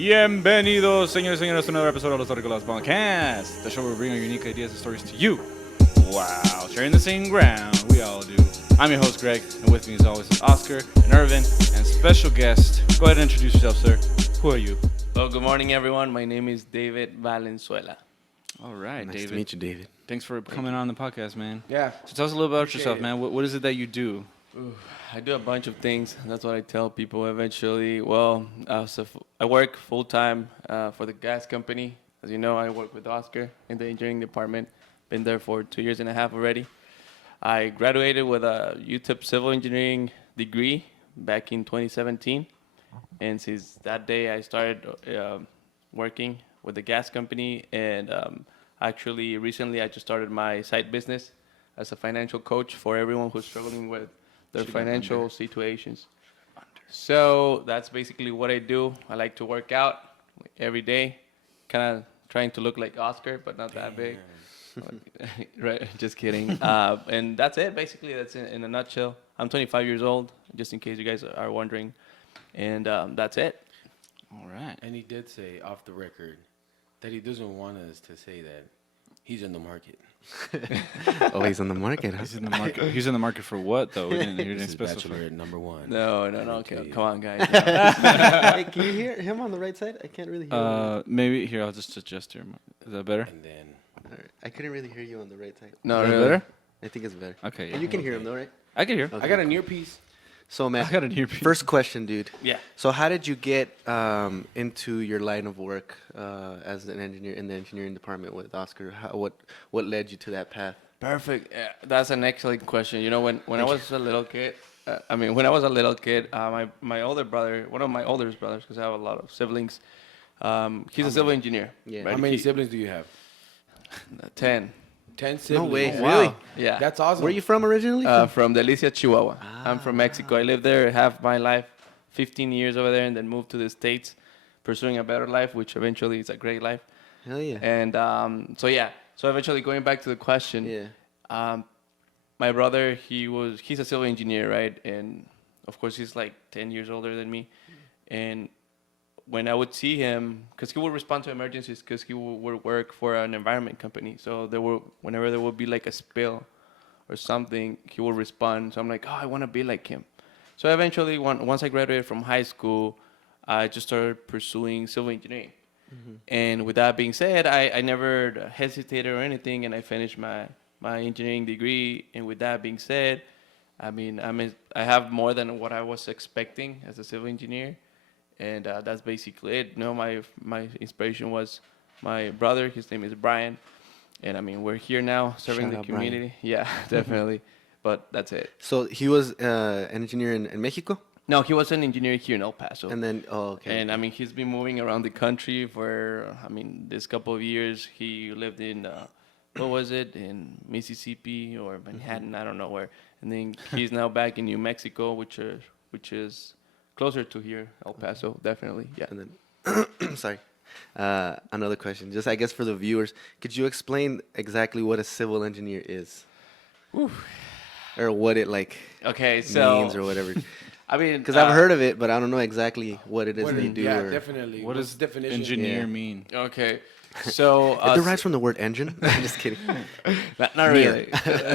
Bienvenidos, señores y señores, to another episode of the Terricolas podcast, the show where we bring our unique ideas and stories to you. Wow, sharing the same ground, we all do. I'm your host, Greg, and with me as always is Oscar and Irvin, and special guest. Go ahead and introduce yourself, sir. Who are you? Well, good morning, everyone. My name is David Valenzuela. All right, Nice David. to meet you, David. Thanks for coming on the podcast, man. Yeah. So tell us a little about Appreciate yourself, it. man. What is it that you do? I do a bunch of things. That's what I tell people eventually. Well, I work full-time for the gas company. As you know, I work with Oscar in the engineering department. Been there for 2.5 years already. I graduated with a UTEP civil engineering degree back in 2017. And since that day, I started working with the gas company. And actually, recently, I just started my side business as a financial coach for everyone who's struggling with their financial situations. So that's basically what I do. I like to work out every day, kind of trying to look like Oscar, but not that big. Right, just kidding. And that's it, basically. That's in a nutshell. I'm 25 years old, just in case you guys are wondering. And that's it. All right. And he did say off the record that he doesn't want us to say that he's in the market. Oh, he's on the market. Huh? He's in the market. He's in the market for what, though? He didn't This is specify. Bachelor #1. No. tell you. Come on, guys. Hey, can you hear him on the right side? I can't really hear him. Maybe here. I'll just adjust here. Is that better? And then All right. I couldn't really hear you on the right side. No, Is that really. better? I think it's better. Okay. And you can hear him though, right? I can hear. Okay. I got an earpiece. So, man, I got an earpiece. first question, dude. Yeah. So, how did you get into your line of work as an engineer in the engineering department with Oscar? What led you to that path? Perfect. That's an excellent question. You know, when I was a little kid, my older brother, one of my oldest brothers, because I have a lot of siblings, he's a civil engineer. Yeah. Right? How many He- siblings do you have? 10. 10 siblings. way. Oh, Really? wow. Yeah. That's awesome. Where are you from originally? From Delicia, Chihuahua. I'm from Mexico. I lived there half my life, 15 years over there, and then moved to the States, pursuing a better life, which eventually is a great life. Hell yeah. And so eventually going back to the question, Yeah. my brother, he's a civil engineer, right? And of course he's like 10 years older than me. And when I would see him, because he would respond to emergencies, because he would work for an environment company. So whenever there would be like a spill or something, he would respond. So I'm like, oh, I want to be like him. So eventually, once I graduated from high school, I just started pursuing civil engineering. And with that being said, I never hesitated or anything, and I finished my engineering degree. And with that being said, I mean, I have more than what I was expecting as a civil engineer, and that's basically it. You know, my inspiration was my brother. His name is Brian, and I mean, we're here now serving Shout the out, Brian. community. Yeah, definitely. But that's it. So he was an engineer in Mexico, No, he was an engineer here in El Paso. and then okay. And I mean, he's been moving around the country for, this couple of years. He lived in, what was it, in Mississippi or Manhattan, I don't know where. And then he's now back in New Mexico, which is closer to here, El Paso, definitely. Yeah. And then, sorry, another question. Just I guess for the viewers, could you explain exactly what a civil engineer is, or what it Okay, so means or whatever? I mean, Because I've heard of it, but I don't know exactly what it is What they is- do. yeah, or, definitely. What What's does the definition? engineer Yeah. mean? Okay, so It derives from the word engine. I'm just kidding. Not really.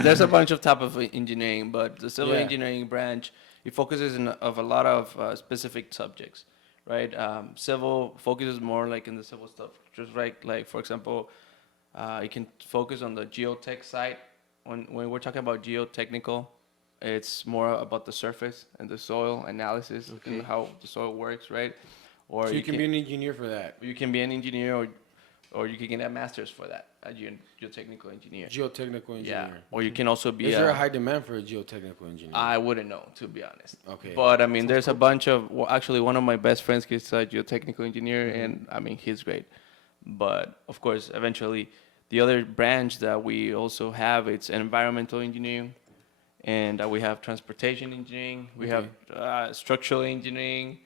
There's a bunch of type of engineering, but the civil Yeah. engineering branch, it focuses of a lot of specific subjects, right? Civil focuses more like in the civil stuff, just like for example, it can focus on the geotech side. When we're talking about geotechnical, it's more about the surface and the soil analysis and how the soil works, right? Or So you can be an engineer for that. you can be an engineer, or you can get a master's for that, a geotechnical engineer. Geotechnical engineer. Yeah, or you can also be. Is there a high demand for a geotechnical engineer? I wouldn't know, to be honest. Okay. But I mean, there's a bunch of. Well, actually, one of my best friends is a geotechnical engineer, and I mean, he's great. But of course, eventually, the other branch that we also have, it's environmental engineering, and we have transportation engineering. We have structural engineering.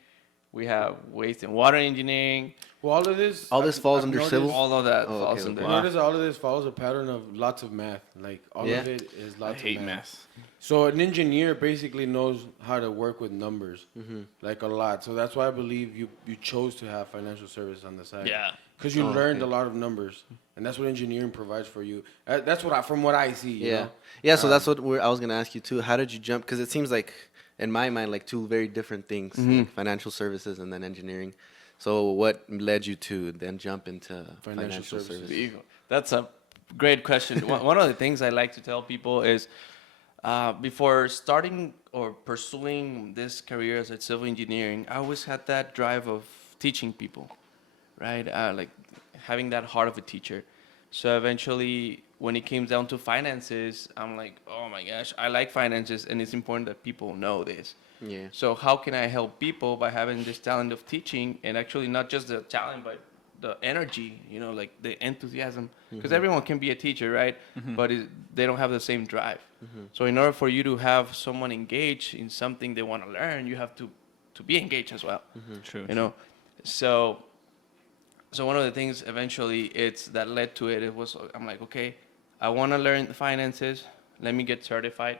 We have waste and water engineering. Well, all of this. All this falls under noticed- civil? All of that Oh, falls okay, under. I okay. noticed all of this follows a pattern of lots of math. Like all Yeah? of it is I lots hate of math. So an engineer basically knows how to work with numbers, Mm-hmm. like a lot. So that's why I believe you chose to have financial services on the side. Yeah. Because you Oh, learned okay. a lot of numbers, and that's what engineering provides for you. That's what from what I see. You Yeah. know? Yeah, so that's what I was going to ask you too. How did you jump? Because it seems like, in my mind, like two very different things, like financial services and then engineering. So what led you to then jump into financial services. services? That's a great question. One of the things I like to tell people is before starting or pursuing this career as a civil engineering, I always had that drive of teaching people, right? Like having that heart of a teacher. So eventually, when it came down to finances, I'm like, oh my gosh, I like finances, and it's important that people know this. Yeah. So how can I help people by having this talent of teaching, and actually not just the talent, but the energy, you know, like the enthusiasm, because everyone can be a teacher, right? But they don't have the same drive. So in order for you to have someone engaged in something they want to learn, you have to be engaged as well. True. You know, so one of the things eventually it's that led to it. It was I'm like, okay, I want to learn the finances. Let me get certified,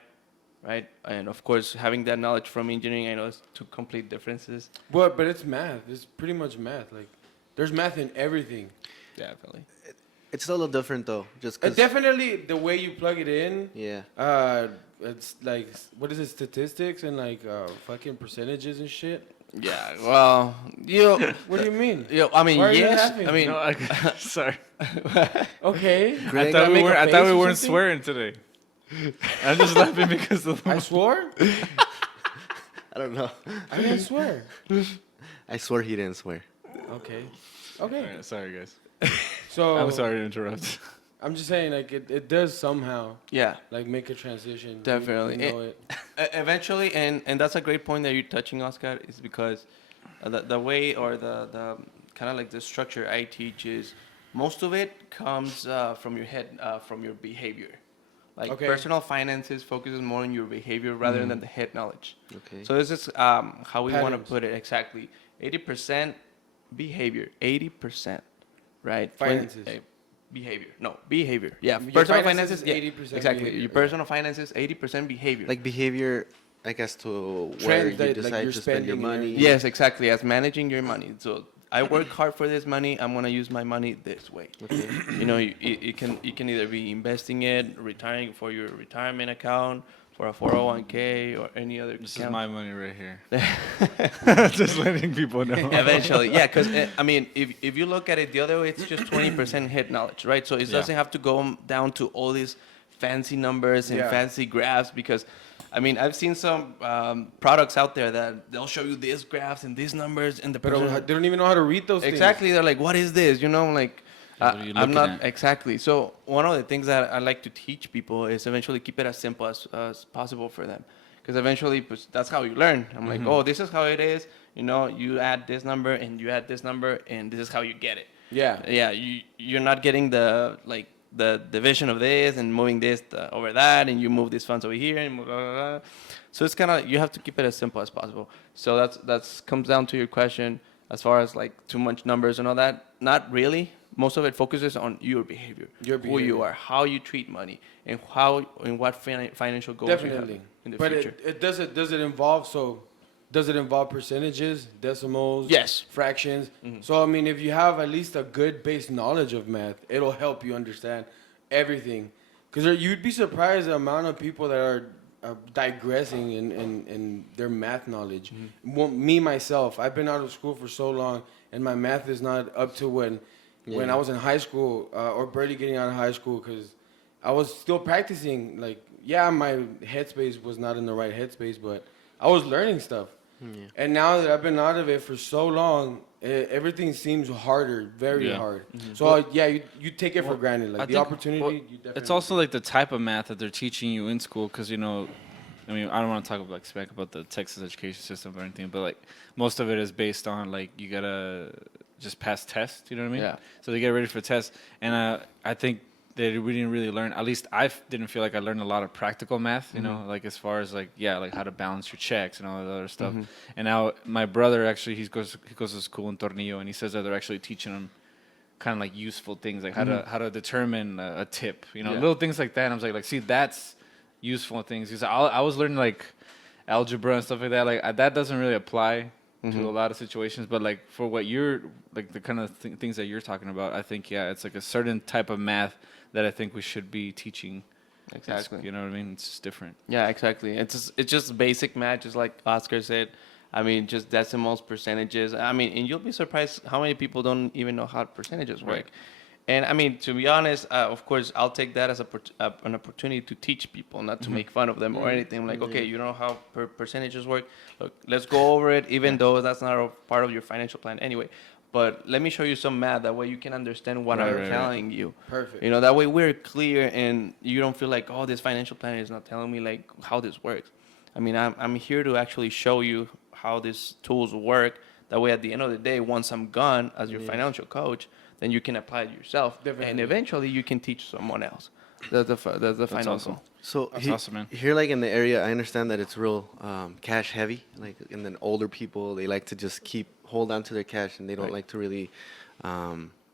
right? And of course, having that knowledge from engineering, I know it's two complete differences. But it's math. It's pretty much math. Like there's math in everything. Definitely. It's a little different though, just 'cause Definitely the way you plug it in. yeah. It's like what is it? Statistics and like fucking percentages and shit. Yeah. Well, What do you mean? I mean, Why are you yes. laughing? I mean, No, sorry. Okay. Greg, I make a face thought we or weren't something? swearing today. I'm just laughing because of I swore. I don't know. I didn't swear. I swear he didn't swear. Okay. Okay. Alright, sorry, guys. So I'm sorry to interrupt. I'm just saying, like it does somehow yeah. like make a transition. You- Definitely. You know it. Eventually, and that's a great point that you're touching, Oscar, is because the way or the kind of like the structure I teach is most of it comes from your head, from your behavior. Like Okay. personal finances focuses more on your behavior rather than the head knowledge. Okay. So this is how we want to Patterns. put it exactly. 80% behavior, 80%, right? Finances. Behavior. No, behavior. Yeah, Your personal finances finances. is 80% exactly. behavior, Your yeah. personal finances, 80% behavior. Like behavior, I guess, to where Trends you that, like, decide you're to spend your spending and money. everything. yes, exactly. As managing your money. So I work hard for this money. I'm gonna use my money this way. Okay. You know, you can either be investing it, retiring for your retirement account, for a 401k or any other This is account. my money right here. Just letting people know. Eventually, yeah, because I mean, if you look at it the other way, it's just 20% head knowledge, right? So it Yeah. doesn't have to go down to all these fancy numbers and Yeah. fancy graphs because, I mean, I've seen some products out there that they'll show you these graphs and these numbers and the But percent- they don't even know how to read those things. exactly. They're like, what is this? You know, like. What are you I'm looking not at? exactly. So one of the things that I like to teach people is eventually keep it as simple as possible for them, because eventually pues, that's how you learn. I'm like, oh, this is how it is. You know, you add this number and you add this number and this is how you get it. Yeah. Yeah, you're not getting the division of this and moving this over that, and you move these funds over here and blah, blah, blah. So it's kind of you have to keep it as simple as possible. So that's comes down to your question as far as like too much numbers and all that. Not really. Most of it focuses on your behavior, Your who you behavior. are, how you treat money, and what financial goals Definitely. you have in the But future. does it involve percentages, decimals, Yes. fractions? So I mean, if you have at least a good base knowledge of math, it'll help you understand everything. Because you'd be surprised the amount of people that are digressing in their math knowledge. Well, me myself, I've been out of school for so long, and my math is not up to when I was in high school or barely getting out of high school, because I was still practicing. Like, yeah, my headspace was not in the right headspace, but I was learning stuff. And now that I've been out of it for so long, everything seems harder, very Yeah. hard. So yeah, you take it for granted. Like I the think- opportunity, well, you definitely. It's also like the type of math that they're teaching you in school, because I mean, I don't want to talk about like smack about the Texas education system or anything, but like most of it is based on like you gotta just pass tests. You know what I mean? Yeah. So they get ready for tests, and I think that we didn't really learn. At least didn't feel like I learned a lot of practical math. You know, like as far as like like how to balance your checks and all that other stuff. And now my brother actually he goes to school in Tornillo, and he says that they're actually teaching him kind of like useful things like how to determine a tip. You know, little things like that. And I was like see, that's useful things. Because I was learning like algebra and stuff like that. Like that doesn't really apply to a lot of situations, but like for what you're like the kind of things that you're talking about, I think it's like a certain type of math that I think we should be teaching. Exactly. You know what I mean? It's just different. Yeah, exactly. It's just basic math, just like Oscar said. I mean, just decimals, percentages. I mean, and you'll be surprised how many people don't even know how percentages work. Right. And I mean, to be honest, of course, I'll take that as an opportunity to teach people, not to make fun of them or anything. Like, okay, you know how percentages work. Look, let's go over it, even though that's not a part of your financial plan anyway. But let me show you some math. That way you can understand what I'm telling you. Perfect. You know, that way we're clear and you don't feel like, oh, this financial planner is not telling me like how this works. I mean, I'm here to actually show you how these tools work. That way, at the end of the day, once I'm gone as your financial coach, then you can apply it yourself, and eventually you can teach someone else. That's the final awesome. goal. So That's awesome, man. Here, like in the area, I understand that it's real cash heavy. Like, and then older people, they like to just hold on to their cash, and they don't like to really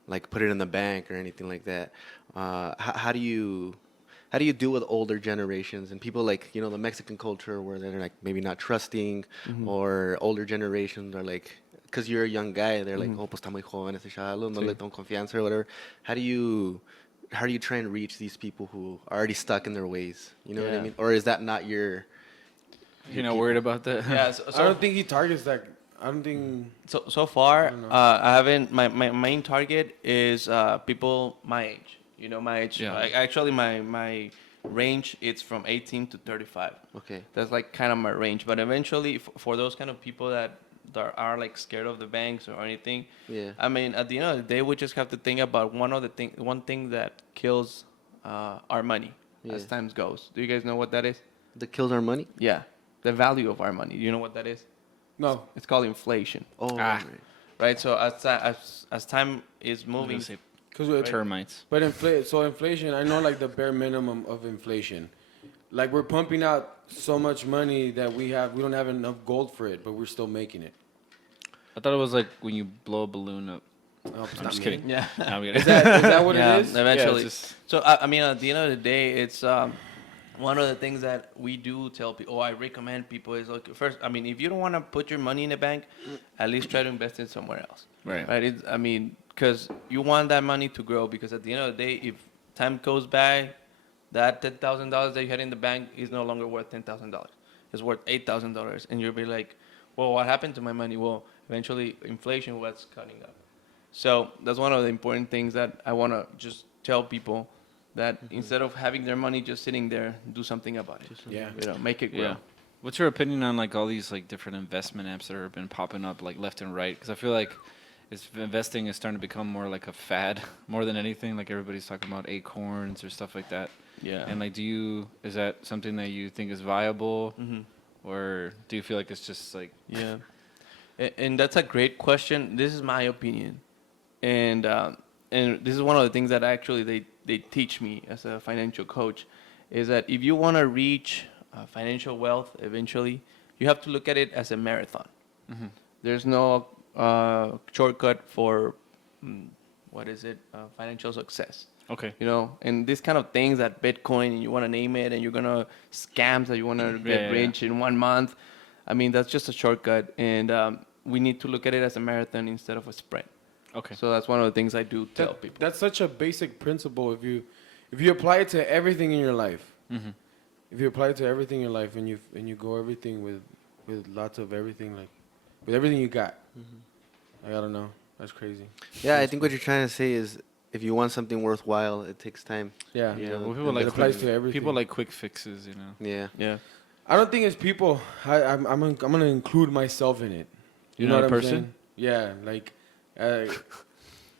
like put it in the bank or anything like that. How do you deal with older generations and people like the Mexican culture where they're like maybe not trusting, or older generations are like, because you're a young guy, they're like, oh, pues está muy joven ese chalo, no le tengo confianza or whatever. How do you try and reach these people who are already stuck in their ways? You know what I mean? Or is that not you're not worried about that? Yeah, I don't think he targets that. I don't think. So far, I haven't. My main target is people my age. You know, my age. Yeah. Actually, my range it's from 18 to 35. Okay. That's like kind of my range. But eventually, for those kind of people that are like scared of the banks or anything. Yeah. I mean, at the end of the day, we just have to think about one thing that kills our money as time goes. Do you guys know what that is? That kills our money? Yeah, the value of our money. Do you know what that is? No. It's called inflation. Oh, Right. So as time is moving, Because termites. But inflation, I know like the bare minimum of inflation. Like we're pumping out so much money that we don't have enough gold for it, but we're still making it. I thought it was like when you blow a balloon up. Oh, I'm just kidding. yeah. No, I'm kidding. Is that what Yeah, it is? eventually. Yeah, it's just- So I mean, at the end of the day, it's one of the things that we do tell people. I recommend people is like first. I mean, if you don't want to put your money in a bank, at least try to invest it somewhere else. Right. Right. I mean, because you want that money to grow. Because at the end of the day, if time goes by, that $10,000 that you had in the bank is no longer worth $10,000. It's worth $8,000, and you'll be like, well, what happened to my money? Well, eventually inflation was cutting up. So that's one of the important things that I want to just tell people, that instead of having their money just sitting there, do something about it. Yeah. You know, make it grow. Yeah. What's your opinion on like all these like different investment apps that have been popping up like left and right? Because I feel like investing is starting to become more like a fad more than anything. Like everybody's talking about acorns or stuff like that. Yeah. And like, is that something that you think is viable, or do you feel like it's just like? Yeah. And that's a great question. This is my opinion, and this is one of the things that actually they teach me as a financial coach, is that if you want to reach financial wealth eventually, you have to look at it as a marathon. There's no shortcut for financial success. Okay. You know, and these kind of things, that Bitcoin, and you want to name it, and you're gonna scams that you want to get rich in 1 month. I mean, that's just a shortcut, and we need to look at it as a marathon instead of a sprint. Okay. So that's one of the things I do tell people. That's such a basic principle. If you apply it to everything in your life, if you apply it to everything in your life, and you go everything with lots of everything, like with everything you got, I don't know. That's crazy. Yeah, I think what you're trying to say is, if you want something worthwhile, it takes time. Yeah. Yeah. Yeah. Well, people It like applies to everything. people like quick fixes, you know. Yeah. Yeah. I don't think it's people. I'm gonna include myself in it. You're know not a what I'm person? saying? Yeah, like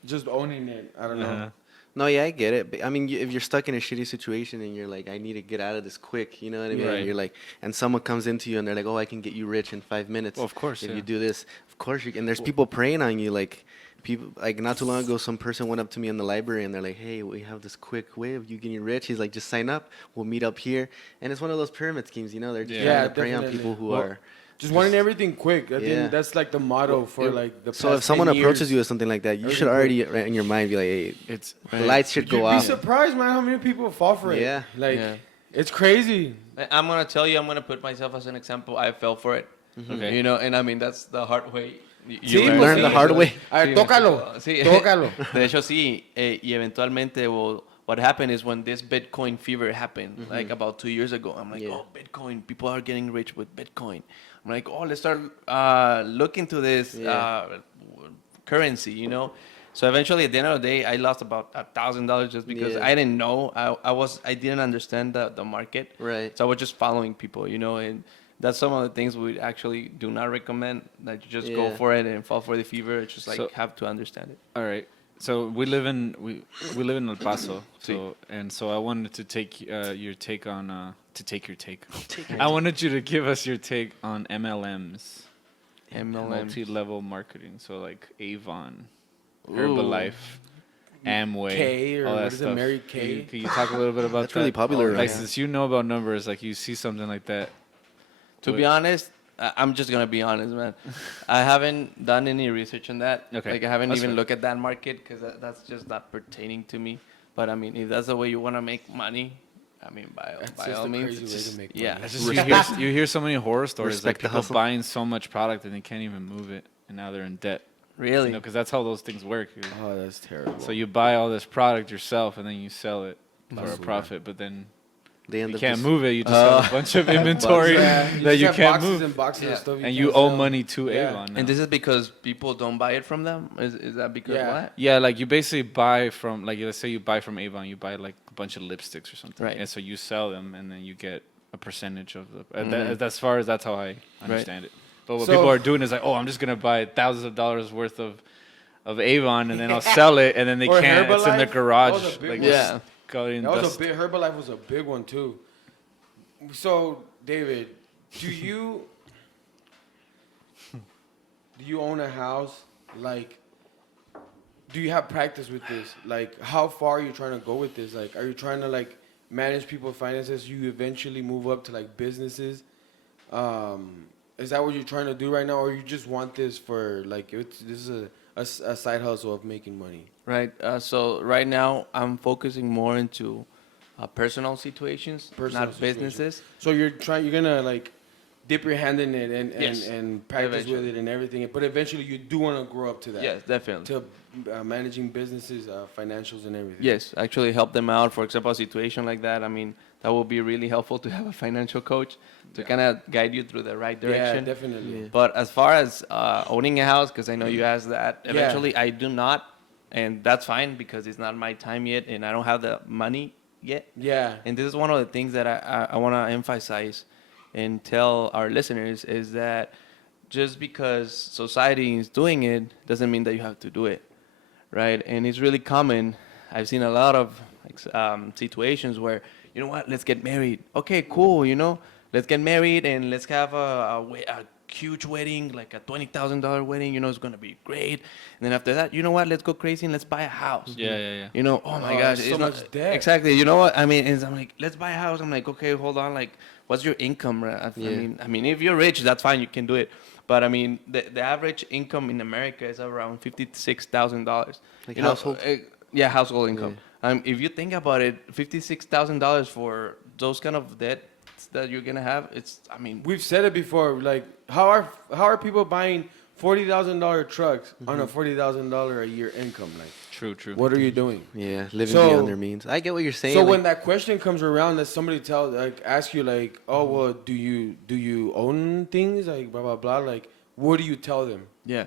just owning it. I don't know. No, yeah, I get it. But I mean, if you're stuck in a shitty situation and you're like, I need to get out of this quick, you know what I mean? Right. And you're like, and someone comes into you and they're like, oh, I can get you rich in 5 minutes. Well, of course, if yeah. you do this, of course you can. And there's people preying on you, like people like not too long ago, some person went up to me in the library and they're like, "Hey, we have this quick way of you getting rich." He's like, "Just sign up. We'll meet up here." And it's one of those pyramid schemes, you know. They're just trying to prey on definitely. people who Well, are just wanting everything quick. I Yeah. think that's like the motto for like the past So if someone 10 approaches years. you with something like that, you should Everything already right in your mind be like, "Hey, It's the lights should go You'd be off." surprised, man, how many people fall for it. Yeah. Like, Yeah. it's crazy. I'm gonna tell you. I'm gonna put myself as an example. I fell for it. Okay. You know, and I mean that's the hard way. Sí, learn learn the hard way. A ver, tócalo. Sí. Tócalo. De hecho, sí. Y eventualmente, well, what happened is when this Bitcoin fever happened, like about 2 years ago, I'm like, Yeah. oh, Bitcoin, people are getting rich with Bitcoin. I'm like, oh, let's start looking to this currency, you know. So eventually, at the end of the day, I lost about $1,000 just because Yeah. I didn't know. I didn't understand the market. Right. So I was just following people, you know, and that's some of the things we actually do not recommend. That you just go Yeah. for it and fall for the fever. It's just like So- have to understand it. All right. So we live in El Paso. So I wanted to take your take on your take. I wanted you to give us your take on MLMs. MLM. Multi-level marketing. So like Avon, Herbalife, Amway, K or all that what is it, stuff. Mary Kay? Can you talk a little bit about That's that? really popular right Like now. since you know about numbers, like you see something like that. To be honest, I'm just gonna be honest, man. I haven't done any research on that. Okay, Like I haven't that's even fair. looked at that market because that's just not pertaining to me. But I mean, if that's the way you want to make money, I mean, by That's by just all a means, crazy it's way to just- make yeah. money. It's just you hear so many horror stories Respect like the people hustle. buying so much product and they can't even move it, and now they're in debt. Really? You know, because that's how those things work. Oh, that's terrible. So you buy all this product yourself and then you sell it for a That's profit, but then They end you up can't just- move it. You just have a bunch of inventory Yeah, that you just have can't boxes move, and boxes Yeah. of stuff and can't you owe sell. money to Yeah. Avon. Now. And this is because people don't buy it from them. Is that because Yeah. what? Yeah, like you basically buy from, like let's say you buy from Avon, you buy like a bunch of lipsticks or something, Right. and so you sell them, and then you get a percentage of the. Mhm. As far as that's how I understand it. But what So- people are doing is like, oh, I'm just gonna buy thousands of dollars worth of Avon, and then I'll sell it, and then they Or can't. It's in the Herbalife. garage, That was a big like one. Yeah. cutting That was dust. a big. Herbalife was a big one too. So, David, do you own a house? Like, do you have practice with this? Like, how far are you trying to go with this? Like, are you trying to like manage people's finances? You eventually move up to like businesses. Is that what you're trying to do right now, or you just want this for like this is a side hustle of making money? Right. So right now I'm focusing more into personal situations, Personal not situations. businesses. So you're gonna like dip your hand in it Yes. and practice with Eventually. it and everything. But eventually you do want to grow up to that. Yes, definitely. To managing businesses, financials and everything. Yes, actually help them out. For example, a situation like that. I mean, that will be really helpful to have a financial coach to kind of guide you through the right Yeah, direction. definitely. Yeah. But as far as owning a house, because I know you asked that, eventually I do not, and that's fine because it's not my time yet, and I don't have the money yet. Yeah. And this is one of the things that I want to emphasize and tell our listeners is that just because society is doing it doesn't mean that you have to do it, right? And it's really common. I've seen a lot of situations where, you know what, let's get married. Okay, cool, you know, let's get married and let's have a huge wedding, like a $20,000 wedding, you know, it's going to be great. And then after that, you know what, let's go crazy and let's buy a house. Yeah. You know, oh my Oh, gosh, there's it's so not much debt. exactly. You know what I mean? And I'm like, let's buy a house. I'm like, okay, hold on. Like, what's your income? Right? Yeah. I mean, if you're rich, that's fine. You can do it. But I mean, the average income in America is around $56,000. Like You know, household? yeah, household income. If you think about it, $56,000 for those kind of debts that you're gonna have, it's. I mean, We've said it before. Like, how are people buying $40,000 trucks on a $40,000 a year income? Like, True. what are you doing? Yeah, living So- beyond their means. I get what you're saying. So like, when that question comes around, that somebody asks you like, oh well, do you own things like blah blah blah? Like, what do you tell them? yeah.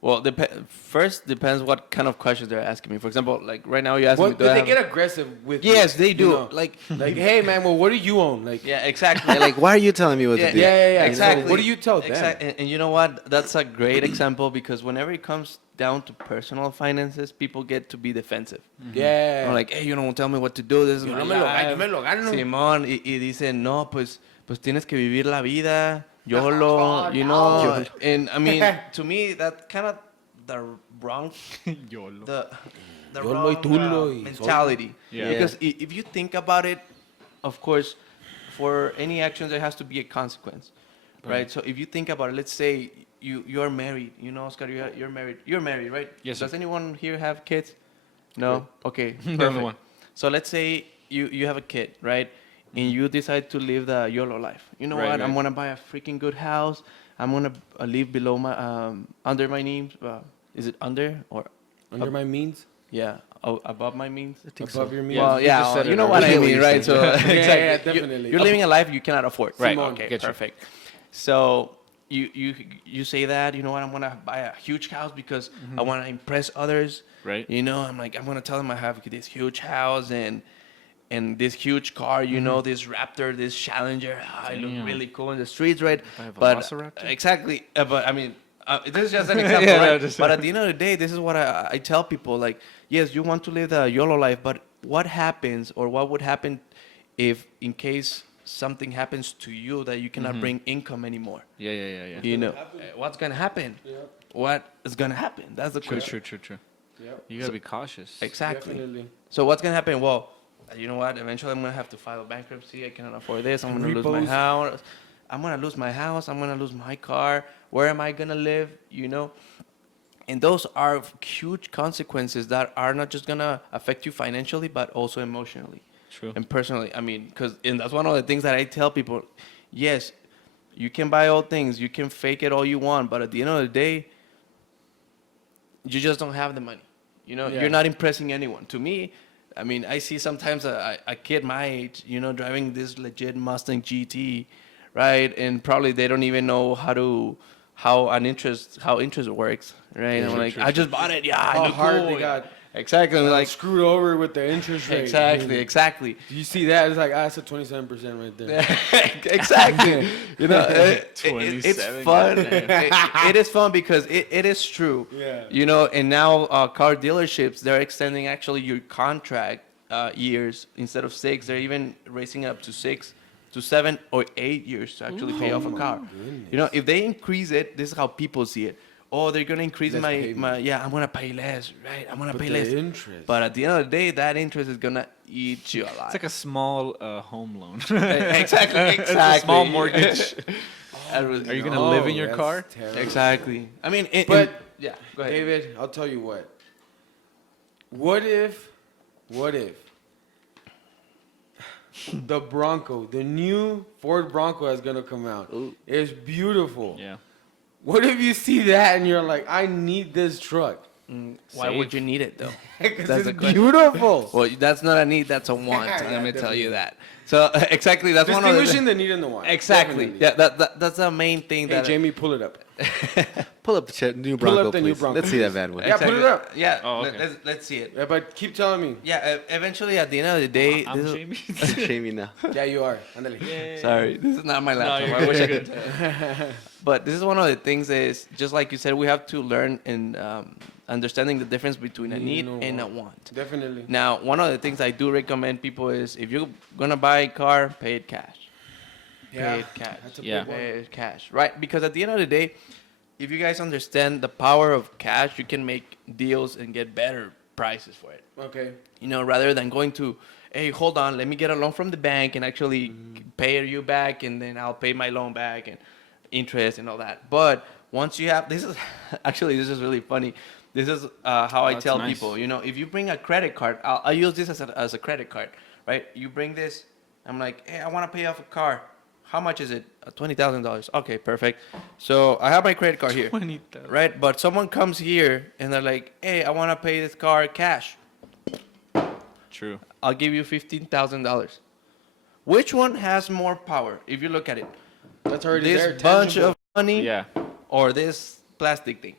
Well, first depends what kind of questions they're asking me. For example, like right now you ask What me. do they get aggressive with? Yes, you, they do. you know? Like, Like, hey man, well, what do you own? Like, yeah, exactly. like, why are you telling me what Yeah, to do? yeah. Exactly. So what do you tell them? And you know what? That's a great example because whenever it comes down to personal finances, people get to be defensive. Yeah. I'm like, hey, you don't tell me what to do. This is Yo my no me lo life. gano, yo me lo gano. Simón, y dicen, no, pues tienes que vivir la vida, YOLO, you know. YOLO. And I mean, to me, that kind of the wrong YOLO. the Yolo y wrong tulo y mentality. Yeah. Because if you think about it, of course, for any actions there has to be a consequence, right? So if you think about it, let's say you're married, you know, Oscar, you're married. You're married, right? Yes, sir. Does anyone here have kids? No. Okay. The other Perfect. one. So let's say you have a kid, right? And you decide to live the YOLO life. You know Right, what? right. I'm gonna buy a freaking good house. I'm gonna live below my under my means. Is it under or Under my means, yeah above my means? I think above so. your means. Yeah, Well, you yeah, just said you it know what I already. mean, right? So Yeah, exactly. definitely. You're living a life you cannot afford. Right, Simone. okay, get you. Perfect. So you say that, you know what? I'm gonna buy a huge house because I want to impress others. Right. You know, I'm gonna tell them I have this huge house and this huge car. You know, this Raptor, this Challenger. I look Damn. really cool in the streets, right? I have a But Velociraptor? exactly. But I mean. This is just an example, Yeah, no, right? just- But at the end of the day, this is what I tell people. Like, yes, you want to live the YOLO life, but what happens or what would happen if, in case something happens to you that you cannot bring income anymore? Yeah. You know, what's gonna happen? What is gonna happen? That's the True. question. Yep. You gotta be cautious. Exactly. Definitely. So what's gonna happen? Well, you know what? Eventually, I'm gonna have to file bankruptcy. I cannot afford this. I'm gonna lose my Repos. house. I'm gonna lose my house. I'm gonna lose my car. Where am I gonna live? You know, and those are huge consequences that are not just gonna affect you financially, but also emotionally True. and personally. I mean, and that's one of the things that I tell people. Yes, you can buy all things. You can fake it all you want, but at the end of the day, you just don't have the money. You know, Yeah. you're not impressing anyone. To me, I mean, I see sometimes a kid my age, you know, driving this legit Mustang GT, right? And probably they don't even know how interest works, right? I'm like, I just bought it. Yeah, I How look hard cool. they got Exactly. I'm like, screwed over with the interest rate. exactly. You see that? It's like, that's a 27% right there. Exactly. You know, it's 27, fun. goddamn. It is fun because it is true. Yeah. You know, and now car dealerships, they're extending actually your contract years instead of 6. They're even raising it up to 6 to 7 or 8 years to actually pay off a car. You know, if they increase it, this is how people see it. Oh, they're gonna increase Less my payment. yeah, I'm gonna pay less, right? I'm gonna But pay the less. interest. But at the end of the day, that interest is gonna eat you alive. It's like a small home loan. Exactly. It's a small mortgage. That was- Are you gonna live in your that's car? terrible. Exactly. I mean, But yeah, go ahead. David, I'll tell you what. What if the Bronco, the new Ford Bronco is gonna come out? Ooh. It's beautiful. Yeah. What if you see that and you're like, I need this truck? Why would you need it though? Because That's it's the question. beautiful. Well, that's not a need, that's a want. Yeah, Let me tell definitely. you that. So exactly, that's one of Distinguishing the the need and the want. exactly. Definitely. Yeah, that's the main thing Hey, that Jamie, pull it up. Pull up the new Pull Bronco, up the new please. Bronco, Let's see that please. bad one. Yeah, put it up. Yeah, Oh, okay. let's see it. Yeah, but keep telling me. Yeah, eventually at the end of the day, I'm this is- Jamie. Jamie now. Yeah, you are. Andale. sorry, this is not my laptop. you're I wish I good. could. But this is one of the things is just like you said, we have to learn in understanding the difference between a need and a want. Definitely. Now, one of the things I do recommend people is if you're gonna buy a car, pay it cash. Pay it cash. That's a Yeah. big one. Pay it cash, right? Because at the end of the day, if you guys understand the power of cash, you can make deals and get better prices for it. Okay. You know, rather than going to, hey, hold on, let me get a loan from the bank and actually pay you back, and then I'll pay my loan back and interest and all that. But once you have, this is actually this is really funny. This is how I That's tell nice. people. You know, if you bring a credit card, I'll use this as a credit card, right? You bring this, I'm like, hey, I want to pay off a car. How much is it? $20,000. Okay, perfect. So I have my credit card here, 20,000. right? But someone comes here and they're like, hey, I want to pay this car cash. True. I'll give you $15,000. Which one has more power if you look at it? That's already This there. bunch tangible. of money Yeah. or this plastic thing,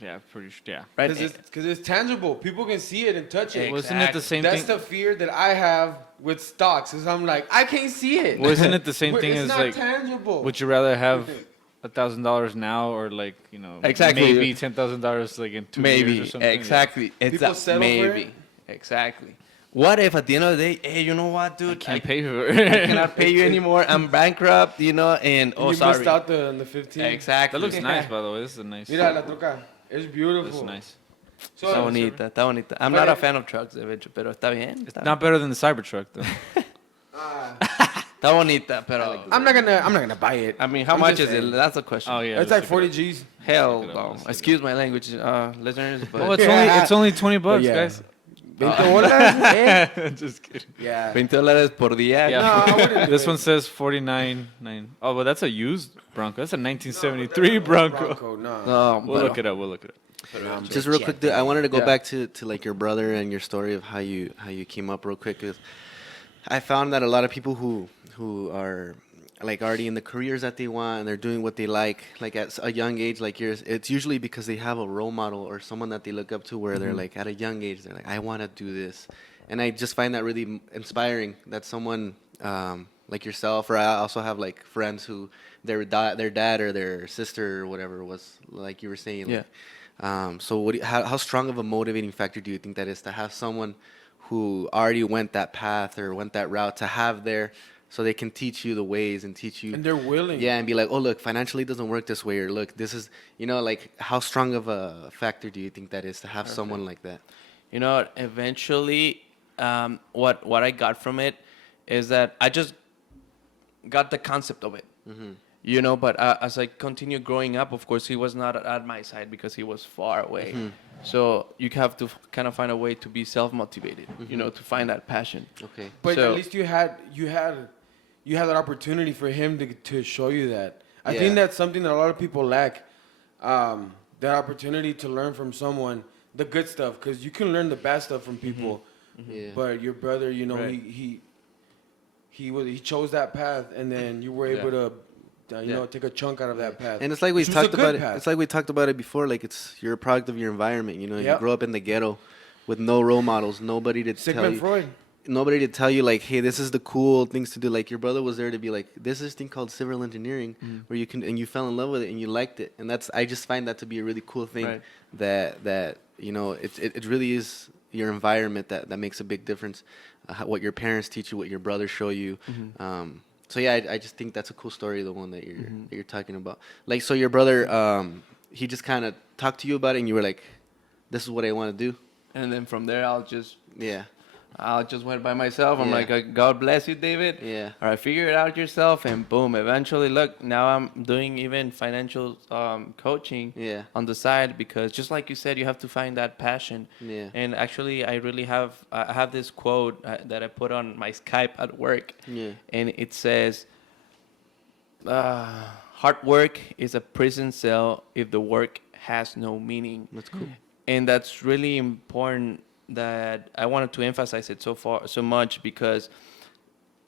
Yeah. Pretty sure. Yeah. right? Because it's tangible. People can see it and touch it. Wasn't it the same That's thing? the fear that I have with stocks. Is I'm like, I can't see it. Wasn't it the same thing It's as not like? tangible. Would you rather have $1,000 now or like Exactly. maybe $10,000 like in 2 maybe years or something? exactly. It's People a settle for maybe. it? Exactly. What if at the end of the day, hey, you know what, dude? Can't pay for I it. cannot pay you anymore. I'm bankrupt, you know, and And oh, you sorry. missed out the 15. Exactly. That looks nice, by the way. This is a nice. Mira la troca. It's beautiful. That's nice. So, Está bonita, está bonita. I'm not a fan of trucks, de hecho, pero está bien. Está, Not better than the Cybertruck, though. está bonita, pero... I'm not gonna buy it. I mean, how I'm much just is it? saying. That's the question. Oh, yeah. It's let's like look it 40 up. G's. Hell Let's look it up, no. let's look it Excuse my language, listeners, but... Well, it's only 20 bucks, yeah. guys. 20 bolas, eh? Just kidding. Yeah. $20 por día. Yeah. No, I wouldn't do This it. one says 49.9. Oh, but that's a used Bronco. That's a 1973 Bronco. No. No, We'll pero- look it up. We'll look it up. Just real quick, I wanted to go Yeah. back to like your brother and your story of how you came up real quick. 'Cause I found that a lot of people who are like already in the careers that they want and they're doing what they like at a young age like yours, it's usually because they have a role model or someone that they look up to where they're like at a young age they're like, I want to do this. And I just find that really inspiring that someone like yourself, or I also have like friends who their dad or their sister or whatever was like you were saying. Yeah. So how strong of a motivating factor do you think that is to have someone who already went that path or went that route to have there so they can teach you the ways and teach you. And they're willing. Yeah, and be like, oh, look, financially it doesn't work this way, or look, this is, like how strong of a factor do you think that is to have someone like that? You know, eventually, what I got from it is that I just got the concept of it. You know, but as I continued growing up, of course, he was not at my side because he was far away. So you have to kind of find a way to be self-motivated, you know, to find that passion. Okay. But So- at least you had that opportunity for him to show you that. I Yeah. think that's something that a lot of people lack. That opportunity to learn from someone the good stuff, because you can learn the bad stuff from people. Yeah. But your brother, you know, Right. he chose that path, and then you were able to, you know, take a chunk out of that path. And it's like we Which was a talked good about it. path. It's like we talked about it before. Like you're a product of your environment. You know, you Yep. grow up in the ghetto with no role models, nobody to tell Sigmund you. Freud. Nobody to tell you like, hey, this is the cool things to do. Like your brother was there to be like, there's this thing called civil engineering where you can, and you fell in love with it and you liked it, and I just find that to be a really cool thing. Right. That you know, it really is your environment that makes a big difference. What your parents teach you, what your brothers show you. So yeah, I just think that's a cool story, the one that you're talking about. Like, so your brother, he just kind of talked to you about it, and you were like, this is what I want to do. And then from there, I just went by myself. I'm Yeah. like, God bless you, David. Yeah. All right, figure it out yourself, and boom. Eventually, look, now I'm doing even financial coaching Yeah. on the side, because just like you said, you have to find that passion. Yeah. And actually, I have this quote that I put on my Skype at work. Yeah. And it says, hard work is a prison cell if the work has no meaning. That's cool. And that's really important, that I wanted to emphasize it so much, because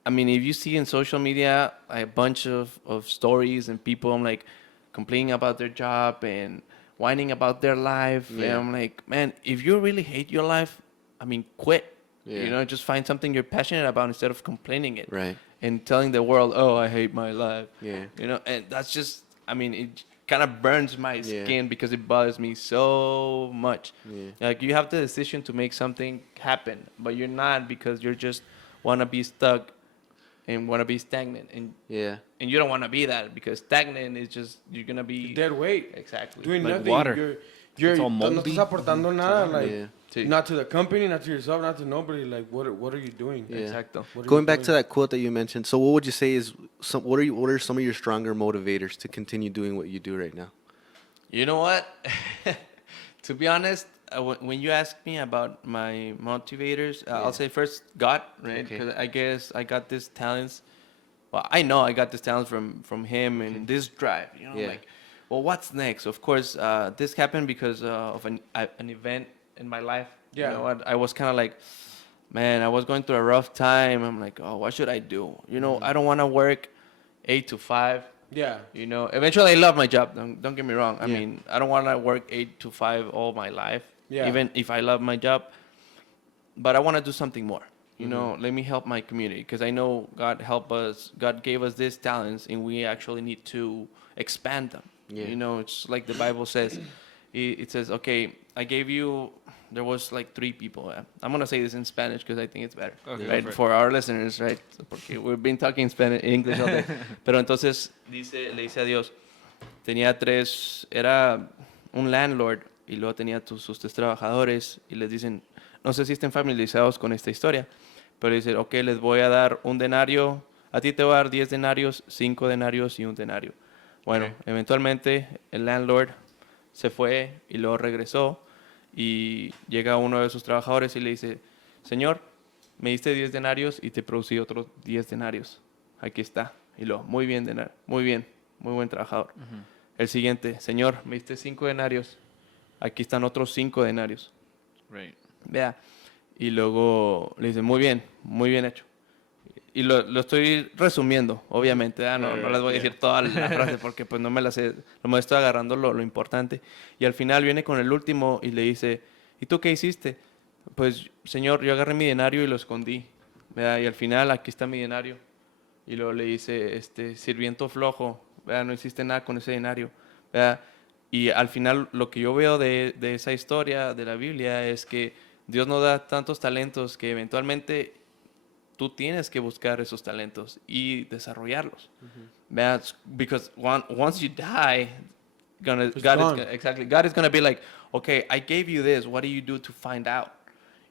I mean, if you see in social media a bunch of stories and people, I'm like, complaining about their job and whining about their life, and Yeah. I'm like, man, if you really hate your life, I mean, quit. Yeah. You know, just find something you're passionate about instead of complaining it. Right. And telling the world, oh, I hate my life. Yeah. You know, and that's just, I mean, it kind of burns my Yeah. skin because it bothers me so much. Yeah. Like, you have the decision to make something happen, but you're not, because you're just want to be stuck and want to be stagnant. Yeah. And you don't want to be that, because stagnant is just, you're going to be... Dead weight. Exactly. Doing Like nothing. water. You're It's all no moldy. estás aportando nada. Like, Yeah. Sí. not to the company, not to yourself, not to nobody. Like, what are you doing? Yeah. Exacto. What are Going you back to doing? that quote that you mentioned, so what would you say is what are some of your stronger motivators to continue doing what you do right now? You know what? To be honest, when you ask me about my motivators, I'll say first God, right? Okay. Because I guess I got these talents. Well, I know I got this talent from him, and this drive. You know, Yeah. like, well, what's next? Of course, this happened because of an event in my life. Yeah. You know what? I was kind of like, man, I was going through a rough time. I'm like, oh, what should I do? You know, I don't want to work 8 to 5. Yeah. You know, eventually I love my job. Don't get me wrong. I Yeah. mean, I don't want to work 8 to 5 all my life, Yeah. even if I love my job. But I want to do something more. You know, let me help my community, because I know God help us. God gave us these talents, and we actually need to expand them. Yeah. You know, it's like the Bible says. It says, okay, I gave you. There was like 3 people. I'm gonna say this in Spanish because I think it's better, Okay, go right? for it. For our listeners, right? Porque we've been talking Spanish, English all day. Pero entonces le dice a Dios, tenía 3, era un landlord y luego tenía sus 3 trabajadores y les dicen, no sé si estén familiarizados con esta historia, pero dicen, ok, les voy a dar 1 denario, a ti te voy a dar 10 denarios, 5 denarios y 1 denario. Bueno, eventualmente el landlord se fue y luego regresó y llega uno de sus trabajadores y le dice, señor, me diste 10 denarios y te producí otros 10 denarios. Aquí está. Y luego, muy bien, denario, muy bien, muy buen trabajador. El siguiente, señor, me diste 5 denarios. Aquí están otros 5 denarios. Right. Vea. Y luego le dice, muy bien hecho. Y lo estoy resumiendo, obviamente. No les voy a decir toda la frase porque pues no me la sé. Me estoy agarrando lo importante. Y al final viene con el último y le dice, ¿y tú qué hiciste? Pues, señor, yo agarré mi denario y lo escondí. ¿Verdad? Y al final, aquí está mi denario. Y luego le dice, sirviento flojo, ¿verdad? No hiciste nada con ese denario. ¿Verdad? Y al final, lo que yo veo de esa historia de la Biblia es que Dios nos da tantos talentos que eventualmente tú tienes que buscar esos talentos y desarrollarlos. ¿Verdad? Because once you die, God is gonna be like, okay, I gave you this. What do you do to find out?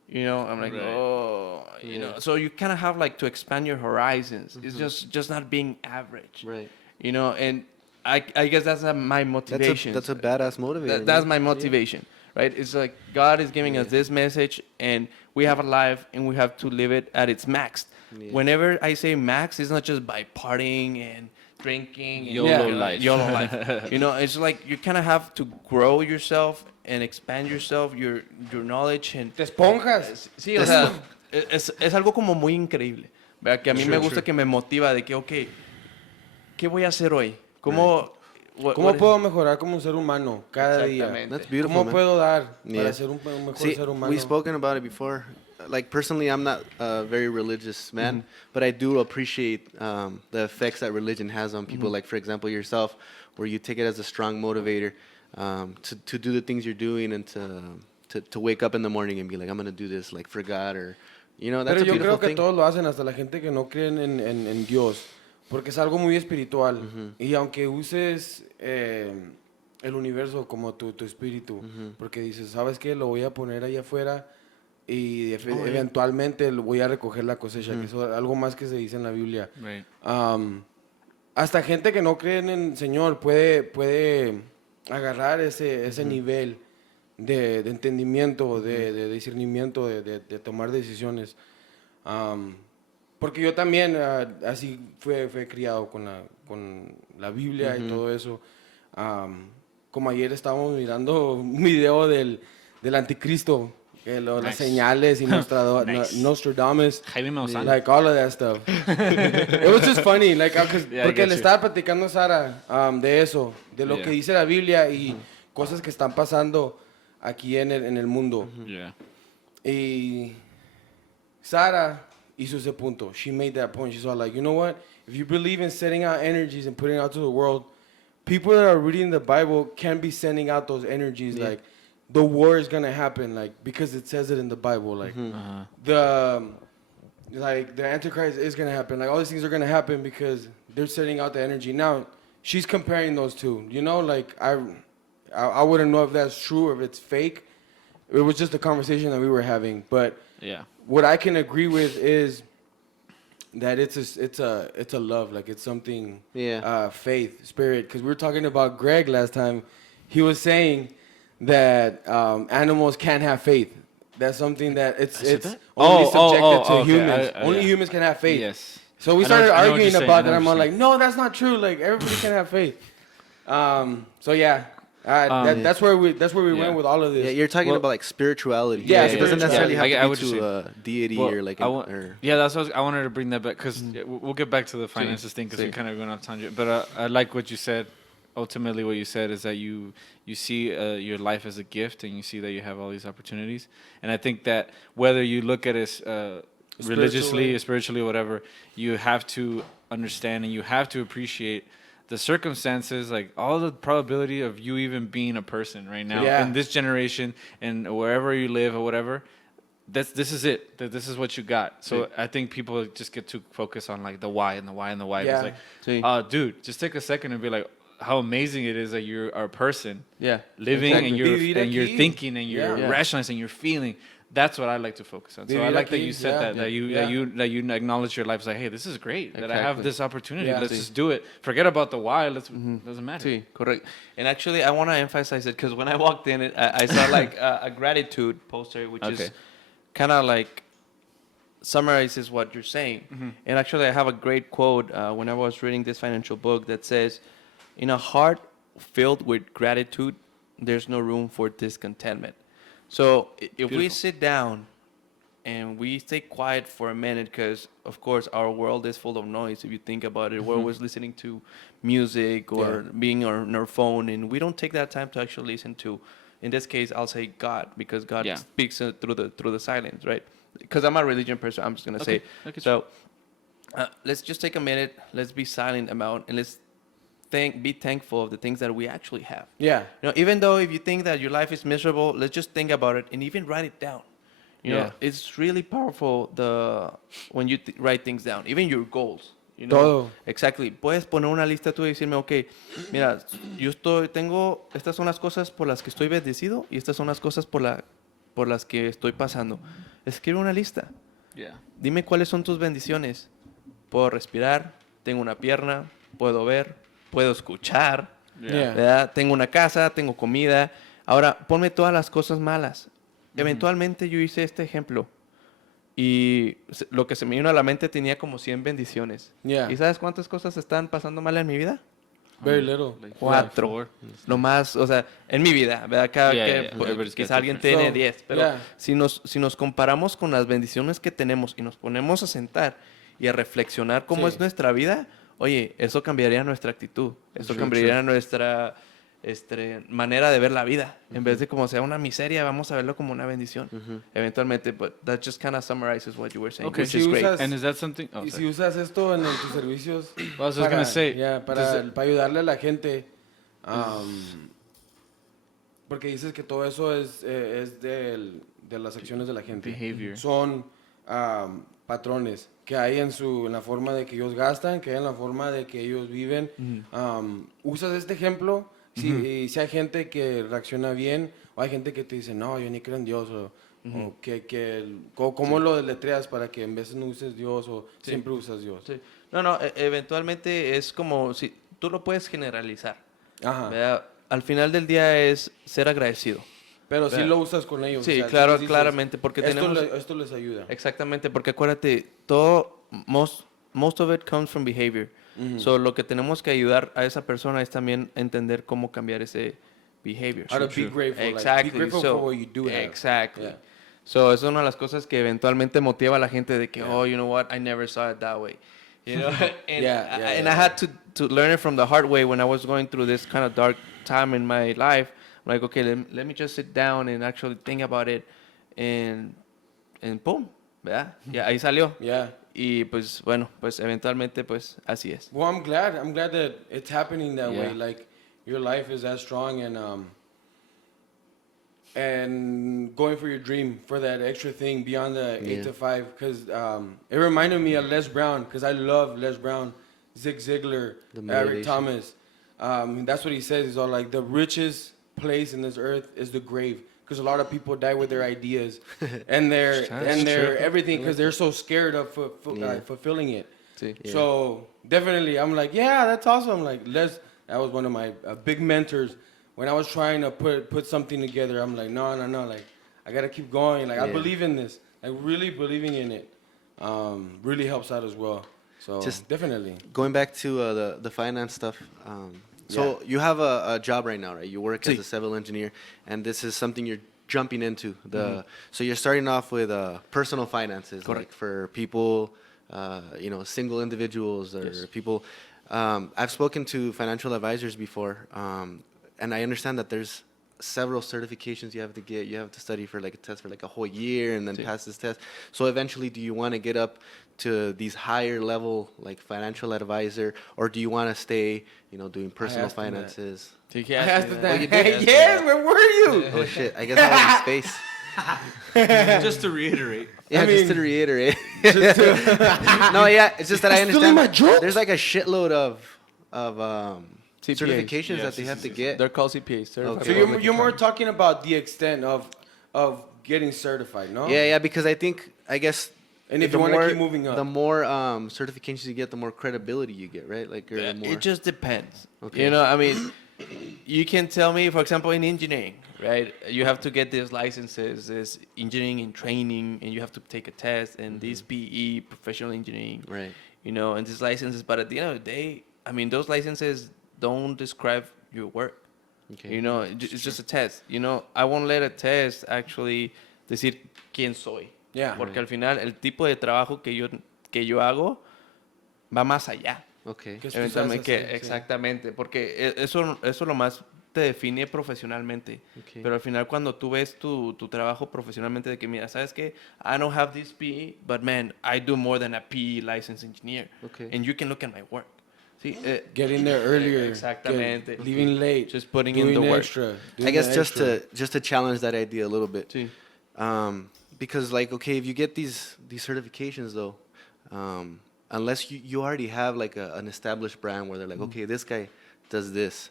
You know, I'm like, you know. So you kind of have like to expand your horizons. It's just not being average. Right. You know, and I guess that's my motivation. That's a badass motivator. That's my motivation, right? It's like God is giving us this message, and we have a life, and we have to live it at its max. Yeah. Whenever I say max, it's not just by partying and drinking. And YOLO life. YOLO life. You know, it's like you kind of have to grow yourself and expand yourself, your knowledge. And Te esponjas. sí, o sea, es algo como muy increíble. ¿Verdad? Que a mí me gusta que me motiva de que, ok, ¿qué voy a hacer hoy? ¿Cómo puedo mejorar como un ser humano cada día? That's beautiful, ¿Cómo man. puedo dar Yeah. para ser un mejor See, ser humano? we've spoken about it before. Like, personally, I'm not a very religious man, but I do appreciate the effects that religion has on people. Like, for example, yourself, where you take it as a strong motivator to do the things you're doing and to wake up in the morning and be like, I'm going to do this, like, for God, or, you know, that's Pero a yo beautiful creo que thing. todos lo hacen, hasta la gente que no creen en Dios, porque es algo muy espiritual. Y aunque uses el universo como tu espíritu, porque dices, ¿sabes qué? Lo voy a poner ahí afuera y eventualmente lo voy a recoger la cosecha, que eso es algo más que se dice en la Biblia. Right. Hasta gente que no cree en el Señor puede agarrar ese nivel de entendimiento, de discernimiento, de tomar decisiones. Porque yo también así fue criado con la Biblia y todo eso. Como ayer estábamos mirando un video del anticristo, las señales y Nostradamus, Jaime Maussan. like all of that stuff. It was just funny, like, Yeah, I porque get le you. estaba platicando a Sara de eso, de lo que dice la Biblia y cosas que están pasando aquí en el mundo. Yeah. Y Sara hizo ese punto. She made that point. She's all like, you know what? If you believe in sending out energies and putting it out to the world, people that are reading the Bible can be sending out those energies. Yeah. Like, the war is gonna happen, like, because it says it in the Bible. Like, the Antichrist is gonna happen. Like, all these things are gonna happen because they're sending out the energy. Now, she's comparing those two. You know, like, I wouldn't know if that's true or if it's fake. It was just a conversation that we were having. But Yeah. what I can agree with is that it's a love, like, it's something, faith, spirit. Because we were talking about Greg last time. He was saying that animals can't have faith. That's something that it's that? only Oh, subjected to okay. humans. Only yeah. humans can have faith. Yes. So we I know started what you're arguing saying. about I know that. I'm what all you're like, no, that's not true. Like, everybody can have faith. So yeah, that's where we went with all of this. Yeah, you're talking about like spirituality. Yeah, Like, it doesn't necessarily I have would to be say- to a deity Well, or like yeah, that's what I wanted to bring that back because we'll get back to the finances thing because we're kind of going off tangent. But I like what you said. Ultimately, what you said is that you see your life as a gift and you see that you have all these opportunities. And I think that whether you look at it religiously or spiritually or whatever, you have to understand and you have to appreciate the circumstances, like all the probability of you even being a person right now in this generation and wherever you live or whatever. This is it. This is what you got. So I think people just get too focused on like the why and the why and the why. Yeah. It's like, dude, just take a second and be like, how amazing it is that you are a person Yeah. living Exactly. and Vivir you're aquí. thinking and you're Yeah. rationalizing, you're feeling. That's what I like to focus on. So I Vivir like that aquí, you said yeah. that you acknowledge your life. It's like, hey, this is great that I have Exactly. this opportunity. Yeah. Let's Sí. just do it. Forget about the why. Doesn't matter. Sí, correct. And actually, I want to emphasize it because when I walked in, I saw like a gratitude poster, which Okay. is kind of like summarizes what you're saying. And actually, I have a great quote when I was reading this financial book that says, "In a heart filled with gratitude, there's no room for discontentment." So if we Beautiful. sit down and we stay quiet for a minute, because of course our world is full of noise. If you think about it, we're always listening to music or being on our phone, and we don't take that time to actually listen to. In this case, I'll say God, because God Yeah. speaks through the silence, right? Because I'm a religion person, I'm just gonna say. Okay. So let's just take a minute. Let's be silent about, and let's be thankful of the things that we actually have. Yeah. You know, even though if you think that your life is miserable, let's just think about it and even write it down. You know, it's really powerful when you write things down, even your goals. You know, Todo. exactly. Puedes poner una lista tú y decirme, okay, mira, estas son las cosas por las que estoy bendecido y estas son las cosas por las que estoy pasando. Escribe una lista. Yeah. Dime cuáles son tus bendiciones. Puedo respirar, tengo una pierna, puedo ver, puedo escuchar, Yeah. ¿verdad? Tengo una casa, tengo comida. Ahora, ponme todas las cosas malas. Eventualmente yo hice este ejemplo y lo que se me vino a la mente tenía como 100 bendiciones. Yeah. ¿Y sabes cuántas cosas están pasando mal en mi vida? Very little. Like 4. four. Lo más, o sea, en mi vida, ¿verdad? Everybody's got Quizá alguien different. tiene So, 10, pero yeah. si nos comparamos con las bendiciones que tenemos y nos ponemos a sentar y a reflexionar cómo Sí. es nuestra vida, oye, eso cambiaría nuestra actitud, eso cambiaría nuestra manera de ver la vida. En vez de como sea una miseria, vamos a verlo como una bendición. Eventualmente, but that just kind of summarizes what you were saying, Okay. which Si is great. usas- And is that something? Oh, Y sorry. si usas esto en tus servicios Well, I was just gonna say, yeah, para ayudarle a la gente, porque dices que todo eso es de las acciones de la gente. Behavior. Son patrones que hay en la forma de que ellos gastan, que hay en la forma de que ellos viven. Usas este ejemplo, si hay gente que reacciona bien, o hay gente que te dice, no, yo ni creo en Dios, o ¿cómo lo deletreas para que en vez no uses Dios o siempre usas Dios? Sí. No, eventualmente es como si tú lo puedes generalizar. Ajá. ¿Verdad? Al final del día es ser agradecido. Pero sí ¿verdad? lo usas con ellos. Sí, o sea, claro, les dices, claramente, porque tenemos... Esto les ayuda. Exactamente, porque acuérdate, todo, most of it comes from behavior. So, lo que tenemos que ayudar a esa persona es también entender cómo cambiar ese behavior. How to be grateful. Exactly. Like, be grateful So, for what you do have. exactly. Yeah. So, es una de las cosas que eventualmente motiva a la gente de que, oh, you know what, I never saw it that way. You know, and, I had to learn it from the hard way when I was going through this kind of dark time in my life. I'm like, okay, let me just sit down and actually think about it, and boom, ¿verdad? Ya, ahí salió. Yeah. Y pues bueno, pues eventualmente pues así es. Well, I'm glad that it's happening that Yeah. way. Like your life is that strong and going for your dream, for that extra thing beyond the 8 to 5. Because it reminded me of Les Brown, because I love Les Brown, Zig Ziglar, The Eric motivation. Thomas. That's what he says. He's all like, the richest place in this earth is the grave. Because a lot of people die with their ideas and their everything, because they're so scared of fulfilling it. Sí. Yeah. So definitely, I'm like, yeah, that's awesome. Like, that was one of my big mentors. When I was trying to put something together, I'm like, no, like, I gotta keep going. Like, I believe in this. Like, really believing in it really helps out as well. So Just- definitely. Going back to the finance stuff. So you have a job right now, right? You work as a civil engineer, and this is something you're jumping into. So you're starting off with personal finances, like for people, single individuals or people. I've spoken to financial advisors before, and I understand that there's several certifications you have to get. You have to study for like a test for like a whole year and then pass this test. So eventually, do you want to get up to these higher level like financial advisor, or do you want to stay, doing personal asked him that. finances? Sí, I asked him that. Oh, you did? Yes, where were you? Oh shit! I guess I was in space. Just to reiterate. Yeah, I just mean, to reiterate. No, yeah, it's just that I It's still in understand. my drawer? There's like a shitload of CPAs. certifications Yeah, that they have to get. They're called CPAs. Certified Okay. So Public you're more Accountants. talking about the extent of getting certified, no? Yeah, because I guess. And if the you want to more- keep moving the up, more certifications you get, the more credibility you get, right? Like, or the more. It just depends. Okay. You know, I mean, you can tell me, for example, in engineering, right? You have to get these licenses, this engineering and training, and you have to take a test, and this PE, professional engineering, Right. you know, and these licenses. But at the end of the day, I mean, those licenses don't describe your work. Okay. You know, it's just a test. You know, I won't let a test actually decir quién soy. Yeah. Porque al final el tipo de trabajo que yo hago va más allá. Okay. Que tú Eventualmente, sabes hacer, sí. exactamente, porque eso lo más te define profesionalmente. Okay. Pero al final cuando tú ves tu trabajo profesionalmente de que mira, ¿sabes qué? I don't have this PE, but man, I do more than a PE licensed engineer. Okay. And you can look at my work. Sí, Getting there earlier, Exactamente. leaving late, Just putting in doing the work. extra. I doing guess the just extra. to challenge that idea a little bit. Sí. Because like, okay, if you get these certifications though, unless you already have like an established brand where they're like, okay, this guy does this,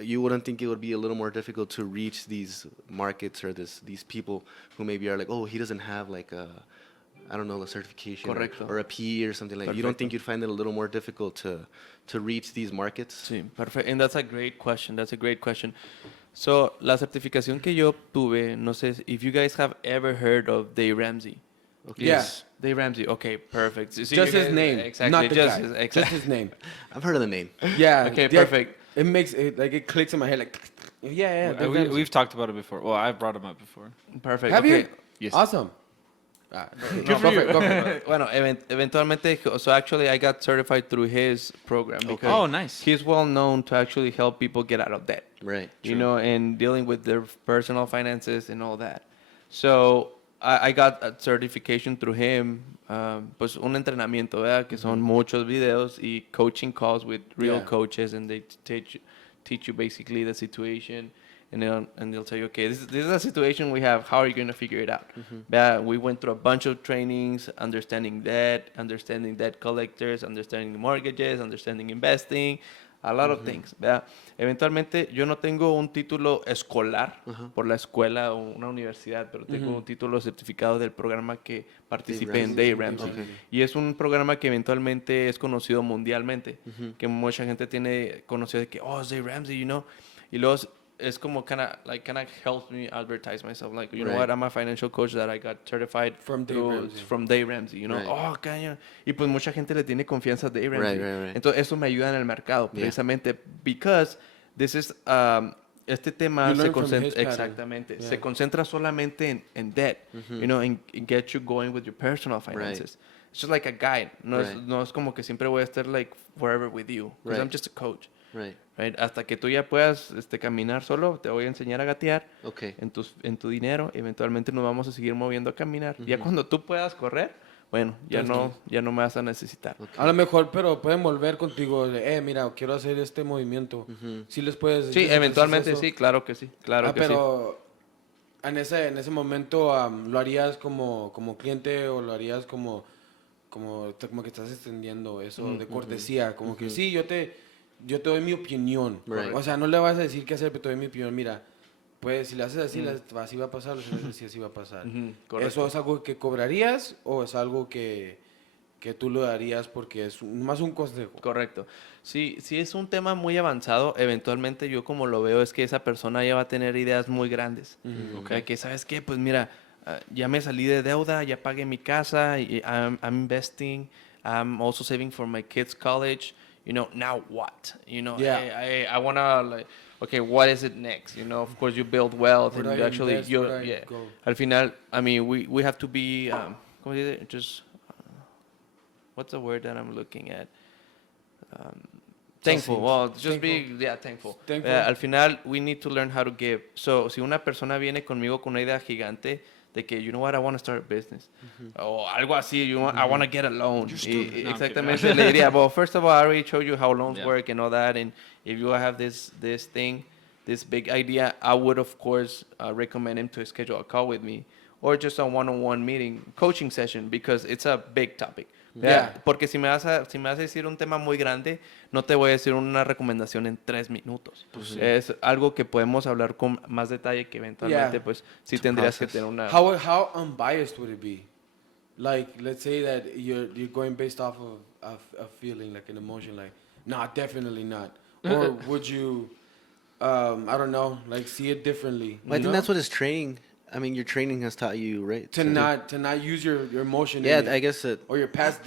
you wouldn't think it would be a little more difficult to reach these markets or these people who maybe are like, oh, he doesn't have like a, I don't know, a certification Correcto. or a P or something like that. You don't think you'd find it a little more difficult to reach these markets? Sí, perfecto. And that's a great question. That's a great question. So, la certificación que yo obtuve, no sé if you guys have ever heard of Dave Ramsey. Okay. Yeah. Dave Ramsey. Okay, perfect. So Just you his guys- name, Exactly. not the just guy. His, Just exactly. his name. I've heard of the name. Yeah. Okay, yeah, perfect. It makes it like it clicks in my head like, yeah. We've talked about it before. Well, I've brought him up before. Perfect. Have okay. you? Yes. Awesome. No, Go for it, go for it. Bueno, eventualmente, so actually I got certified through his program because Oh, nice. he's well known to actually help people get out of debt. Right. You know, and dealing with their personal finances and all that. So I got a certification through him, pues un entrenamiento, ¿verdad? Que son muchos videos y coaching calls with real Yeah. coaches, and they teach you basically the situation, and they'll tell you, okay, this is a situation we have. How are you going to figure it out? Yeah, we went through a bunch of trainings, understanding debt collectors, understanding mortgages, understanding investing, a lot of things, ¿verdad? Eventualmente, yo no tengo un título escolar por la escuela o una universidad, pero tengo un título certificado del programa que participé en Dave Ramsey. Y es un programa que eventualmente es conocido mundialmente, que mucha gente tiene conocido de que, oh, es Dave Ramsey, you know, y luego es como kind of helps me advertise myself, like, you know Right. what, I'm a financial coach that I got certified From Dave Ramsey. from Dave Ramsey, you know, Right. oh, caña. Y pues mucha gente le tiene confianza a Dave Ramsey. Right. Entonces eso me ayuda en el mercado, Yeah. precisamente, because this is, este tema You se learn from his concentra, pattern. exactamente, Yeah. se concentra solamente en debt, you know, and get you going with your personal finances. It's just like a guide. No, Right. no es como que siempre voy a estar like forever with you, because Right. I'm just a coach. Right. Right? Hasta que tú ya puedas caminar solo, te voy a enseñar a gatear Okay. en tu dinero. Eventualmente nos vamos a seguir moviendo a caminar. Ya cuando tú puedas correr, bueno, ya no me vas a necesitar. A lo mejor, pero pueden volver contigo de, mira, quiero hacer este movimiento. Sí les puedes Sí, decir eventualmente eso. sí, claro que sí. Claro que sí. Pero en ese momento lo harías como cliente o lo harías como que estás extendiendo eso de cortesía, como que sí, yo te doy mi opinión. Right. O sea, no le vas a decir qué hacer, pero te doy mi opinión. Mira, pues si le haces así, así va a pasar, si le haces así, así va a pasar. Correcto. ¿Eso es algo que cobrarías o es algo que tú lo darías porque es más un consejo? Correcto. Sí, sí es un tema muy avanzado. Eventualmente yo como lo veo es que esa persona ya va a tener ideas muy grandes. O sea, que ¿sabes qué? Pues mira, ya me salí de deuda, ya pagué mi casa, y I'm investing, I'm also saving for my kids' college. You know, now what? You know, Yeah. I want to, like, okay, what is it next? You know, of course you build wealth Where and do you I actually, invest? you, Where do I yeah. go? Al final, I mean, we have to be, ¿cómo se dice? Just, what's the word that I'm looking at? Thankful. Well, just be, yeah, thankful. Thankful. Al final, we need to learn how to give. So, si una persona viene conmigo con una idea gigante de que, you know what, I want to start a business. O algo así, I want to get a loan. No, I'm Exactamente, le diría, well, first of all, I already showed you how loans Yeah. work and all that. And if you have this thing, this big idea, I would, of course, recommend him to schedule a call with me or just a one-on-one meeting, coaching session, because it's a big topic. Yeah. Porque si me vas a decir un tema muy grande, no te voy a decir una recomendación en 3 minutos. Es algo que podemos hablar con más detalle que eventualmente, pues, sí tendrías que tener una... How unbiased would it be? Like, let's say that you're going based off of a feeling, like an emotion, like, nah, definitely not. Or would you, I don't know, like see it differently? Well, I think that's what his training. I mean, your training has taught you, right? to not use your emotion. Yeah, in it, I guess it. or your past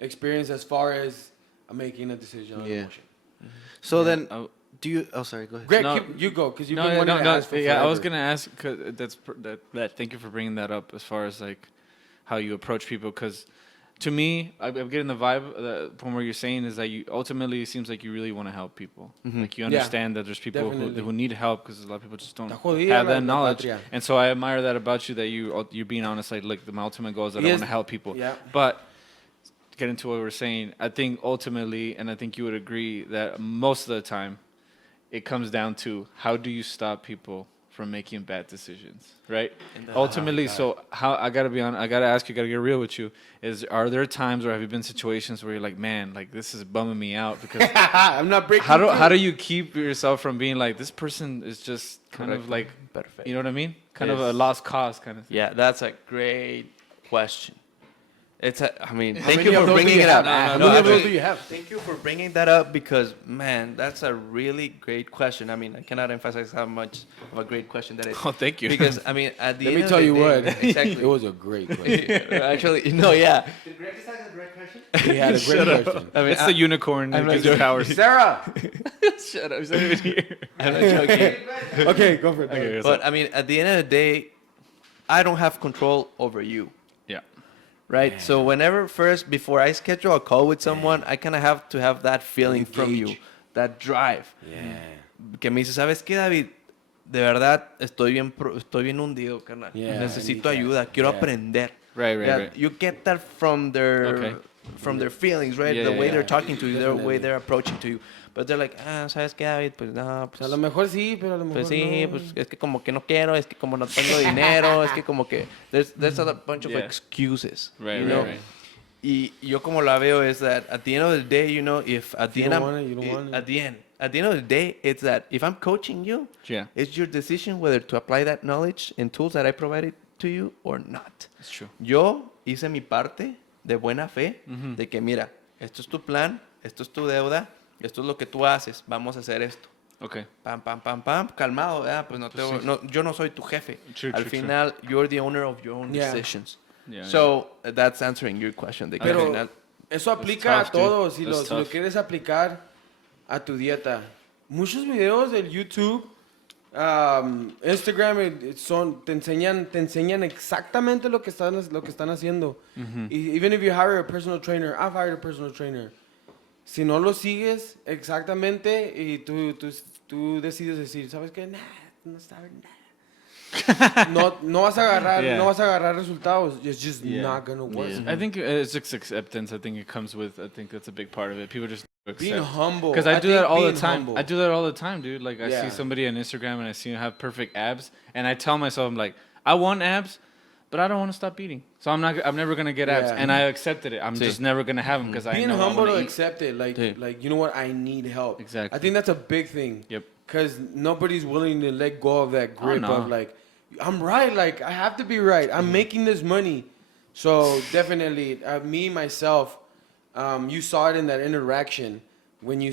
experience as far as making a decision on emotion. So then, do you? Oh, sorry. Go ahead. Greg, No. you go because you've No, been yeah, wanting to ask for I was forever. gonna ask because thank you for bringing that up as far as like how you approach people. Because to me, I'm getting the vibe from what you're saying is that you ultimately it seems like you really want to help people. Like you understand that there's people who need help because a lot of people just don't have that knowledge. And so I admire that about you that you're being honest. Like, look, my ultimate goal is that I want to help people. Yeah. But to get into what we were saying, I think ultimately, and I think you would agree that most of the time, it comes down to how do you stop people from making bad decisions, right? Ultimately, so how I gotta be on. I gotta ask you. Gotta get real with you. Are there times or have you been situations where you're like, man, like this is bumming me out because I'm not breaking. how do you keep yourself from being like this person is just kind of like Perfect. you know what I mean? Kind of a lost cause kind of thing. Yeah, that's a great question. Thank many you of for those bringing do you it have? up. How No, many of those actually, do you have? Thank you for bringing that up because, man, that's a really great question. I mean, I cannot emphasize how much of a great question that is. Oh, thank you. Because, I mean, at the Let end me of tell the you day, what. Exactly. It was a great question. Actually, no, yeah. Did Greg just ask a great question? He had a great question. I mean, It's the unicorn that I'm not gives you joking. powers. Sarah. Shut up. He's not even here. I'm not joking. Okay, go for it. Okay, But, I mean, at the end of the day, I don't have control over you. yeah. Right? So before I schedule a call with someone, I kind of have to have that feeling from you, that drive. Yeah. Que me dice, ¿sabes qué, David? De verdad, estoy bien hundido, carnal. Yeah, Necesito I need ayuda, that. quiero Yeah. aprender. Right. You get that from their feelings, right? Yeah, the yeah, way yeah. they're talking to you, the way Definitely. they're approaching to you. But they're like, ¿sabes qué, David? Pues no, O pues... sea, a lo mejor sí, pero a lo mejor Pues sí, no. pues es que como que no quiero, es que como no tengo dinero, es que como que there's a bunch of Yeah. excuses, Right, you right, know. right. Y yo como la veo is that at the end of the day, you know, if at the you end don't I'm- want it, you don't want it. at the end of the day, it's that if I'm coaching you, Yeah. it's your decision whether to apply that knowledge and tools that I provided to you or not. It's true. Yo hice mi parte de buena fe, de que mira, esto es tu plan, esto es tu deuda, esto es lo que tú haces, vamos a hacer esto. Okay. Pam, calmado, ¿verdad? Pues yo no soy tu jefe. True, Al true, final, you're the owner of your own Yeah. decisions. Yeah, So, that's answering your question. De que al Pero final, eso aplica tough, a todo. dude. Si That's lo tough. quieres aplicar a tu dieta. Muchos videos del YouTube, Instagram, te enseñan exactamente lo que están haciendo. Even if you hire a personal trainer, I've hired a personal trainer. Si no lo sigues exactamente y tú decides decir, ¿sabes qué? Nah, no sabes nada. no vas a agarrar resultados. It's just not gonna work. I think it's just acceptance. I think it comes with. I think that's a big part of it. People just Being accept. humble. Because I do that all the being time. humble. I do that all the time, dude. Like I Yeah. see somebody on Instagram and I see them have perfect abs, and I tell myself, I'm like, I want abs, but I don't want to stop eating. So I'm never gonna get abs, Yeah. and I accepted it. I'm just never gonna have them because I Being know humble I to want to eat. accept it, like Sí. you know what, I need help. Exactly. I think that's a big thing. Yep. Because nobody's willing to let go of that grip no. of like, I'm right, like I have to be right. I'm making this money, so definitely me myself, you saw it in that interaction when you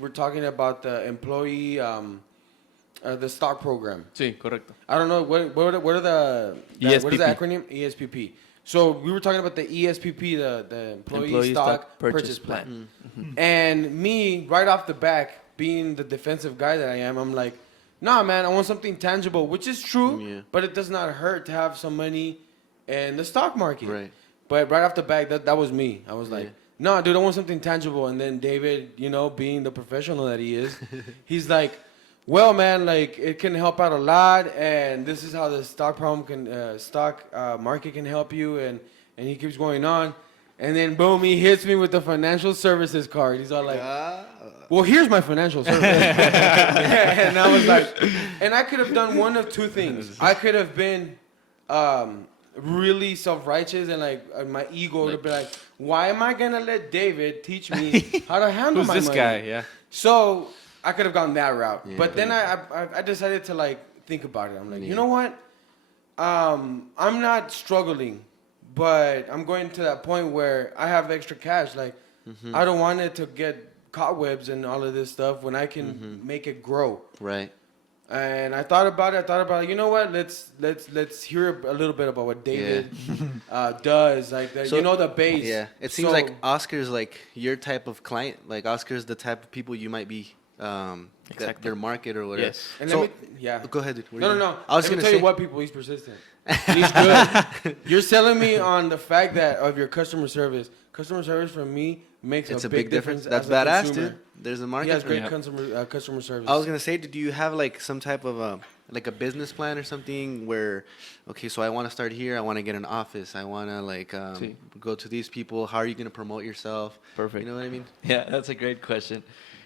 were talking about the employee, the stock program. sí, correcto. I don't know what are the what is the ESPP. acronym? ESPP. So we were talking about the ESPP, the employee stock purchase plan. And me right off the back, being the defensive guy that I am, I'm like, nah, man, I want something tangible, which is true, Yeah. but it does not hurt to have some money in the stock market. Right. But right off the back, that was me. I was like, no, dude, I want something tangible. And then David, you know, being the professional that he is, he's like, well, man, like it can help out a lot, and this is how the stock market can help you, and he keeps going on, and then boom, he hits me with the financial services card. He's all like, well, here's my financial service, and I was like, and I could have done one of two things. I could have been really self-righteous and like my ego to be like, why am I gonna let David teach me how to handle Who's my this money? guy? Yeah. So I could have gone that route, Yeah. but then I decided to like think about it. I'm like, Yeah. you know what? I'm not struggling, but I'm going to that point where I have extra cash. Like, I don't want it to get cobwebs and all of this stuff when I can make it grow. Right. And I thought about it. You know what? Let's hear a little bit about what David does. Like that, So- you know, the base. Yeah. It seems So- like Oscar's like your type of client. Like Oscar's the type of people you might be Exactly. their market or whatever. Yes. And So- let me, yeah. Go ahead, dude. What are No, you no, doing? no. I was Let me gonna tell say you what, people. He's persistent. He's good. You're selling me on the fact that of your customer service. Customer service for me makes it's a big difference. That's as a badass, consumer. dude. There's a market. He has for great it. customer service. I was gonna say, do you have like some type of like a business plan or something where, okay, so I want to start here. I want to get an office. I want to like Sí. go to these people. How are you gonna promote yourself? Perfect. You know what I mean? Yeah, that's a great question.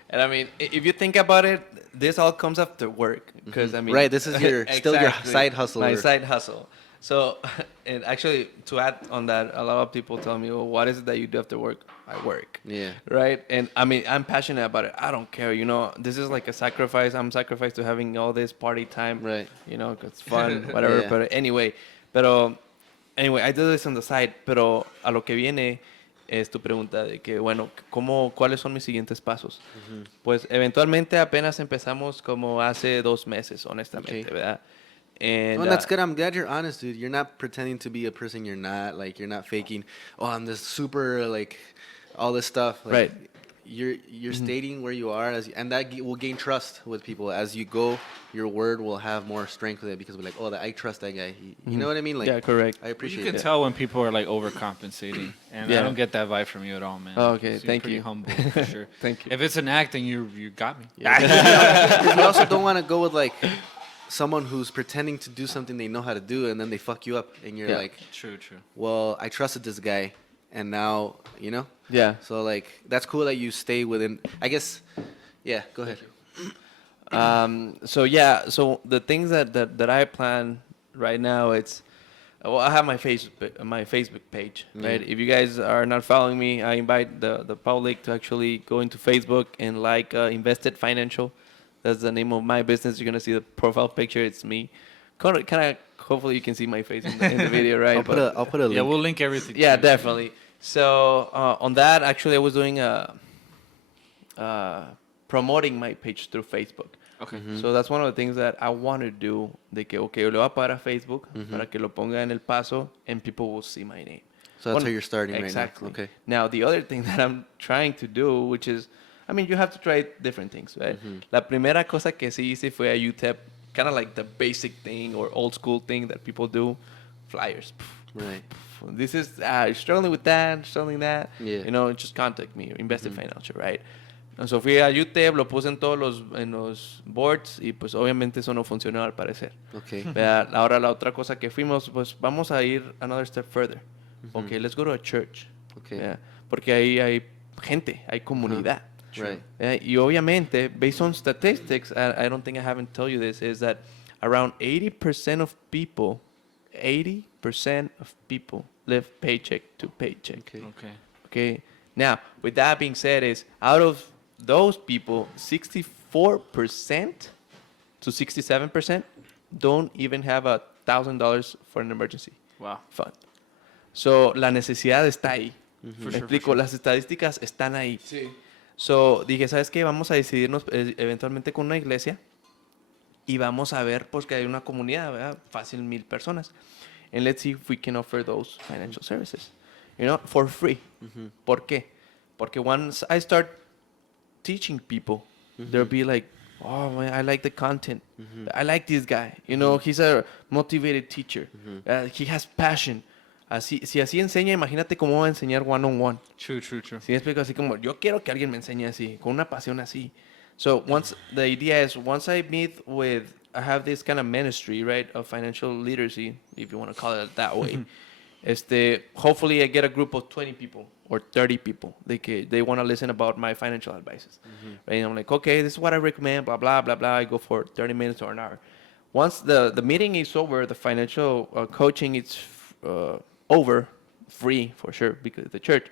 And I mean, if you think about it, this all comes after work. Because I mean, Right, this is your- still your Exactly, side hustle My or- side hustle. So, and actually, to add on that, a lot of people tell me, well, what is it that you do after work? I work. Yeah. Right? And I mean, I'm passionate about it. I don't care. You know, this is like a sacrifice. I'm sacrificed to having all this party time. Right. You know, 'cause it's fun, whatever. Yeah. But anyway, I do this on the side. Pero a lo que viene es tu pregunta de que, bueno, ¿cuáles son mis siguientes pasos? Pues eventualmente apenas empezamos como hace 2 meses, honestamente, Okay. ¿verdad? And, Well, that's good. I'm glad you're honest, dude. You're not pretending to be a person you're not. Like you're not faking. Oh, I'm this super like all this stuff. Like, Right. You're stating where you are, and that will gain trust with people as you go. Your word will have more strength with it because we're like, oh, I trust that guy. You know what I mean? Like, Yeah, correct. I appreciate You can it. tell when people are like overcompensating, and Yeah. I don't get that vibe from you at all, man. Oh, okay, You seem thank pretty you. humble for sure. Thank you. If it's an act, then you got me. Because you also don't want to go with like someone who's pretending to do something they know how to do, and then they fuck you up, and you're Yeah. like, True, true. well, I trusted this guy, and now you know. Yeah. So like that's cool that you stay within. I guess. Yeah. Go ahead. So the things that I plan right now, it's well, I have my Facebook page, right? If you guys are not following me, I invite the public to actually go into Facebook and like Invested Financial. That's the name of my business. You're gonna see the profile picture. It's me. Kind of. Hopefully you can see my face in the video, right? I'll put a link. Yeah, we'll link everything. Yeah, to you. definitely. So on that, actually, I was doing promoting my page through Facebook. Okay. So that's one of the things that I want to do. De que, okay, yo le voy a pagar a Facebook para que lo ponga en el paso, and people will see my name. So that's how you're starting Exactly. right now. Okay. Now, the other thing that I'm trying to do, which is, I mean, you have to try different things, right? La primera cosa que sí hice fue a UTEP, kind of like the basic thing or old school thing that people do, flyers. Right. This is struggling with that, struggling that. Yeah. You know, just contact me. Invested Financial, right? So fui a UTEP, lo puse en todos los boards y pues obviamente eso no funcionó al parecer. Okay. Vea, ahora la otra cosa que fuimos, pues vamos a ir another step further. Okay, let's go to a church. Okay. Vea, porque ahí hay gente, hay comunidad. Right. Y obviamente, based on statistics, I don't think I haven't told you this, is that around 80% of people live paycheck to paycheck. Okay. Okay. Okay. Now, with that being said, is out of those people, 64% to 67% don't even have $1,000 for an emergency Wow. fund. So, la necesidad está ahí. For Me sure, explico, las estadísticas están ahí. Sí. So, dije, ¿sabes qué? Vamos a decidirnos eventualmente con una iglesia y vamos a ver, pues, que hay una comunidad, ¿verdad? Fácil 1,000 personas. And let's see if we can offer those financial services, you know, for free. ¿Por qué? Porque once I start teaching people, they'll be like, oh, man, I like the content. I like this guy. You know, he's a motivated teacher. He has passion. Si así enseña, imagínate cómo va a enseñar one-on-one. True, true, true. Si me explico, así como, yo quiero que alguien me enseñe así, con una pasión así. So, the idea is, once I meet with, I have this kind of ministry, right, of financial literacy, if you want to call it that way. Hopefully I get a group of 20 people or 30 people. They want to listen about my financial advices. Right? And I'm like, okay, this is what I recommend, blah, blah, blah, blah. I go for 30 minutes or an hour. Once the meeting is over, the financial coaching is over free for sure because it's the church,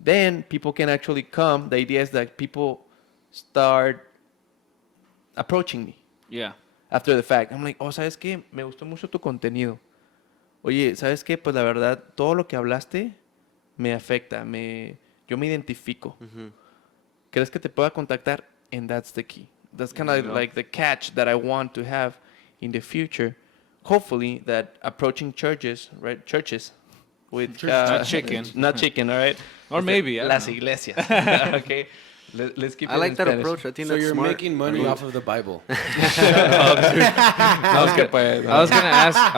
then people can actually come. The idea is that people start approaching me Yeah. after the fact. I'm like, oh, ¿sabes qué? Me gustó mucho tu contenido. Oye, ¿sabes qué? Pues la verdad, todo lo que hablaste me afecta, yo me identifico. ¿Crees que te pueda contactar? And that's the key. That's kind of like the catch that I want to have in the future. Hopefully that approaching churches, right? Churches with Not chicken. not chicken, all right? Or maybe, I don't Las know. iglesias. Okay. Let's keep it I like in that Spanish. approach. I think So that's you're smart. making money off of the Bible. I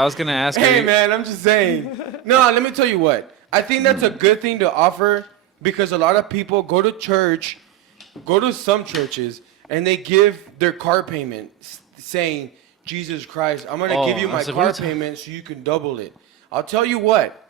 was gonna ask. Hey you- man, I'm just saying. No, let me tell you what. I think that's a good thing to offer because a lot of people go to church, go to some churches, and they give their car payment saying, Jesus Christ, I'm gonna give you my that's a car good time. payment so you can double it. I'll tell you what.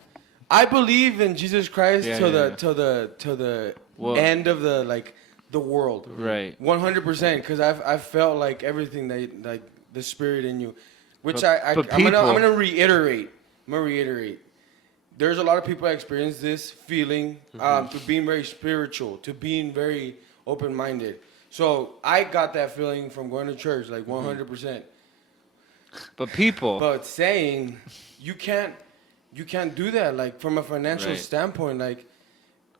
I believe in Jesus Christ Yeah, till yeah, the Well- end of the world. Right. 100%, because I've felt like everything that like the spirit in you, which But I'm people- gonna reiterate. There's a lot of people that experience this feeling to being very spiritual, to being very open-minded. So I got that feeling from going to church, like 100%. But people. But saying you can't do that, like from a financial Right. standpoint, like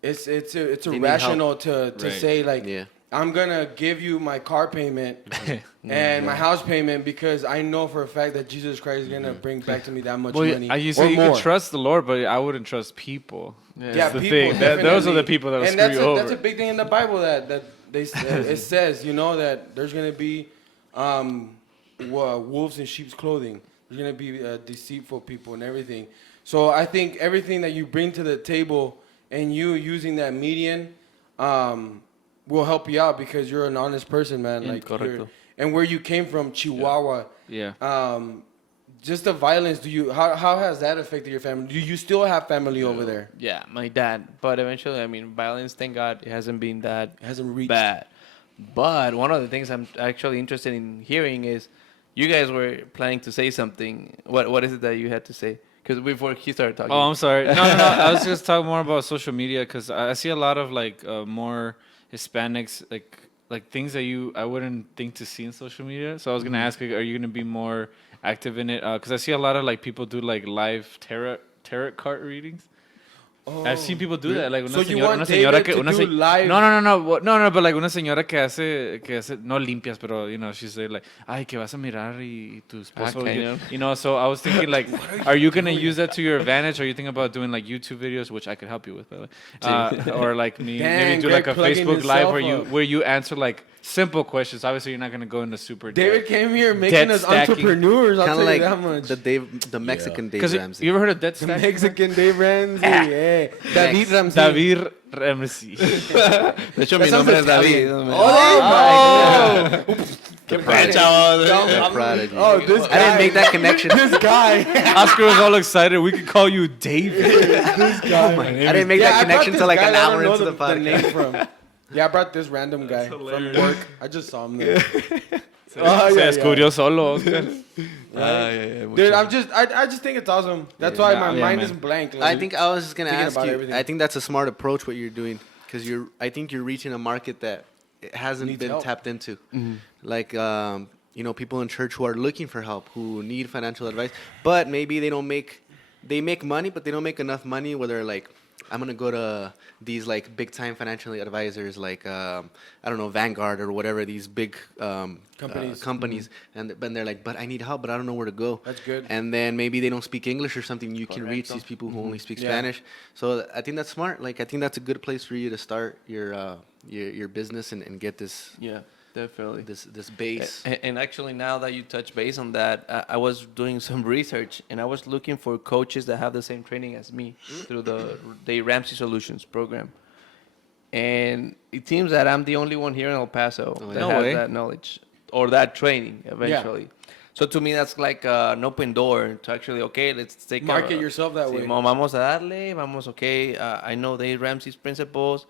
it's need irrational to Right. say like Yeah. I'm gonna give you my car payment and my house payment because I know for a fact that Jesus Christ is gonna bring back to me that much well, money you or say you more. can trust the Lord, but I wouldn't trust people. Yeah, That's the people. thing. Those are the definitely. people that'll and screw that's you over. That's a big thing in the Bible that they it says, you know, that there's gonna be wolves in sheep's clothing. There's gonna be deceitful people and everything. So I think everything that you bring to the table and you using that median will help you out because you're an honest person, man. Yeah, Like correcto. and where you came from, Chihuahua. Yeah. Just the violence. How has that affected your family? Do you still have family over there? Yeah, my dad. But eventually, I mean, violence, thank God, it hasn't been that It hasn't reached. bad. But one of the things I'm actually interested in hearing is you guys were planning to say something. What is it that you had to say? Because before he started talking. Oh, I'm sorry. No. I was just talking more about social media because I see a lot of like more Hispanics like things that I wouldn't think to see in social media. So I was gonna ask, are you gonna be more active in it? Because I see a lot of like people do like live tarot card readings. I've seen people do that, like una So you señora, want una señora David que to una do live- no, but like una señora que hace no limpias, pero you know, she's like, ay, que vas a mirar y tu esposo, Okay, you know. So I was thinking like, are you gonna use that to your advantage? Or are you thinking about doing like YouTube videos, which I could help you with, by the way, or like maybe Dang, do like Greg a plugging Facebook live himself up. where you answer like simple questions. Obviously, you're not gonna go into super David came here making Debt us stacking. entrepreneurs. I'll Kind tell of you that like much. the Mexican Dave because Ramsey. you ever heard of debt The stacking? Mexican Dave Ramsey. Yeah. David Ramsey. David Ramsey. De hecho, That mi sounds nombre es David. Italian. Oh, Qué chavos. The prodigy. Oh, this guy. I didn't make that connection. This guy. Oscar was all excited. We could call you David. This guy. I didn't make Yeah, that I brought connection this till like guy an that I hour don't into know the podcast. name from. Yeah, I brought this random guy from hilarious. work. I just saw him there. Oh, Se yeah, descubrió solo, Oscar. Dude, I just think it's awesome. That's why my Yeah, mind man. isn't blank. Like, I think I was just gonna Thinking ask about you. everything. I think that's a smart approach what you're doing because I think you're reaching a market that it hasn't Needs been help. tapped into. Like you know, people in church who are looking for help, who need financial advice, but maybe they make money, but they don't make enough money where they're like, I'm gonna go to these like big time financial advisors like I don't know, Vanguard or whatever, these big companies, and they're like, but I need help, but I don't know where to go. That's good. And then maybe they don't speak English or something. You can reach these people who only speak Yeah. Spanish. So I think that's smart. Like I think that's a good place for you to start your business and get this Yeah, definitely. this base. And actually, now that you touch base on that, I was doing some research and I was looking for coaches that have the same training as me through the Ramsey Solutions program. And it seems that I'm the only one here in El Paso that No has way. that knowledge or that training eventually. So to me, that's like an open door to actually, okay, let's take Market yourself that way. Vamos a darle, vamos, okay. I know Dave Ramsey's principles.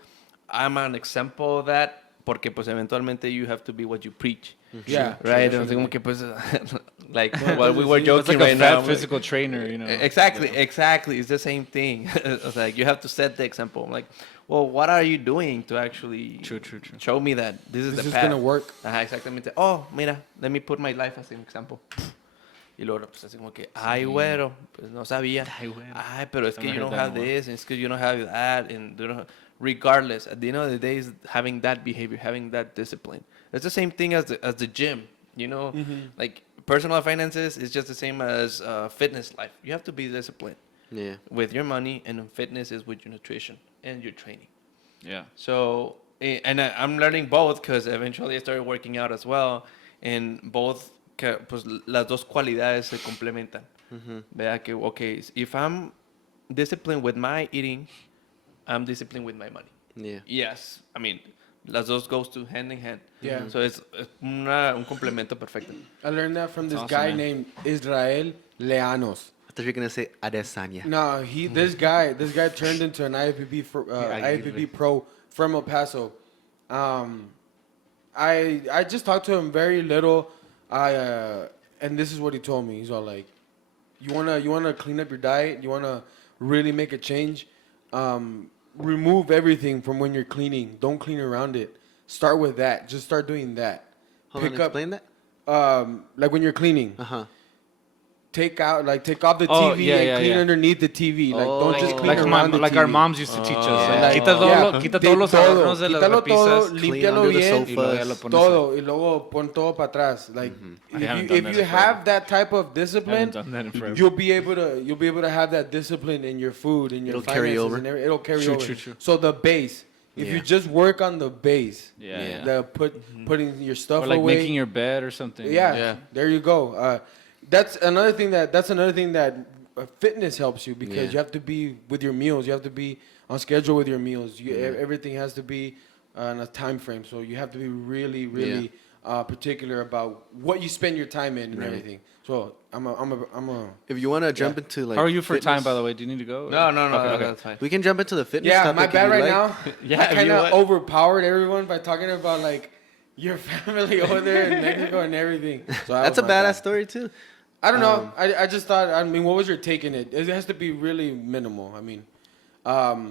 I'm an example of that. Porque pues eventualmente you have to be what you preach. Yeah. Right, Sure, entonces como que pues Like what we were It's joking like a right fat now. physical trainer, you know. Exactly, exactly. It's the same thing. It's like you have to set the example. I'm like, well, what are you doing to actually True. show me that this is This the is path? gonna work. Ajá, exactamente. Oh, mira, let me put my life as an example. Y luego, pues así como que, ay, güero, pues no sabía. Ay, güero. Ay, pero es que Haven't you heard don't that in have a while. this, and it's because you don't have that, and you don't regardless, at the end of the day, is having that behavior, having that discipline. It's the same thing as the gym, you know? Like, personal finances is just the same as fitness life. You have to be disciplined Yeah. with your money, and fitness is with your nutrition and your training. Yeah. So, and I'm learning both because eventually I started working out as well, and both, pues las dos cualidades se complementan. Vea que, okay, if I'm disciplined with my eating, I'm disciplined with my money. Yeah. Yes, I mean, las dos goes to hand in hand. Yeah. So it's un complemento perfecto. I learned that from this awesome, guy man. named Israel Leanos. I thought you were gonna say Adesanya. No, this guy turned into an IFBB pro from El Paso. I just talked to him very little. And this is what he told me. He's all like, you wanna clean up your diet. You wanna really make a change. Remove everything from when you're cleaning. Don't clean around it. Start with that. Just start doing that. Hold on, explain that. Like when you're cleaning. Take off the TV Oh, and yeah, clean yeah. underneath the TV. Like don't just clean Like, around the TV. our moms used to teach us. Yeah. Quita todos los adornos de las Quítalo todo, repisas. límpialo under the bien, sofas. Y luego ya lo pones todo, y luego pon todo para atrás. Like I haven't if done you, that if you in have that type of I discipline, haven't done that in forever. you'll be able to have that discipline in your food, in your It'll carry finances, over. and it'll carry True, over. true. So the base, if Yeah. you just work on the base, Yeah. the putting your stuff Or like away, making your bed or something. Yeah. there you go. That's another thing that fitness helps you because Yeah. you have to be with your meals. You have to be on schedule with your meals. Everything has to be on a time frame. So you have to be really particular about what you spend your time in and Right. everything. So I'm a If you want to jump into like, How are you for fitness, time, by the way? Do you need to go? No, Okay. that's fine. We can jump into the fitness. yeah. topic My if bad you right like. now. Yeah, I if kind you of want. overpowered everyone by talking about like your family over there in Mexico and everything. So That's a badass story too. I don't know. I just thought. I mean, what was your take in it? It has to be really minimal. I mean, Like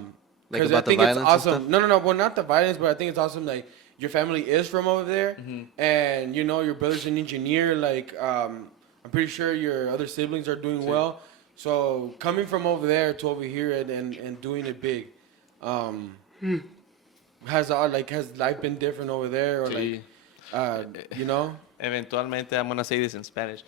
because about I think the it's violence and awesome. stuff? No. Well, not the violence, but I think it's awesome. Like your family is from over there, and you know your brother's an engineer. Like I'm pretty sure your other siblings are doing well. So coming from over there to over here and doing it big, has life been different over there or Sí. you know? Eventualmente, I'm gonna say this in Spanish.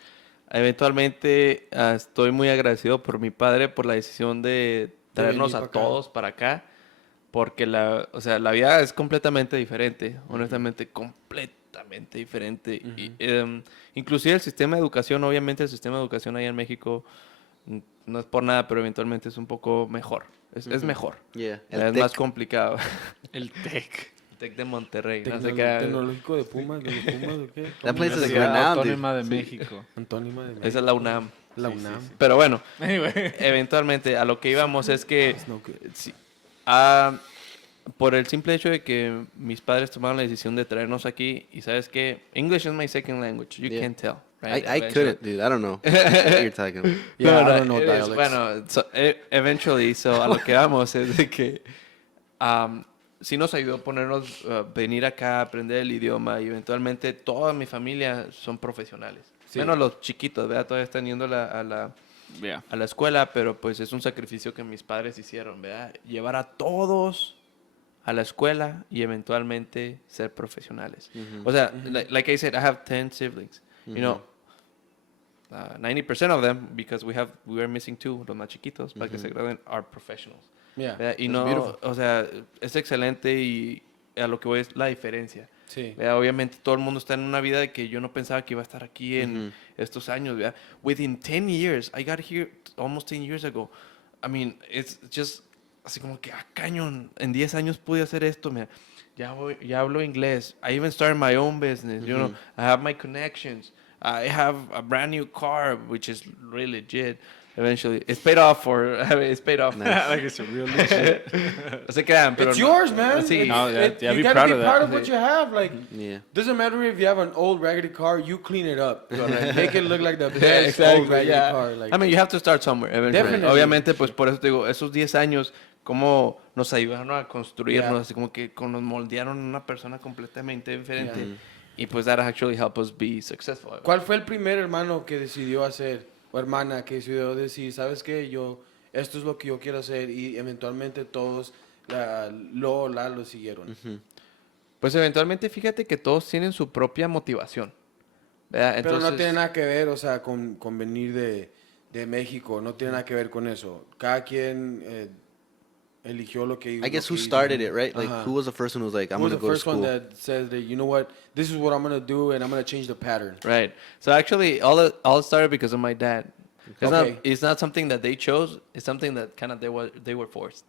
Eventualmente, estoy muy agradecido por mi padre por la decisión de traernos venir a pa' acá. todos para acá, porque la vida es completamente diferente, honestamente, completamente diferente. Y, inclusive el sistema de educación, obviamente el sistema de educación allá en México, no es por nada, pero eventualmente es un poco mejor. Es mejor. Yeah. Es más complicado. El TEC. Tec de Monterrey. No sé qué. Tecnológico de Pumas, ¿de los Pumas o qué? That place is like Universidad renowned, dude. Autónoma de México. Antónima de Esa es la UNAM. la UNAM. Pero bueno, Anyway. eventualmente a lo que íbamos es que It's no good. sí, por el simple hecho de que mis padres tomaron la decisión de traernos aquí y sabes que English is my second language, you Yeah. can't tell. Right? I couldn't, dude. I don't know what you're talking about. Yeah, No, I don't know it is- dialects. Bueno, eventually, a lo que vamos es de que sí nos ayudó a ponernos, venir acá, aprender el idioma y eventualmente toda mi familia son profesionales. Sí. Menos los chiquitos, ¿verdad? Todavía están yendo a la escuela, pero pues es un sacrificio que mis padres hicieron, ¿verdad? Llevar a todos a la escuela y eventualmente ser profesionales. O sea, like I said, I have 10 siblings. You know, 90% of them, because we were missing 2, los más chiquitos, para que se gradúen, are professionals. Yeah. ¿Verdad? Y That's no, beautiful. o sea, es excelente y a lo que voy es la diferencia. Sí. ¿Verdad? Obviamente todo el mundo está en una vida de que yo no pensaba que iba a estar aquí en estos años. ¿Verdad? Within 10 years, I got here almost 10 years ago. I mean, it's just así como que, cañón, en 10 años pude hacer esto. Mira, ya hablo inglés. I even started my own business. You know, I have my connections. I have a brand new car, which is really legit. Eventually, it's paid off it's paid off. Like it's a real legit. No se crean, pero It's yours, man. Sí. It's- No, yeah, you be gotta proud be of that. proud of what you have. Like, Yeah. doesn't matter if you have an old raggedy car, you clean it up. So, like, make it look like the best old Exactly, raggedy yeah. car. Like, I mean, you have to start somewhere eventually. Definitely. Obviamente, pues por eso te digo, esos 10 años, cómo nos ayudaron a construirnos, Yeah. así como que nos moldearon en una persona completamente diferente. Yeah. Y pues that actually helped us be successful. ¿cuál fue el primer hermano que decidió hacer, o hermana que decidió decir, sabes qué, esto es lo que yo quiero hacer, y eventualmente todos lo siguieron? Pues eventualmente fíjate que todos tienen su propia motivación. ¿Verdad? Pero no Entonces, tiene nada que ver, o sea, con venir de México, no tiene nada que ver con eso. Cada quien eligió lo que I guess lo who que started hizo. it, right? Like, Ajá. who was the first one who was like, I'm Who was going the to go to first one school? that says that, you know what, this is what I'm going to do, and I'm going to change the pattern? Right. So actually, all started because of my dad. Okay. It's not something that they chose. It's something that kind of they were forced.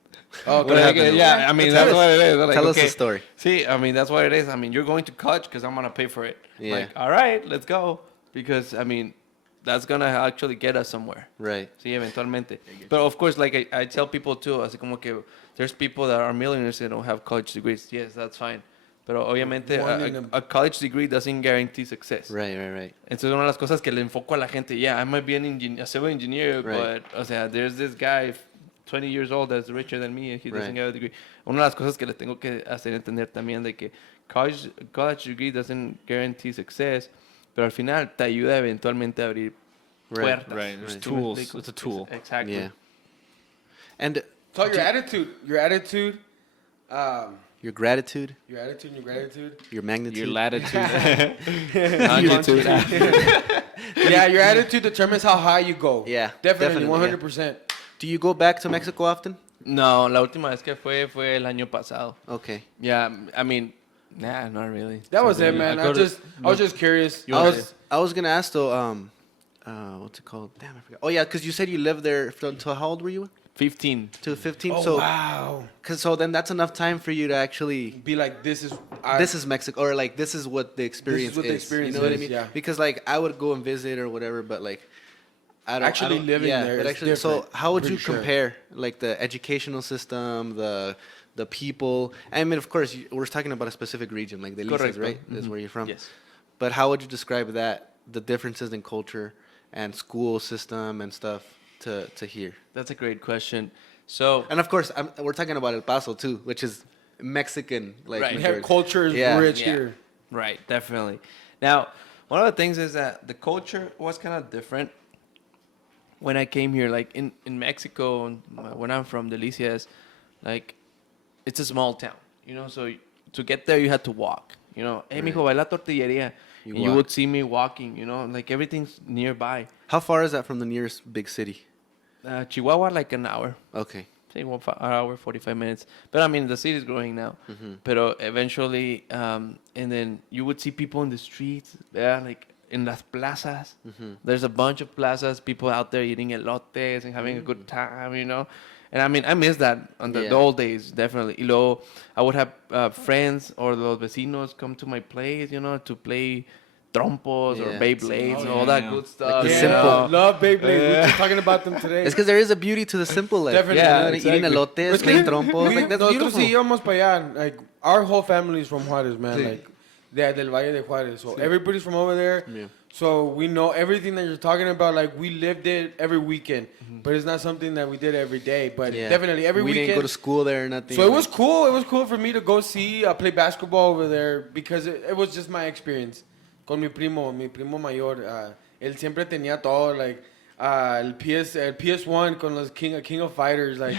Oh, What happened? Yeah, I mean, Tell that's us- what it is. Like, Tell us okay. the story. See, I mean, that's what it is. I mean, you're going to college because I'm going to pay for it. Yeah. Like, all right, let's go. Because, I mean, that's going to actually get us somewhere. Right. Sí, eventualmente. But of course, like I tell people too, así como que there's people that are millionaires that don't have college degrees. Yes, that's fine. Pero obviamente One in a college degree doesn't guarantee success. Right, right, right. Entonces una de las cosas que le enfoco a la gente, yeah, I might be a civil engineer, Right. but, o sea, there's this guy 20 years old that's richer than me and he doesn't Right. get a degree. Una de las cosas que le tengo que hacer entender también de que college degree doesn't guarantee success, pero al final te ayuda eventualmente a abrir Right. puertas. Right, there's ¿Sí me tools. explico? It's a tool. Exactly. Yeah. And So your attitude, your gratitude, and your gratitude. your magnitude. Your latitude. Longitude. Yeah, your attitude determines how high you go. Yeah, definitely, definitely, 100%. Do you go back to Mexico often? No, la última vez que fue el año pasado. Okay. Yeah, I mean, nah, not really. That was it, man. I was just curious. I was gonna ask though. What's it called? Damn, I forgot. Oh yeah, because you said you lived there until how old were you? 15. To 15. Oh, so, wow. so then that's enough time for you to actually. Be like, this is Mexico, or like this is what the experience what the experience You know what I is, mean? yeah. Because like I would go and visit or whatever, but like I don't Actually living yeah, there But is actually, so different, how would pretty you sure. compare like the educational system, the people? I mean, of course, we're talking about a specific region, like the Delicias, Correcto. right? That's Mhm. where you're from. Yes. But how would you describe that? The differences in culture and school system and stuff to here. That's a great question. So, And of course, we're talking about El Paso too, which is Mexican. Like Right. We have majority. culture is Yeah. rich Yeah. here. right, definitely. Now, one of the things is that the culture was kind of different when I came here. Like in Mexico, when I'm from Delicias, like it's a small town, you know. So to get there, you had to walk. You know, hey, mijo, va a la tortillería. You And you walk. would see me walking. You know, like everything's nearby. How far is that from the nearest big city? Chihuahua, like an hour. Okay. Say an hour, 45 minutes. But I mean, the city is growing now. Pero eventually, and then you would see people in the streets, yeah, like in las plazas. There's a bunch of plazas, people out there eating elotes and having a good time, you know. And I mean, I miss that on the Yeah. old days, definitely. Y luego, I would have friends or los vecinos come to my place, you know, to play trompos or Yeah. Beyblades, Oh, all yeah, that yeah. good stuff. the you simple- know. Love Beyblade. We were talking about them today. It's because there is a beauty to the simple life. Definitely. Yeah, You know, eating exactly. elotes, Es que playing trompos. we- Like, that's nosotros beautiful. sí íbamos para allá. Like, our whole family is from Juárez, man. Sí. Like, del Valle de Juárez. So everybody's from over there. Yeah. So we know everything that you're talking about. Like, we lived it every weekend. But it's not something that we did every day. But Yeah. definitely every we weekend. didn't go to school there or nothing. So it was cool. It was cool for me to go see play basketball over there because it was just my experience. Con mi primo mayor. Él siempre tenía todo, like, el PS1 con los King of Fighters, like.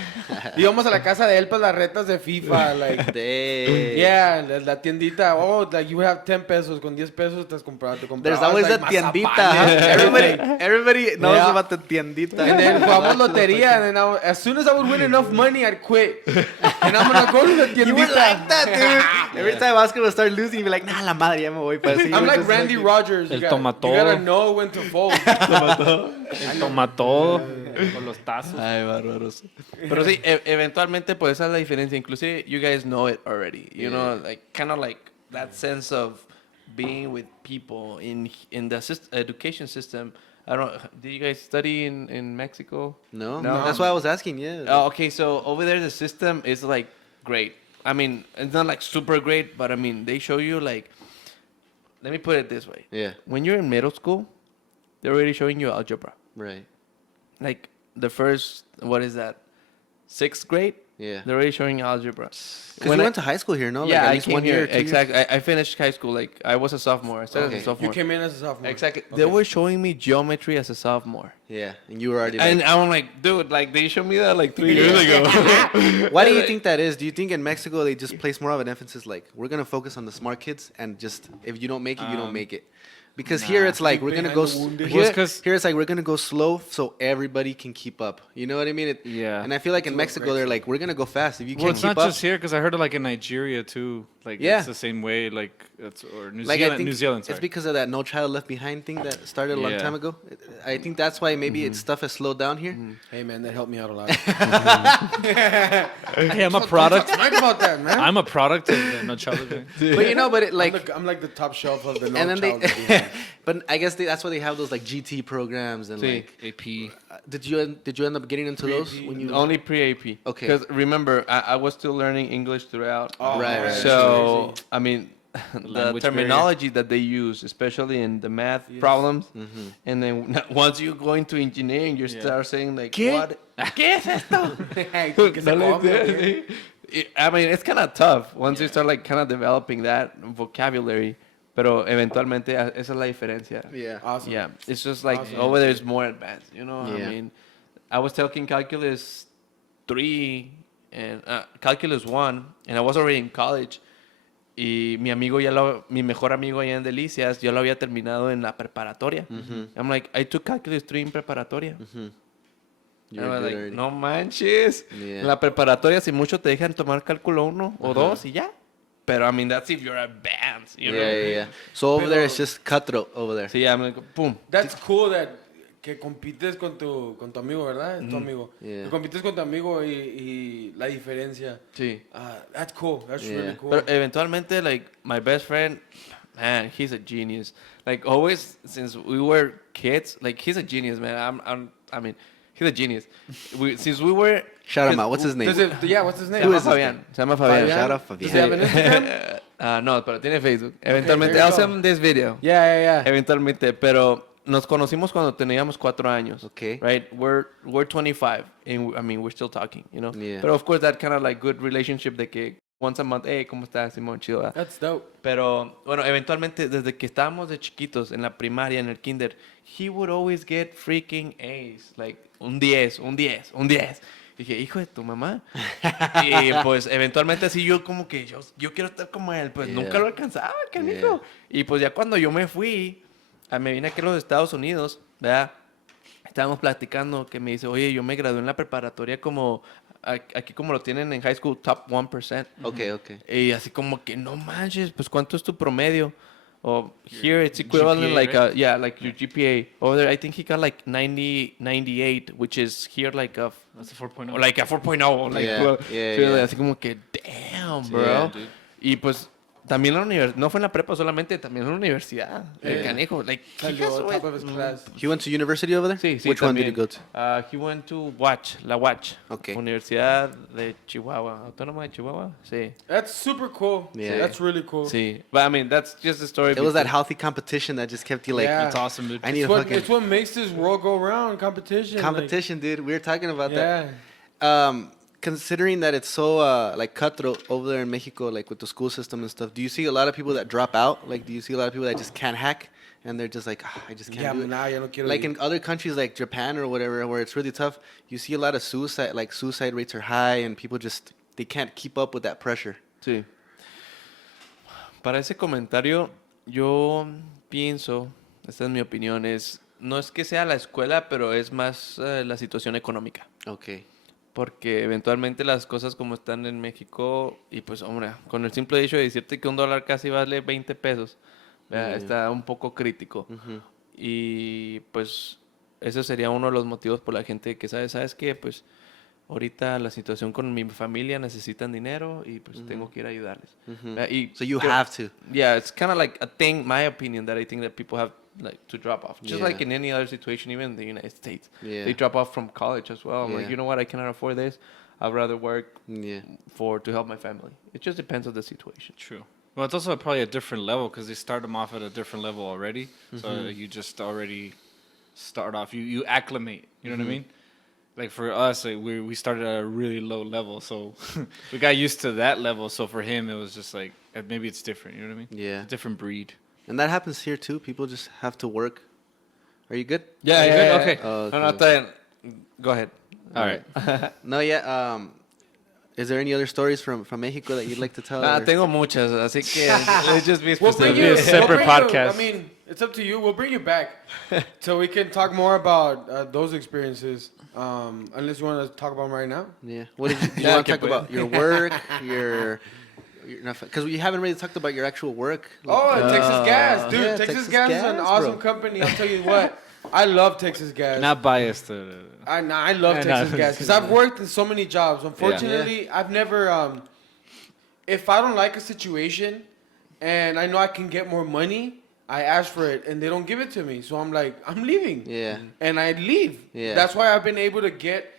Íbamos a la casa de él para las retas de FIFA, like. Dang. Yeah, la tiendita. Oh, like you have 10 pesos. Con 10 pesos te comprabas. There's always like, a tiendita. mazapanes, Huh? Everybody knows Yeah. about the tiendita. And then jugamos lotería, and then as soon as I would win enough money, I'd quit. And I'm gonna go to the tiendita. You were like that, dude. Every time Oscar would start losing, you'd be like, nah, la madre, ya me voy. Pero sí, you I'm were like just Randy Rogers. El You tomató. gotta know when to fold. Toma todo con los tazos. Ay, bárbaros. Pero sí, eventualmente, pues esa es la diferencia. Inclusive, you guys know it already. You know, like, kind of like that sense of being with people in the education system. I don't. Did you guys study in Mexico? No, No. that's why I was asking. Yeah. Oh, okay, so over there the system is like great. I mean, it's not like super great, but I mean they show you like. Let me put it this way. Yeah. When you're in middle school, they're already showing you algebra. Right. Like the first, what is that? 6th grade. Yeah. They're already showing you algebra. Because you went to high school here, no? Yeah, like at I least came 1 here. year, 2 years? Exactly. I finished high school. Like I was a sophomore. I started as a Okay. sophomore. You came in as a sophomore. Exactly. Okay. They were showing me geometry as a sophomore. Yeah, and you were already. Like, And I'm like, dude, like they showed me that like 3 years ago. why do you think that is? Do you think in Mexico they just place more of an emphasis like we're gonna focus on the smart kids and just if you don't make it, you don't make it? Because here it's like we're gonna Behind go. the wounded. Well, it's 'cause- Here it's like we're gonna go slow so everybody can keep up. You know what I mean? Yeah. And I feel like in That's what Mexico breaks they're it. like we're gonna go fast. If you Well, can't it's keep not up, just here because I heard it like in Nigeria too. Like Yeah. it's the same way. Like it's or New like Zealand. I think New Zealand. it's Sorry. because of that No Child Left Behind thing that started a long Yeah. time ago. I think that's why maybe it's stuff has slowed down here. Hey man, that helped me out a lot. Hey, I'm a product. Talk about that, man. I'm a product of the No Child Left Behind. But you know, but it like I'm like the top shelf of the and then child they, behind. but I guess that's why they have those like GT programs and See. like. AP. Did you end up getting into those Pre-AP. when you? Only pre-AP. Okay. Because remember, I was still learning English throughout. Oh, Right, right. So, I mean, the Language terminology that they use, especially in the math problems, and then once you go into engineering, you start saying like, ¿Qué? what? ¿Qué es esto? Hey, que se No come, le okay? I mean, it's kind of tough once you start like kind of developing that vocabulary. Pero eventualmente esa es la diferencia. Yeah. Awesome. Yeah, it's just like Awesome. over there is more advanced, you know. Yeah. I mean, I was taking calculus 3 and calculus 1, and I was already in college. Y mi mejor amigo allá en Delicias, yo lo había terminado en la preparatoria. I'm like, I took calculus 3 en preparatoria. You're And I was good like, already. no manches. Yeah. En la preparatoria, si mucho te dejan tomar cálculo 1 o 2 y ya. Pero I mean, that's if you're advanced, you know. Yeah. So over there it's just cutthroat over there. Sí, I'm like, boom. That's cool that que compites con tu amigo, ¿verdad? Tu amigo. Yeah. Que compites con tu amigo y la diferencia. Sí. That's cool. That's Yeah. really cool. But eventualmente, like, my best friend, man, he's a genius. Like, always, since we were kids, like, he's a genius, man. I mean, he's a genius. Since we were... Shout him out. What's his name? What's his Se name? llama is this Fabián. Se llama Fabián. Shout out Does he have Fabián. an Instagram? No, pero tiene Facebook. Eventualmente, there you I'll go. send him this video. Yeah. Eventualmente, pero nos conocimos cuando teníamos 4 años. Okay. Right? We're 25, and I mean, we're still talking, you know? Yeah. But of course, that kind of like good relationship de que once a month, hey, ¿cómo estás, Simón? Chido, ¿verdad? That's dope. Pero, bueno, eventualmente, desde que estábamos de chiquitos, en la primaria, en el kinder, he would always get freaking A's. Like, un 10. Dije, hijo de tu mamá. Y pues, eventualmente, así yo como que, yo quiero estar como él. Pues, Yeah. nunca lo alcanzaba, canijo. Y pues, ya cuando yo me fui, me vine aquí a los Estados Unidos, ¿verdad? Estábamos platicando que me dice, oye, yo me gradué en la preparatoria como... Aquí como lo tienen en high school, top 1%. Okay. Y así como que, no manches, pues ¿cuánto es tu promedio? Or here it's equivalent GPA, like right? like your GPA. Over there, I think he got like 98, which is here like a That's a 4.0. like a 4.0. Like, Yeah, well, yeah, so yeah. Así como que, damn, bro. Yeah, dude. Y pues también en la universidad, no fue en la prepa solamente, también en la universidad. El Yeah. canijo, like, he has Salió always- top of his class. He went to university over there? Sí, sí, Which one did también. he go to? He went to la Watch. Okay. Universidad de Chihuahua, Autónoma de Chihuahua. Sí. That's super cool. Yeah. That's really cool. Sí. But I mean, that's just the story. It was that because- healthy competition that just kept you like, Yeah. It's awesome, dude. I need It's a what, fucking it's what makes this world go round. Competition. competition, dude. We were talking about Yeah. that. Considering that it's so like cutthroat over there in Mexico, like with the school system and stuff, do you see a lot of people that drop out? Like, do you see a lot of people that just can't hack and they're just like, I just can't Yeah, do it? nah, ya no quiero Like ir. in other countries like Japan or whatever, where it's really tough, you see a lot of suicide. Like suicide rates are high, and people just they can't keep up with that pressure. Sí. Para ese comentario, yo pienso, esta es mi opinión, no es que sea la escuela, pero es más la situación económica. Okay. Porque eventualmente las cosas como están en México, y pues, hombre, con el simple hecho de decirte que $1 casi vale 20 pesos, ¿verdad? Está un poco crítico. Y pues, ese sería uno de los motivos por la gente que ¿sabes qué? Pues, ahorita la situación con mi familia necesitan dinero y pues tengo que ir a ayudarles. Y So you creo- have to. Yeah, it's kind of like a thing, my opinion, that I think that people have like to drop off. Just Yeah. like in any other situation, even in the United States. Yeah. They drop off from college as well. I'm like, Yeah. you know what, I cannot afford this. I'd rather work Yeah. to help my family. It just depends on the situation. True. Well, it's also probably a different level because they start them off at a different level already. So you just already start off. You acclimate. You know what I mean? Like for us, like we started at a really low level, so we got used to that level. So for him, it was just like maybe it's different. You know what I mean? Yeah. It's a different breed. And that happens here too. People just have to work. Are you good? Yeah, Are you good? Okay. Oh, No, no, okay. está bien. Go ahead. All right. No, yeah. Is there any other stories from Mexico that you'd like to tell? or- Tengo muchas, así que let's just be We'll bring specific. be you a separate we'll bring you- podcast. I mean, it's up to you. We'll bring you back so we can talk more about those experiences. Unless you want to talk about them right now. Yeah. What did you Yeah, want to que talk puede. about? Your work, your because we haven't really talked about your actual work. Oh, Texas Gas, dude. yeah, Texas Texas Gas is an Gas, awesome bro. company. I'll tell you what. I love Texas Gas. Not biased. I love Yeah, Texas no. Gas because I've worked in so many jobs. Unfortunately, I've never. If I don't like a situation, and I know I can get more money, I ask for it, and they don't give it to me. So I'm like, I'm leaving. Yeah. And I leave. Yeah. That's why I've been able to get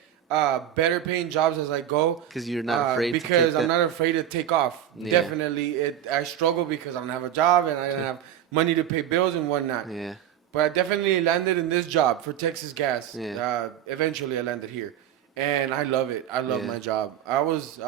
better paying jobs as I go. Because you're not afraid. Because to take I'm that. not afraid to take off. Yeah. Definitely, I struggle because I don't have a job and I don't have money to pay bills and whatnot. Yeah. But I definitely landed in this job for Texas Gas. Yeah. Eventually, I landed here, and I love it. I love Yeah. my job. I was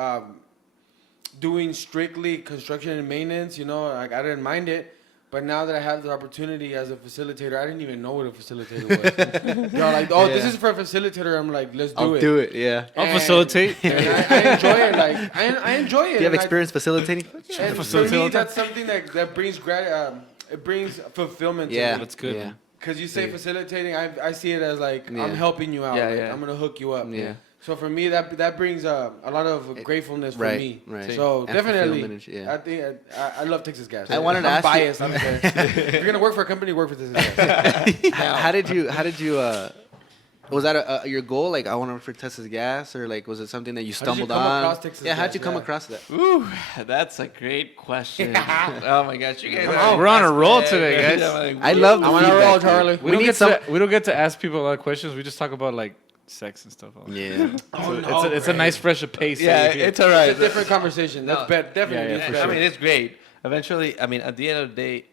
doing strictly construction and maintenance. You know, like I didn't mind it. But now that I have the opportunity as a facilitator, I didn't even know what a facilitator was. They're like, "Oh, this Yeah. is for a facilitator." I'm like, "Let's do I'll it." do it. Yeah. I'll And- facilitate. And I enjoy it. Like I enjoy it. Do you have and experience facilitating? and for me, that's something that brings it brings fulfillment. Yeah. To me. That's good. Yeah. Because you say Yeah. facilitating, I see it as like Yeah. I'm helping you out. Yeah, like, yeah. I'm gonna hook you up. Yeah. So for me, that brings a lot of gratefulness for Right, me. right. So And definitely, fulfillment and yeah. I think I love Texas Gas. I wanted to I'm ask you- biased. I'm there. If you're gonna work for a company, work for Texas Gas. How did you was that your goal? Like, I want to work for Texas Gas, or like, was it something that you How did you stumbled come on? across Texas yeah, how'd Gas? you come Yeah. across that? Ooh, that's a great question. Oh my gosh, you guys are We're on a roll fast, today, man. guys. I'm like, I love the I'm on a feedback, roll, dude. Charlie. We don't need get some. we don't get to ask people a lot of questions. We just talk about like sex and stuff. Yeah. So it's a nice fresh pace. yeah, that we hear. it's all right. It's a different conversation. That's No. definitely Yeah, different. for I sure. mean, it's great. Eventually, I mean, at the end of the day,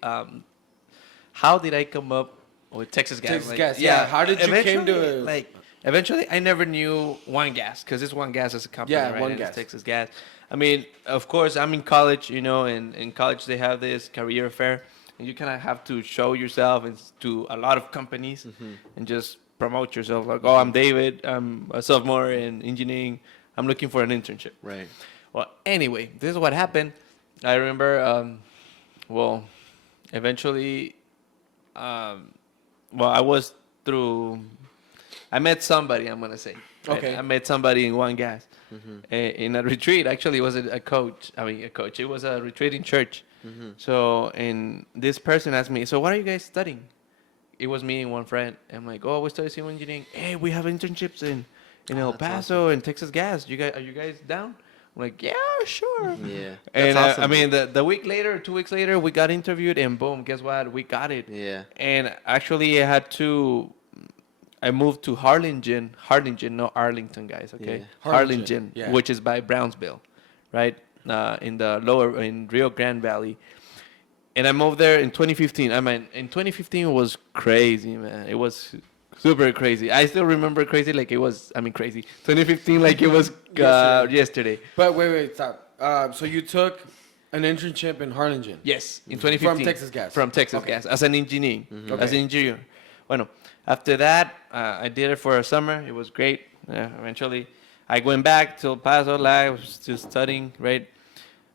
how did I come up with Texas Gas? Texas Gas, yeah. How did you came to eventually, it? like? Eventually, I never knew One Gas because it's One Gas as a company, Yeah, right? One And it's Gas. Texas Gas. I mean, of course, I'm in college, you know, and in college they have this career fair, and you kind of have to show yourself to a lot of companies and just promote yourself. Like, oh, I'm David. I'm a sophomore in engineering. I'm looking for an internship. Right. Well, anyway, this is what happened. I remember, eventually, I was I met somebody, I'm going to say. right? Okay. I met somebody in One Gas in a retreat. Actually, it was a coach. It was a retreat in church. So, and this person asked me, so what are you guys studying? It was me and one friend. I'm like, oh, we study civil engineering. Hey, we have internships in El Paso and Texas Gas. Are you guys down? I'm like, yeah, sure. Yeah. And That's awesome, I mean, the week later, 2 weeks later, we got interviewed, and boom, guess what? We got it. Yeah. And actually, I moved to Harlingen, not Arlington, guys. Okay, Yeah. Harlingen, yeah. which is by Brownsville, right? In Rio Grande Valley. And I moved there in 2015. I mean, in 2015 it was crazy, man. It was super crazy. I still remember crazy like it was. I mean, crazy. 2015 like it was yesterday. But wait, stop. So you took an internship in Harlingen. Yes, in 2015. From Texas Gas. From Texas Okay. Gas as an engineer. Okay. As an engineer. Bueno, after that, I did it for a summer. It was great. Eventually, I went back to El Paso. I was still studying, right?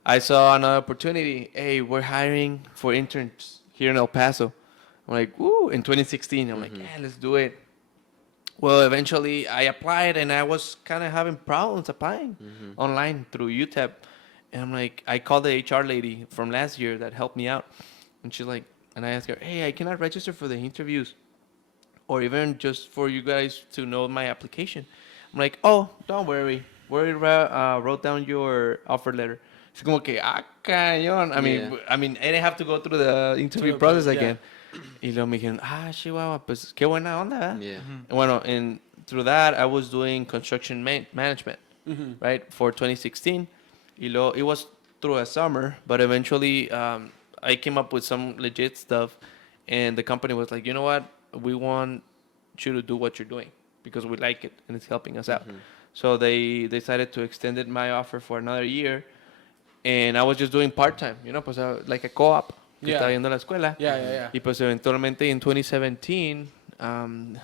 I saw another opportunity. Hey, we're hiring for interns here in El Paso. I'm like, woo, in 2016. I'm like, yeah, let's do it. Well, eventually, I applied, and I was kind of having problems applying online through UTEP. And I'm like, I called the HR lady from last year that helped me out. And she's like, and I asked her, hey, I cannot register for the interviews or even just for you guys to know my application. I'm like, oh, don't worry. We wrote down your offer letter. It's como que, cañón. I mean, I didn't have to go through the interview process again. Y luego me dijeron, chihuahua, pues qué buena onda, ¿eh? Yeah. Bueno, and through that, I was doing construction management, right, for 2016. Y luego, it was through a summer, but eventually I came up with some legit stuff, and the company was like, you know what, we want you to do what you're doing because we like it and it's helping us out. So they decided to extend my offer for another year, and I was just doing part-time, pues like a co-op. Que estaba yendo a la escuela. Y pues eventualmente in 2017, an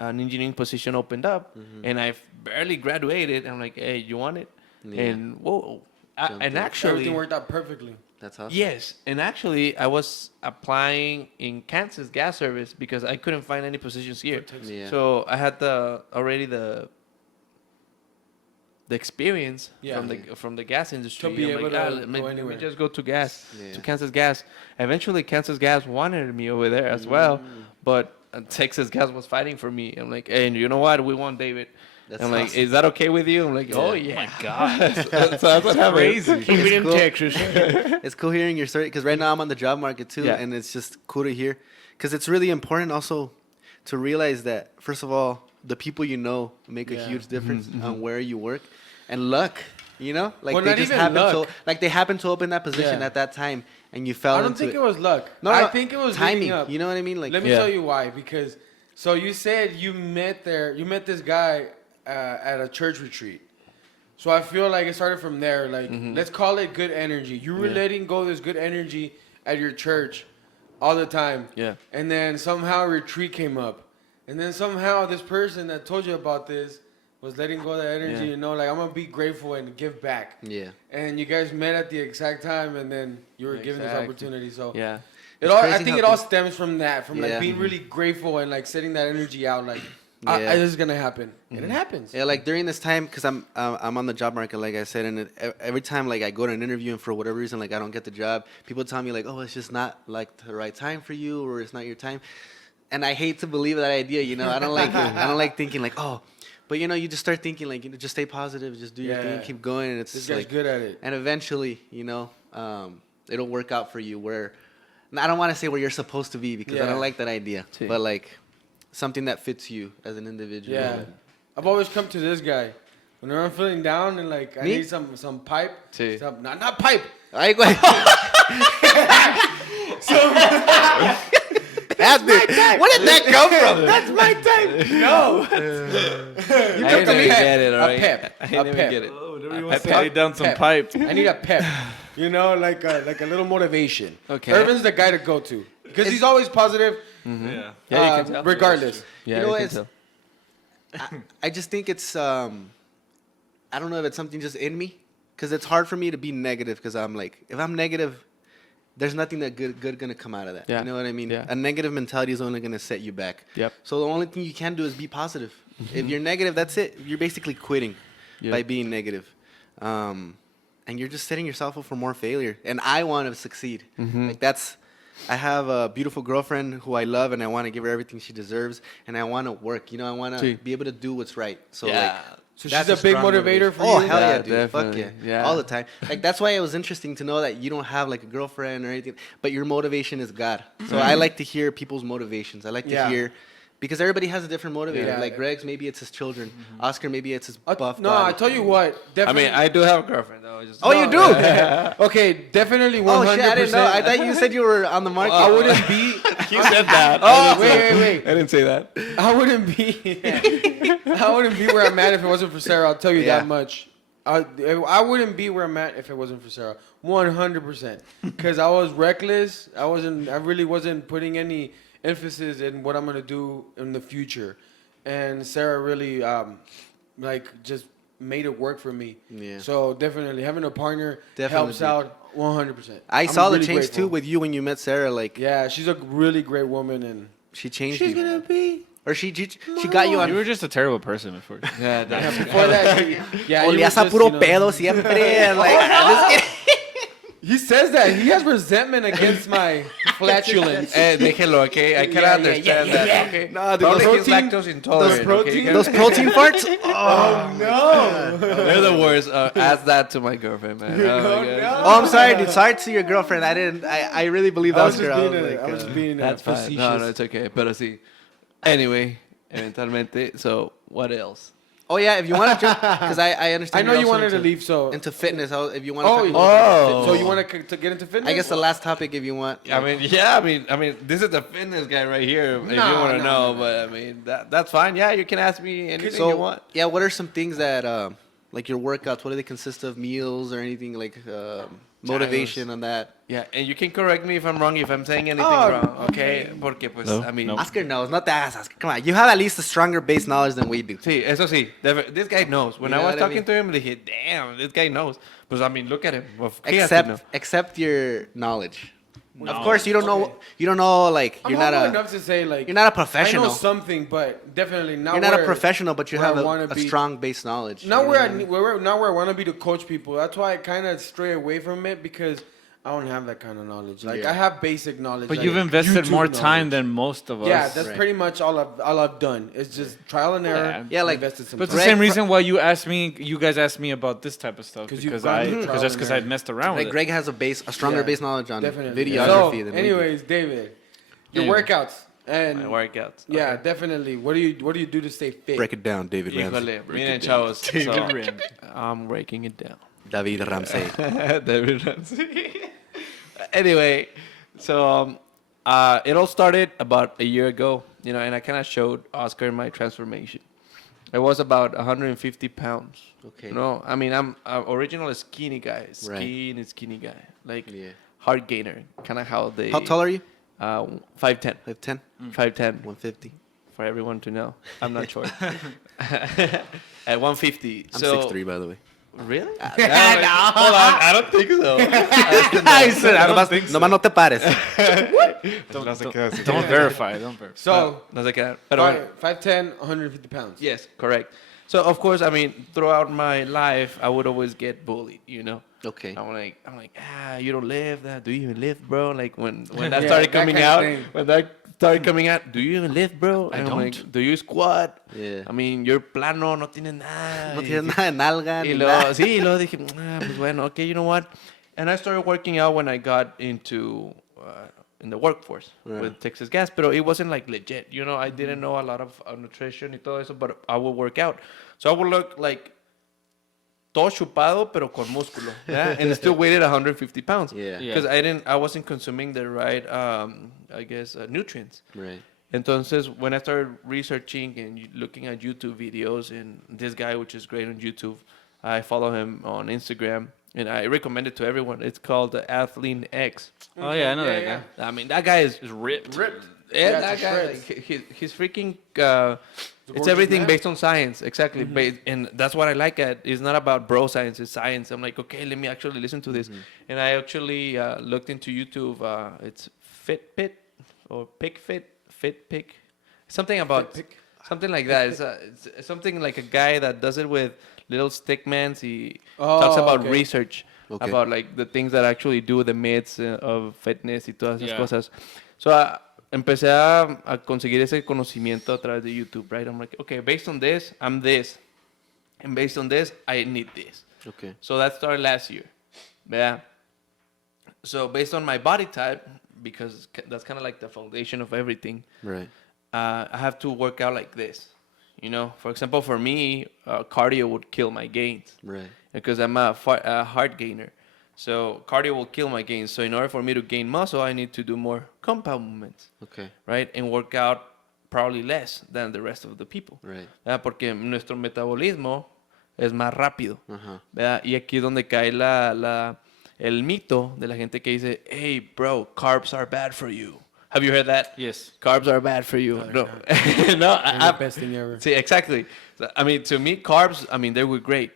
engineering position opened up, and I barely graduated. I'm like, hey, you want it? And whoa. And actually, everything worked out perfectly. That's awesome. Yes, and actually, I was applying in Kansas gas service because I couldn't find any positions here. Yeah. So I had already the experience from the gas industry. To be able to let me just go to Kansas Gas. Eventually, Kansas Gas wanted me over there as well, but Texas Gas was fighting for me. I'm like, hey, you know what? We want David. That's I'm like, awesome. is that okay with you? I'm like, oh yeah. Oh my God. So that's what happened. Crazy. Keep it in cool. Texas. It's cool hearing your story because right now I'm on the job market too, and it's just cool to hear because it's really important also to realize that first of all, the people you know make a huge difference on where you work, and luck. Like Well, they not just even happened luck. they happened to open that position at that time, and you fell I don't into think it was luck. No, I think it was timing. leading up. You know what I mean? Like, Let me tell you why. Because so you said you met this guy at a church retreat. So I feel like it started from there. Like let's call it good energy. You were letting go this good energy at your church all the time. Yeah. And then somehow a retreat came up, and then somehow this person that told you about this was letting go of that energy. Yeah. Like I'm gonna be grateful and give back. Yeah. And you guys met at the exact time, and then you were given this Exactly. opportunity. So Yeah. I think it all stems from that, from like Yeah. being really grateful and like setting that energy out. Like, Yeah. this is gonna happen, and it happens. Yeah, like during this time, because I'm on the job market, like I said, and every time like I go to an interview and for whatever reason like I don't get the job, people tell me like, oh, it's just not like the right time for you, or it's not your time, and I hate to believe that idea. I don't like I don't like thinking like, oh, but you just start thinking like, just stay positive, just do your thing, keep going, and it's This just guy's like good at it. and eventually, it'll work out for you. Where I don't want to say where you're supposed to be because I don't like that idea, Sí. but like something that fits you as an individual. Yeah, I've always come to this guy whenever I'm feeling down and like I Me? need some pipe. Sí. Not pipe. Ay, güey. That's it. Where did that come from? That's my type. No. I didn't even get it, all right? A pep. I didn't even get it. Oh, whatever wants to lay down some pipe. I need a pep. Like a little motivation. Okay. Irvin's the guy to go to because he's always positive. Yeah. Yeah, you can tell. Regardless. Yeah, You know you what, can it's- tell. I just think it's I don't know if it's something just in me because it's hard for me to be negative because I'm like if I'm negative, there's nothing that good gonna come out of that. Yeah. You know what I mean? Yeah. A negative mentality is only gonna set you back. Yep. So the only thing you can do is be positive. If you're negative, that's it. You're basically quitting by being negative. And you're just setting yourself up for more failure. And I want to succeed. Like I have a beautiful girlfriend who I love, and I want to give her everything she deserves. And I want to work. I want to be able to do what's right. So So that's she's a big strong motivator for Oh, you. hell yeah, Yeah, dude. Fuck definitely. yeah. Yeah. All the time. Like, that's why it was interesting to know that you don't have, like, a girlfriend or anything, but your motivation is God. So I like to hear people's motivations. I like to hear, because everybody has a different motivator. Yeah. Like, Greg's, maybe it's his children. Oscar, maybe it's his buff No, body. I tell you what. I Definitely. mean, I do have a girlfriend, though. Oh, you do? Okay, definitely 100%. Oh, shit, I didn't know. I thought you said you were on the market. I wouldn't be. You said that. Oh, wait. I didn't say that. I wouldn't be. I wouldn't be where I'm at if it wasn't for Sarah. I'll tell you Yeah. that much. I wouldn't be where I'm at if it wasn't for Sarah. 100%. Because I was reckless. I really wasn't putting any emphasis in what I'm gonna do in the future, and Sarah really just made it work for me. Yeah. So definitely having a partner Definitely, helps dude. out 100%. I I'm saw the really change, grateful. too, with you when you met Sarah. Like, Yeah, she's a really great woman, and she changed she's you. gonna be. Or she got you on. You were just a terrible person before. Yeah, Before that, you Olías were a puro just, pedo siempre. Like, I'm just kidding. He says that he has resentment against my flatulence. Déjelo, okay? I can understand that, okay? No, dude, Probably those he's protein- lactose intolerant, okay? Those protein farts? Oh no! They're the worst. Ask that to my girlfriend, man. Oh, my God. Oh, I'm sorry, dude. Sorry to your girlfriend. I really believed I was Oscar. just being That's fine. facetious. No, it's okay. Pero sí. Anyway, eventualmente. So, what else? Oh yeah, if you want to jump, because I I understand. know you're you also wanted to into- leave, so into fitness. If you want Oh, to. oh. so you want to get into fitness? I guess the last topic, if you want. I mean, yeah. I mean, this is the fitness guy right here. If you want to know, but I mean, that's fine. Yeah, you can ask me anything So you want. yeah, what are some things that like your workouts? What do they consist of? Meals or anything like motivation on that? Yeah, and you can correct me if I'm wrong, if I'm saying anything Oh, wrong, okay? Porque, pues, No, I mean, no. Oscar knows, not the ass. Oscar, come on, you have at least a stronger base knowledge than we do. sí, eso sí. This guy knows. When You I know was what I talking mean? to him, dije, damn, this guy knows. Pues, I mean, look at him. Of course he has to know. Except your knowledge. No. Of course, you don't know. You don't know. Like I'm you're not humble a. enough to say like You're not a I professional. know something, but definitely not. You're not a where- professional, but you where have I wanna a be. strong base knowledge. Not You where know I what mean? not where I want to be to coach people. That's why I kind of stray away from it because I don't have that kind of knowledge. Like Yeah. I have basic knowledge. But like you've invested YouTube more time knowledge. than most of us. Yeah, that's Right. pretty much all I've done. It's just trial and error. Yeah, like- invested some But it's time. the same reason why you guys asked me about this type of stuff 'Cause you've because gone through trial that's and because error. I'd messed around Like with Greg has a stronger Yeah, base knowledge on definitely. videography So, than we do. anyways, David, your Anyway. workouts and My workouts. yeah, Okay. definitely. What do you do to stay fit? Break it down, David Ramsey. Híjole, miren, chavos. David So, Ramsey. I'm breaking it down. David Ramsey. David Ramsey. Anyway, so it all started about a year ago, you know, and I kind of showed Oscar my transformation. I was about 150 pounds. Okay. You know, I mean, I'm an original skinny guy, Right. skinny guy, like Yeah. hard gainer, kind of how they. How tall are you? 5'10", 5'10", 5'10", 150. for everyone to know. I'm not short. At 150. I'm so 6'3", by the way. Really? Hold on, I don't think so. I said, nomás no te pares. Don't verify. Don't verify. So, No sé qué. Pero bueno. 5'10", 150 pounds. Yes, correct. So of course, I mean, throughout my life, I would always get bullied. You know. Okay. I'm like, you don't lift that. Do you even lift, bro? Like when that Yeah, started that coming kind of out, thing. when that started coming out, do you even lift, bro? I And I'm don't. like, do you squat? Yeah. I mean, you're plano, no tienes nada. No tienes nada de nalga. Y ni luego, nada. sí, y luego dije, pues bueno, okay, you know what? And I started working out when I got into in the workforce with Texas Gas, pero it wasn't like legit, you know. I didn't know a lot of nutrition y todo eso, but I would work out. So I would look like todo chupado, pero con músculo, yeah? And still weighed 150 pounds. Yeah. Yeah. Because I wasn't consuming the right, I guess, nutrients. Right. Entonces, when I started researching and looking at YouTube videos, and this guy, which is great on YouTube, I follow him on Instagram, and I recommend it to everyone. It's called Athlete X. Oh yeah, I know that Yeah, guy. I mean, that guy is Ripped. Ripped. Yeah, Yeah, that to guy, shreds. like, he's freaking. It's gorgeous everything man. based on science, exactly. And that's what I like at. It's not about bro science, it's science. I'm like, okay, let me actually listen to this. And I actually looked into YouTube. It's Fitbit or Fitpick, something about Fitpick. something like that. It's something like a guy that does it with little stickmans. He talks about okay. research Okay. about like the things that actually do the myths of fitness y todas esas Yeah. cosas. So empecé a conseguir ese conocimiento a través de YouTube, right? I'm like, okay, based on this, I'm this. And based on this, I need this. Okay. So that started last year. Yeah. So based on my body type, because that's kind of like the foundation of everything, Right. I have to work out like this. You know, for example, for me, cardio would kill my gains Right. because I'm a hard gainer. So cardio will kill my gains. So in order for me to gain muscle, I need to do more compound movements, Okay. right? And work out probably less than the rest of the people. Right. ¿Verdad? Porque nuestro metabolismo es más rápido. Ajá. ¿Verdad? Y aquí es donde cae el mito de la gente que dice, hey, bro, carbs are bad for you. Have you heard that? Yes. Carbs are bad for you. No, no, They're I, the best thing ever. sí, exactly. So, I mean, to me, carbs, I mean, they were great.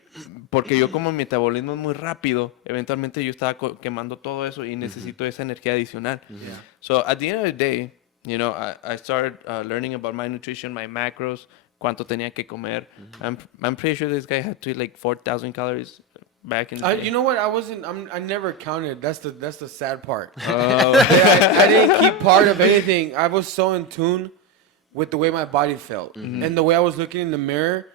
Porque yo como mi metabolismo es muy rápido, eventualmente yo estaba quemando todo eso y necesito esa energía adicional. Yeah. So at the end of the day, you know, I started learning about my nutrition, my macros, cuánto tenía que comer. I'm pretty sure this guy had to eat like 4,000 calories back in the day. You know what? I never counted. That's the sad part. Oh. I didn't keep part of anything. I was so in tune with the way my body felt and the way I was looking in the mirror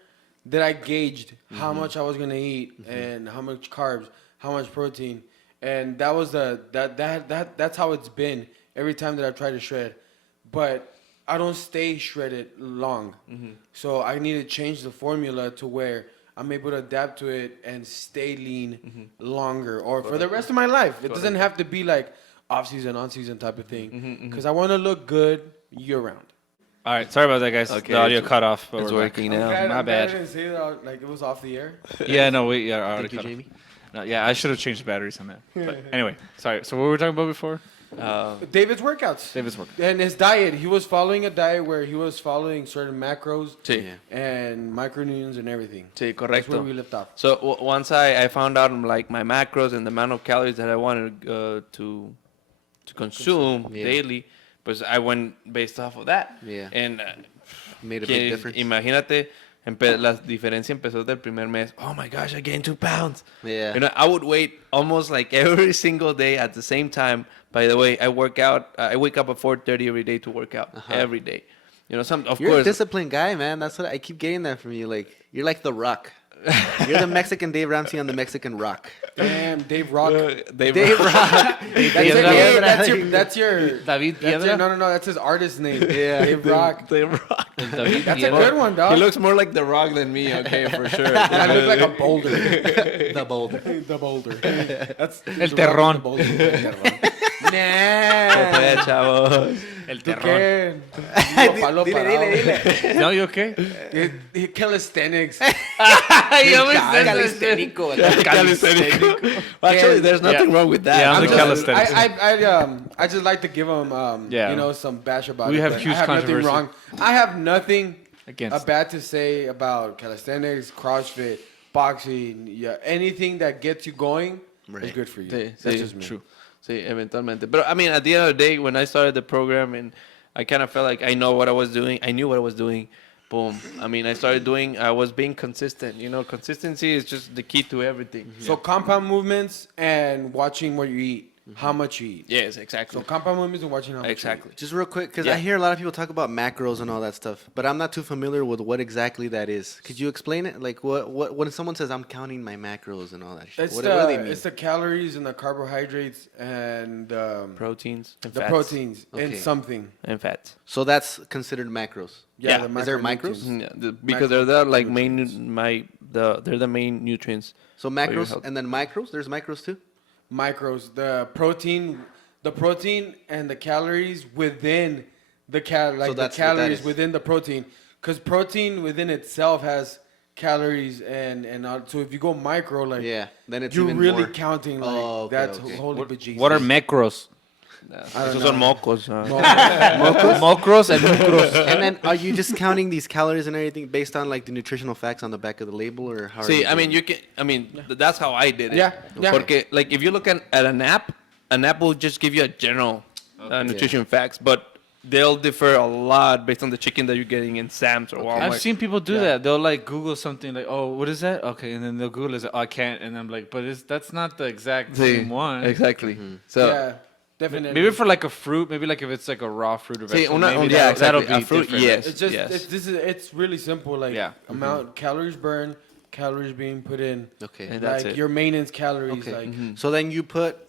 that I gauged how much I was gonna eat and how much carbs, how much protein, and that was that's how it's been every time that I try to shred. But I don't stay shredded long, so I need to change the formula to where I'm able to adapt to it and stay lean longer or for the rest of my life. It doesn't have to be like off season, on season type of thing because I want to look good year round. All right, sorry about that, guys. Okay, The audio it's- cut off. But It's we're back. working I'm now. glad- My I'm glad bad. I didn't say that like it was off the air. Yeah, no, we already Thank you, cut off. Jamie. No, yeah, I should have changed the batteries on that. But anyway, sorry. So what were we talking about before? David's workouts. David's work. And his diet, he was following a diet where he was following certain macros Sí. Yeah. and micronutrients and everything. Sí, That's where correcto. we left off. So once I found out like my macros and the amount of calories that I wanted to consume Yeah. daily, pues I went based off of that. Yeah. And Made a que big difference. imagínate, la diferencia empezó del primer mes. Oh my gosh, I gained 2 pounds. Yeah. You know, I would wait almost like every single day at the same time. By the way, I work out. I wake up at 4:30 every day to work out every day. You know, of You're a course. disciplined guy, man. That's what I keep getting that from you. Like you're like the Rock. You're the Mexican Dave Ramsey on the Mexican Rock. Damn, Dave Rock. Dave Rock. That's your David that's Piedra? no, that's his artist name. Yeah. Dave Rock. Dave Rock. David That's a Piedra. good one, dog. He looks more like The Rock than me, okay, for sure. I look like a boulder. The boulder. The boulder. That's El terrón. The boulder. El terrón. Nah. Oye, chavos. El ¿Tú terrón. qué? Digo, palo parado. No, you okay? Calisthenics. Calisténico. Calisthenic. Actually, there's nothing Yeah. wrong with that. Yeah, I'm I'm the just- calisthenics. I just like to give them, Yeah. some bash about We it. have but huge I have nothing controversy. wrong. I have nothing Against. bad to say about calisthenics, CrossFit, boxing, anything that gets you going is Right. good for you. Sí, That's sí, just me. true. Sí, eventualmente. But I mean, at the end of the day, when I started the program and I kind of felt like I know what I was doing, I knew what I was doing. Boom. I mean, I was being consistent. You know, consistency is just the key to everything. So compound movements and watching what you eat, how much you eat. Yes, So exactly. compound movements and watching how much Exactly. Just real quick, because Yeah. I hear a lot of people talk about macros and all that stuff, but I'm not too familiar with what exactly that is. Could you explain it? Like, what when someone says I'm counting my macros and all that shit, It's what the, do they mean? it's the calories and the carbohydrates and Proteins and the fats. proteins Okay. and something. And fats. So that's considered macros. Yeah. the Is there macronutrients. micros? Yeah, because they're the like Macronutrients. they're the main nutrients. So your macros health. and then micros. There's micros too. Macros, the protein and the calories within the So that's what that calories is. within the protein, because protein within itself has calories and so if you go micro, like Yeah. Then it's you're even really more. counting like Oh, okay, that's okay. holy bejesus. What are macros? Esos know. son mocos. Macros and micros. And then are you just counting these calories and everything based on like the nutritional facts on the back of the label, or how? are See, you I mean, doing you can. I mean, that's how I did it. Yeah, yeah. Porque, like, if you look at an app will just give you a general nutrition facts, but they'll differ a lot based on the chicken that you're getting in Sam's or Walmart. I've seen people do that. They'll like Google something like, "Oh, what is that?" Okay, and then they'll Google it. Oh, I can't, and I'm like, "But that's not the exact same one." Exactly. So, Yeah, definitely. Maybe for like a fruit, maybe like if it's like a raw fruit or see, vegetable, una, maybe yeah, that'll exactly. be A fruit, different. yes. It's just yes. it's really simple. Like Yeah. amount calories burned, calories being put in, Okay. And that's like it. your maintenance calories. Okay. Like So then you put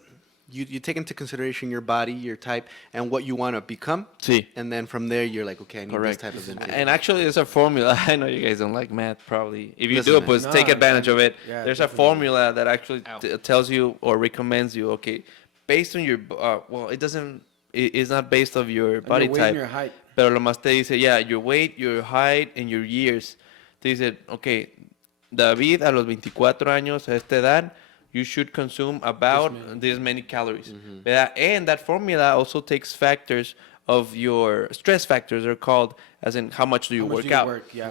you take into consideration your body, your type, and what you want to become. Sí. And then from there, you're like, okay, I need Correct. this type of intake. And actually, there's a formula. I know you guys don't like math, probably. If you Listen, do, man. pues take No, advantage of it. yeah, There's a definitely. formula that actually tells you or recommends you, okay, based on your, well, it's not based on your body your weight type. and your height. Pero lo más te dice, yeah, your weight, your height, and your years. Te dice, okay, David, a los 24 años, a esta edad, you should consume about this many calories. ¿Verdad? And that formula also takes factors of your stress factors, they're called, as in how much do you How much work do you out. work? Yeah.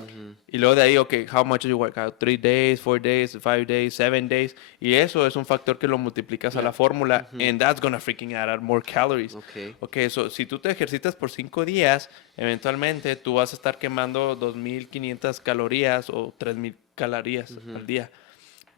Y luego de ahí, okay, how much do you work out? 3 days, 4 days, 5 days, 7 days. Y eso es un factor que lo multiplicas a la fórmula, and that's gonna freaking add more calories. Okay. Okay, so si tú te ejercitas por 5 días, eventualmente tú vas a estar quemando 2.500 calorías o 3.000 calorías al día.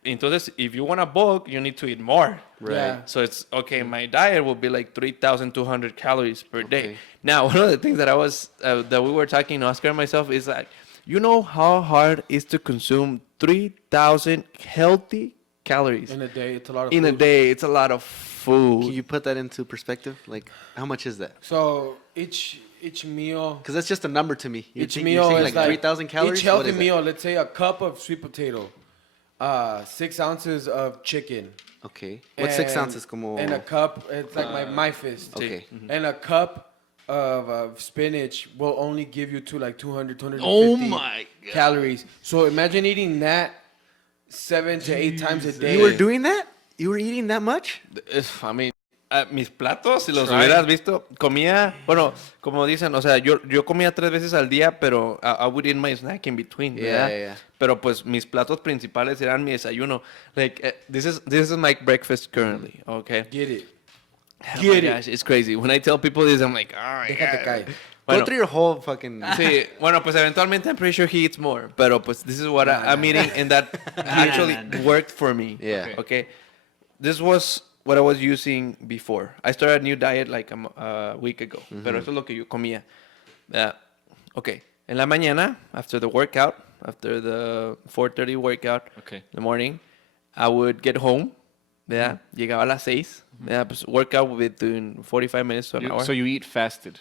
Entonces, if you want to bulk, you need to eat more. Right. Yeah. So it's okay. My diet will be like 3,200 calories per day. Okay. Now, one of the things that I was that we were talking, Oscar and myself, is that you know how hard it is to consume 3,000 healthy calories In a day, it's a lot of in a food. day. It's a lot of food. Can you put that into perspective? Like, how much is that? So each meal, Because that's just a number to me. each you're meal saying is like 3,000 calories. Each What healthy is that? meal, let's say a cup of sweet potato, 6 ounces of chicken. Okay. What's 6 and- ounces? Como... And a cup, it's like my fist. Okay. And a cup of spinach will only give you to like 200, 250 Oh my God. calories. So imagine eating that 7 to 8 times a day. You were doing that? You were eating that much? I mean, mis platos, si los hubieras visto, comía, bueno, como dicen, o sea, yo comía 3 veces al día, pero I would eat my snack in between, ¿verdad? Yeah. Pero pues mis platos principales eran mi desayuno. Like, this is my breakfast currently, okay? Get it. Oh my Get it. gosh, it's crazy. When I tell people this, I'm like, oh my Déjate God. caer. Go Bueno, through your whole fucking... sí, bueno, pues eventualmente I'm pretty sure he eats more, pero pues this is what I'm eating, and that actually worked for me. Yeah. Okay. This was what I was using before. I started a new diet like a week ago, pero eso es lo que yo comía. Okay. En la mañana, after the workout, after the 4:30 workout Okay. in the morning, I would get home. ¿Verdad? Llegaba a las 6. ¿Verdad? Pues workout within 45 minutes to an hour. So you eat fasted.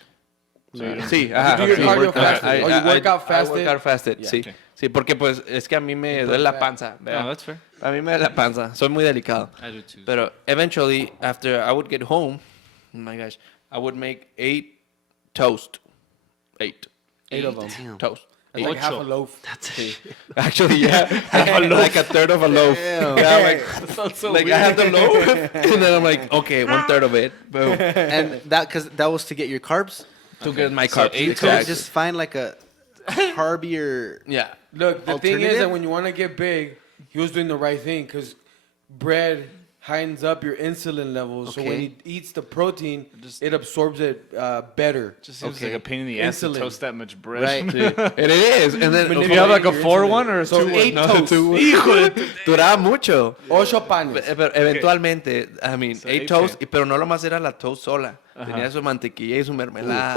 So you don't- Sí, You ajá. do your sí. cardio Ajá, fasted. Oh, you work out fasted? I work out fasted, Yeah. sí. Okay. Sí, porque pues es que a mí me duele la panza. ¿verdad? No, that's fair. A mí me duele la panza. Soy muy delicado. I do too. Pero eventually, after I would get home, oh my gosh, I would make 8 toast. 8. 8 of them. Damn. Toast. That's like half a Ocho. loaf. Actually, yeah. Like a third of a loaf. Damn. Yeah, like I have the loaf, and then I'm like, okay, 1/3 of it. Boom. And because that was to get your carbs? To get my So carbs. 8 You couldn't Exactly. just find like a carbier... Yeah. Look, the thing is Alternative? that when you want to get big, he was doing the right thing because bread heightens up your insulin levels. So when Okay. he eats the protein, it absorbs it better. Just seems Okay. like a pain in the ass to Insulin. toast that much bread. Right. And it is. And then Do you have like a Your 4-1 insulin. or a So 2-1? 8 toasts. duraba mucho. 8 panes. Pero eventualmente, I mean, So 8 8 toast, pero no lo más era la toast sola. Tenía su mantequilla y su mermelada.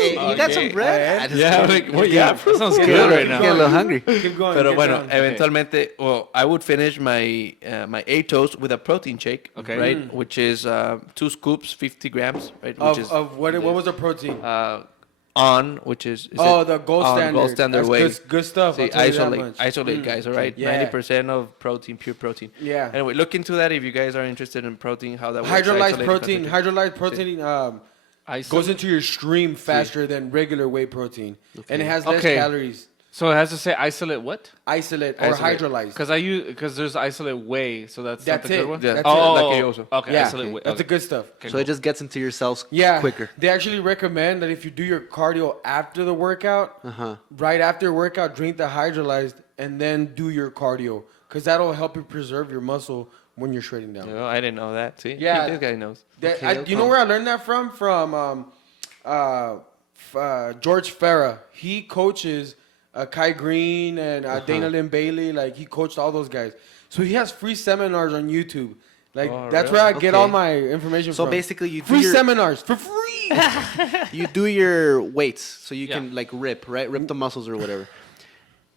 Hey, you got some Okay. bread? Yeah, like, well, yeah. That sounds Get good going, right keep now. Get a little hungry. Keep going. Pero get bueno, down. eventualmente, well, I would finish my my 8 toast with a protein shake, Okay. right? Which is 2 scoops, 50 grams, right? Which is of what was the protein? which is The gold on standard. gold standard That's whey. good stuff. See, I'll tell you that isolate, much. isolate, guys. All right, Yeah. 90% of protein, pure protein. Yeah. Anyway, look into that if you guys are interested in protein. How that works. Hydrolyzed isolated protein. concentration. Hydrolyzed protein goes into your stream faster than regular whey protein, and it has less Okay. calories. So it has to say isolate what? Isolate or Isolate. hydrolyzed. Because there's isolate whey, so that's not That's the good it. one. Yeah. That's Oh, Like you also. okay. Yeah, Isolate whey. that's the Okay. good stuff. Okay, So it just gets into your cells Yeah, quicker. They actually recommend that if you do your cardio after the workout, Uh-huh. right after your workout, drink the hydrolyzed and then do your cardio, because that'll help you preserve your muscle when you're shredding down. No, I didn't know that. See, Yeah. this guy knows. You know where I learned that from? From George Farah. He coaches Kai Green and Dana Lynn Bailey. Like, he coached all those guys. So he has free seminars on YouTube. Like, Oh, that's really? where I get Okay. all my information So from. basically, you do free your, seminars for free. you do your weights so you Yeah. can like rip the muscles or whatever.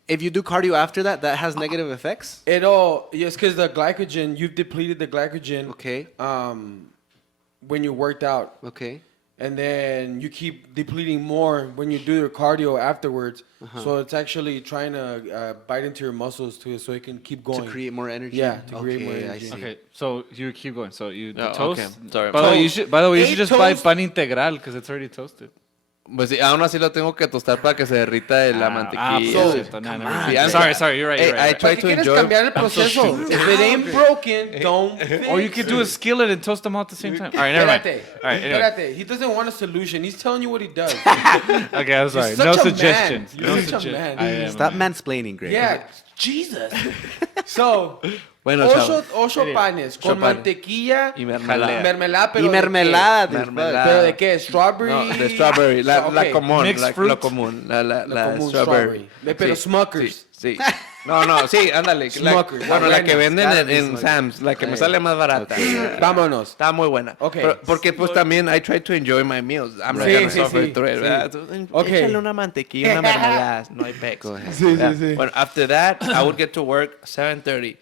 If you do cardio after that, that has negative effects. Yes, because the glycogen, you've depleted the glycogen. Okay. When you worked out, Okay. and then you keep depleting more when you do your cardio afterwards. So it's actually trying to bite into your muscles too, so it can keep going. To create more energy. Yeah, to create more Okay, energy. I see. Okay, so you keep going. So you the Oh, toast. okay. Sorry. By the way, you should just buy toast- pan integral because it's already toasted. Pues sí, aún así lo tengo que tostar para que se derrita de la mantequilla. so- cierto. No, no, no. Sí, I'm Sorry, you're right. Hey, You're I right. try ¿Para qué to quieres enjoy. cambiar el proceso? If it ain't broken, don't fix Or you could do a skillet and toast them all at the same time. All right, never mind. Espérate. All right, anyway. Espérate. He doesn't want a solution. He's telling you what he does. Okay, I'm sorry. such No a man. suggestions. You're No such a suggestions. man. I am a Stop man. mansplaining, Greg. Yeah. Jesus. So, Bueno, chavos. ocho panes con pan. mantequilla Y mermelada. mermelada, pero Y ¿de mermelada. qué? Mermelada. ¿Pero de qué? ¿Strawberry? No, de strawberry, la Okay. común, Mixed la fruit. común, la La común strawberry. Pero Sí, Smuckers. Sí, sí. No, sí, ándale. Smuckers, Bueno, la que buenas, venden gotta en, be en Smuckers. Sam's, la que me Okay. sale más barata. Vámonos. Está muy buena. Okay. Porque pues también I try to enjoy my meals. I'm not Sí, gonna sí, suffer sí, through it, sí. ¿verdad? Entonces, Okay. échale una mantequilla, una mermelada, no hay pex. Go ahead. Sí, Yeah. sí, sí. Bueno, after that, I would get to work 7:30.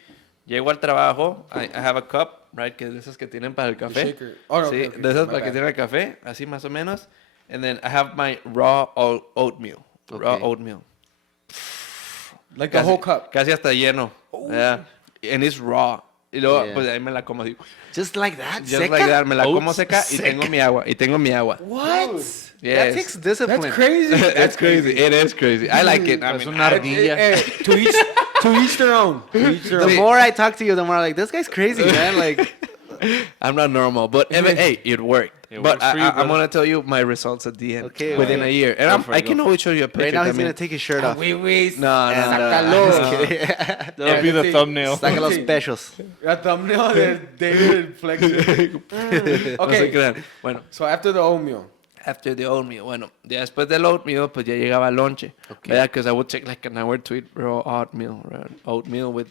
Llego al trabajo, I have a cup, right, que es de esas que tienen para el café. shaker. Oh, no, Sí, okay, okay, de esas my para que bad. tienen el café, así más o menos. And then I have my raw oatmeal. Raw Okay. oatmeal. Like the whole cup. Casi hasta lleno. Yeah. And it's raw. Y luego, Yeah. pues ahí me la como así. Just like that? Just Seca? like that, me la como Oats seca y tengo mi agua. Y tengo mi agua. What? Yes. That takes discipline. That's crazy. That's crazy. It is crazy. I like it. I Es mean, una ardilla. To each their own. To each their The own. more I talk to you, the more I'm like, this guy's crazy, man. Like, I'm not normal, but hey, it worked. It But works for you, I'm brother. gonna tell you my results at the end. Okay, Within okay. a year, and Go I'm, for it, I go can for always show you a picture. right now he's también. going to take his shirt off. Wee wees. No, no, no. Sácalo. That'll be the sí. thumbnail. Saca los pechos. A thumbnail de David flexing. No se Okay. crean. Bueno, So after the oatmeal. after the oatmeal, bueno, ya después del oatmeal, pues ya llegaba el lonche. ¿Verdad? Because I would take like an hour to eat raw oatmeal, right? Oatmeal with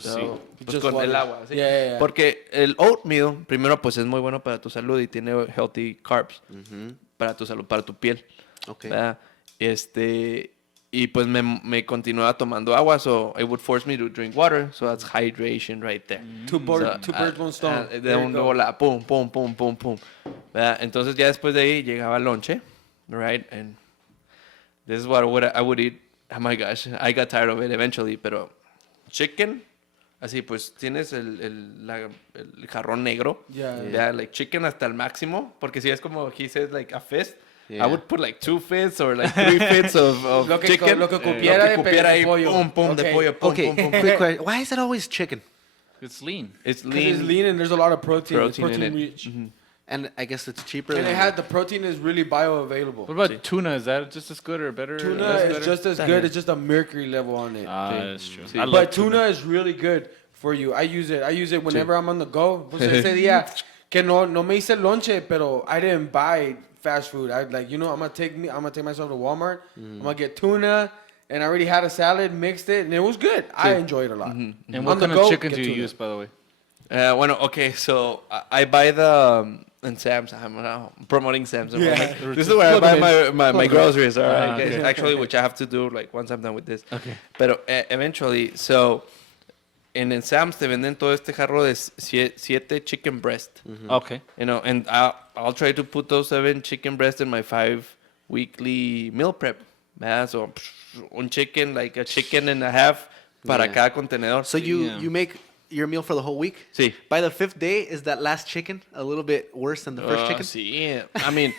sí. pues Just con el water. agua, ¿sí? Yeah, yeah, yeah. Porque el oatmeal, primero, pues es muy bueno para tu salud y tiene healthy carbs para tu salud, para tu piel. Okay. ¿Verdad? Y pues me continuaba tomando agua, so it would force me to drink water, so that's hydration right there. Two birds, one stone. De There you un go. bola, pum, pum, pum, pum, pum. ¿Verdad? Entonces ya después de ahí llegaba el lonche, right? And this is what I would eat. Oh my gosh, I got tired of it eventually, pero chicken, así pues tienes el jarrón negro. Yeah, Yeah, like chicken hasta el máximo, porque si es como he says like a fist, Yeah. I would put like 2 fists or like 3 fists of Lo que- chicken. lo que cupiera de cupiera ahí, pollo. pum, pum, de Okay. pollo, pum, Okay, pum, pum. quick question. Why is it always chicken? It's lean. It's Because it's lean. lean and there's a lot of protein. It's Protein in protein it. rich. And I guess it's cheaper. And than- it had the protein is really bioavailable. What about tuna? Is that just as good or better? Tuna Less is better? just as good. It's just a mercury level on it. That's true. Sí. I love But tuna is really good for you. I use it whenever I'm on the go. Pues ese día que no me hice lonche, pero I didn't buy fast food. I like, I'm gonna take myself to Walmart. I'm gonna get tuna, and I already had a salad, mixed it, and it was good. I enjoyed it a lot. And On what the kind go, of chicken get do you tuna. use, by the way? Bueno, okay, so I buy the in Sam's. I'm promoting Sam's. Yeah. This is where I buy Plug my groceries. All right, okay. guys. Actually, which I have to do like once I'm done with this. Okay. Pero eventually, so en Sam's te venden todo este jarro de 7 chicken breast. Okay. And I'll try to put those 7 chicken breast in my 5 weekly meal prep. ¿Verdad? So un chicken, like a chicken and a half para Yeah. cada contenedor. So you Yeah. you make your meal for the whole week? Sí. By the 5th day, is that last chicken a little bit worse than the first chicken? Sí. I mean,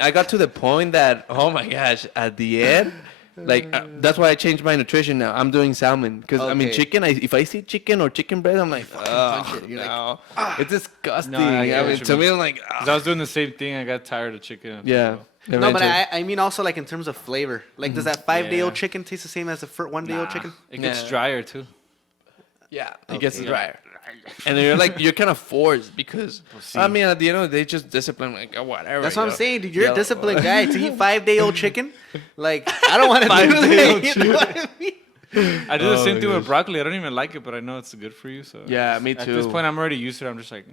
I got to the point that, oh my gosh, at the end, like, that's why I changed my nutrition now. I'm doing salmon. Because, I mean, Okay. chicken, if I see chicken or chicken breast, I'm like, punch oh, it. You're like, no. It's disgusting. No, I get I what mean, you to mean. me, I'm like, 'Cause I was doing the same thing. I got tired of chicken. yeah. No, but eventually. I mean also like in terms of flavor. Like, does that 5-day-old Yeah. chicken taste the same as the 1-day-old chicken? It gets Yeah. drier too. Yeah, it gets Okay. drier. And then you're kind of forced because, I mean, at the end of the day, just discipline, like, whatever. That's what I'm saying, dude. You're Yeah. a disciplined guy to eat 5-day-old chicken. Like, I don't want to do that. You know what I mean? I do the Oh same my thing with gosh. broccoli. I don't even like it, but I know it's good for you. So Yeah, me At too. this point, I'm already used to it. I'm just like,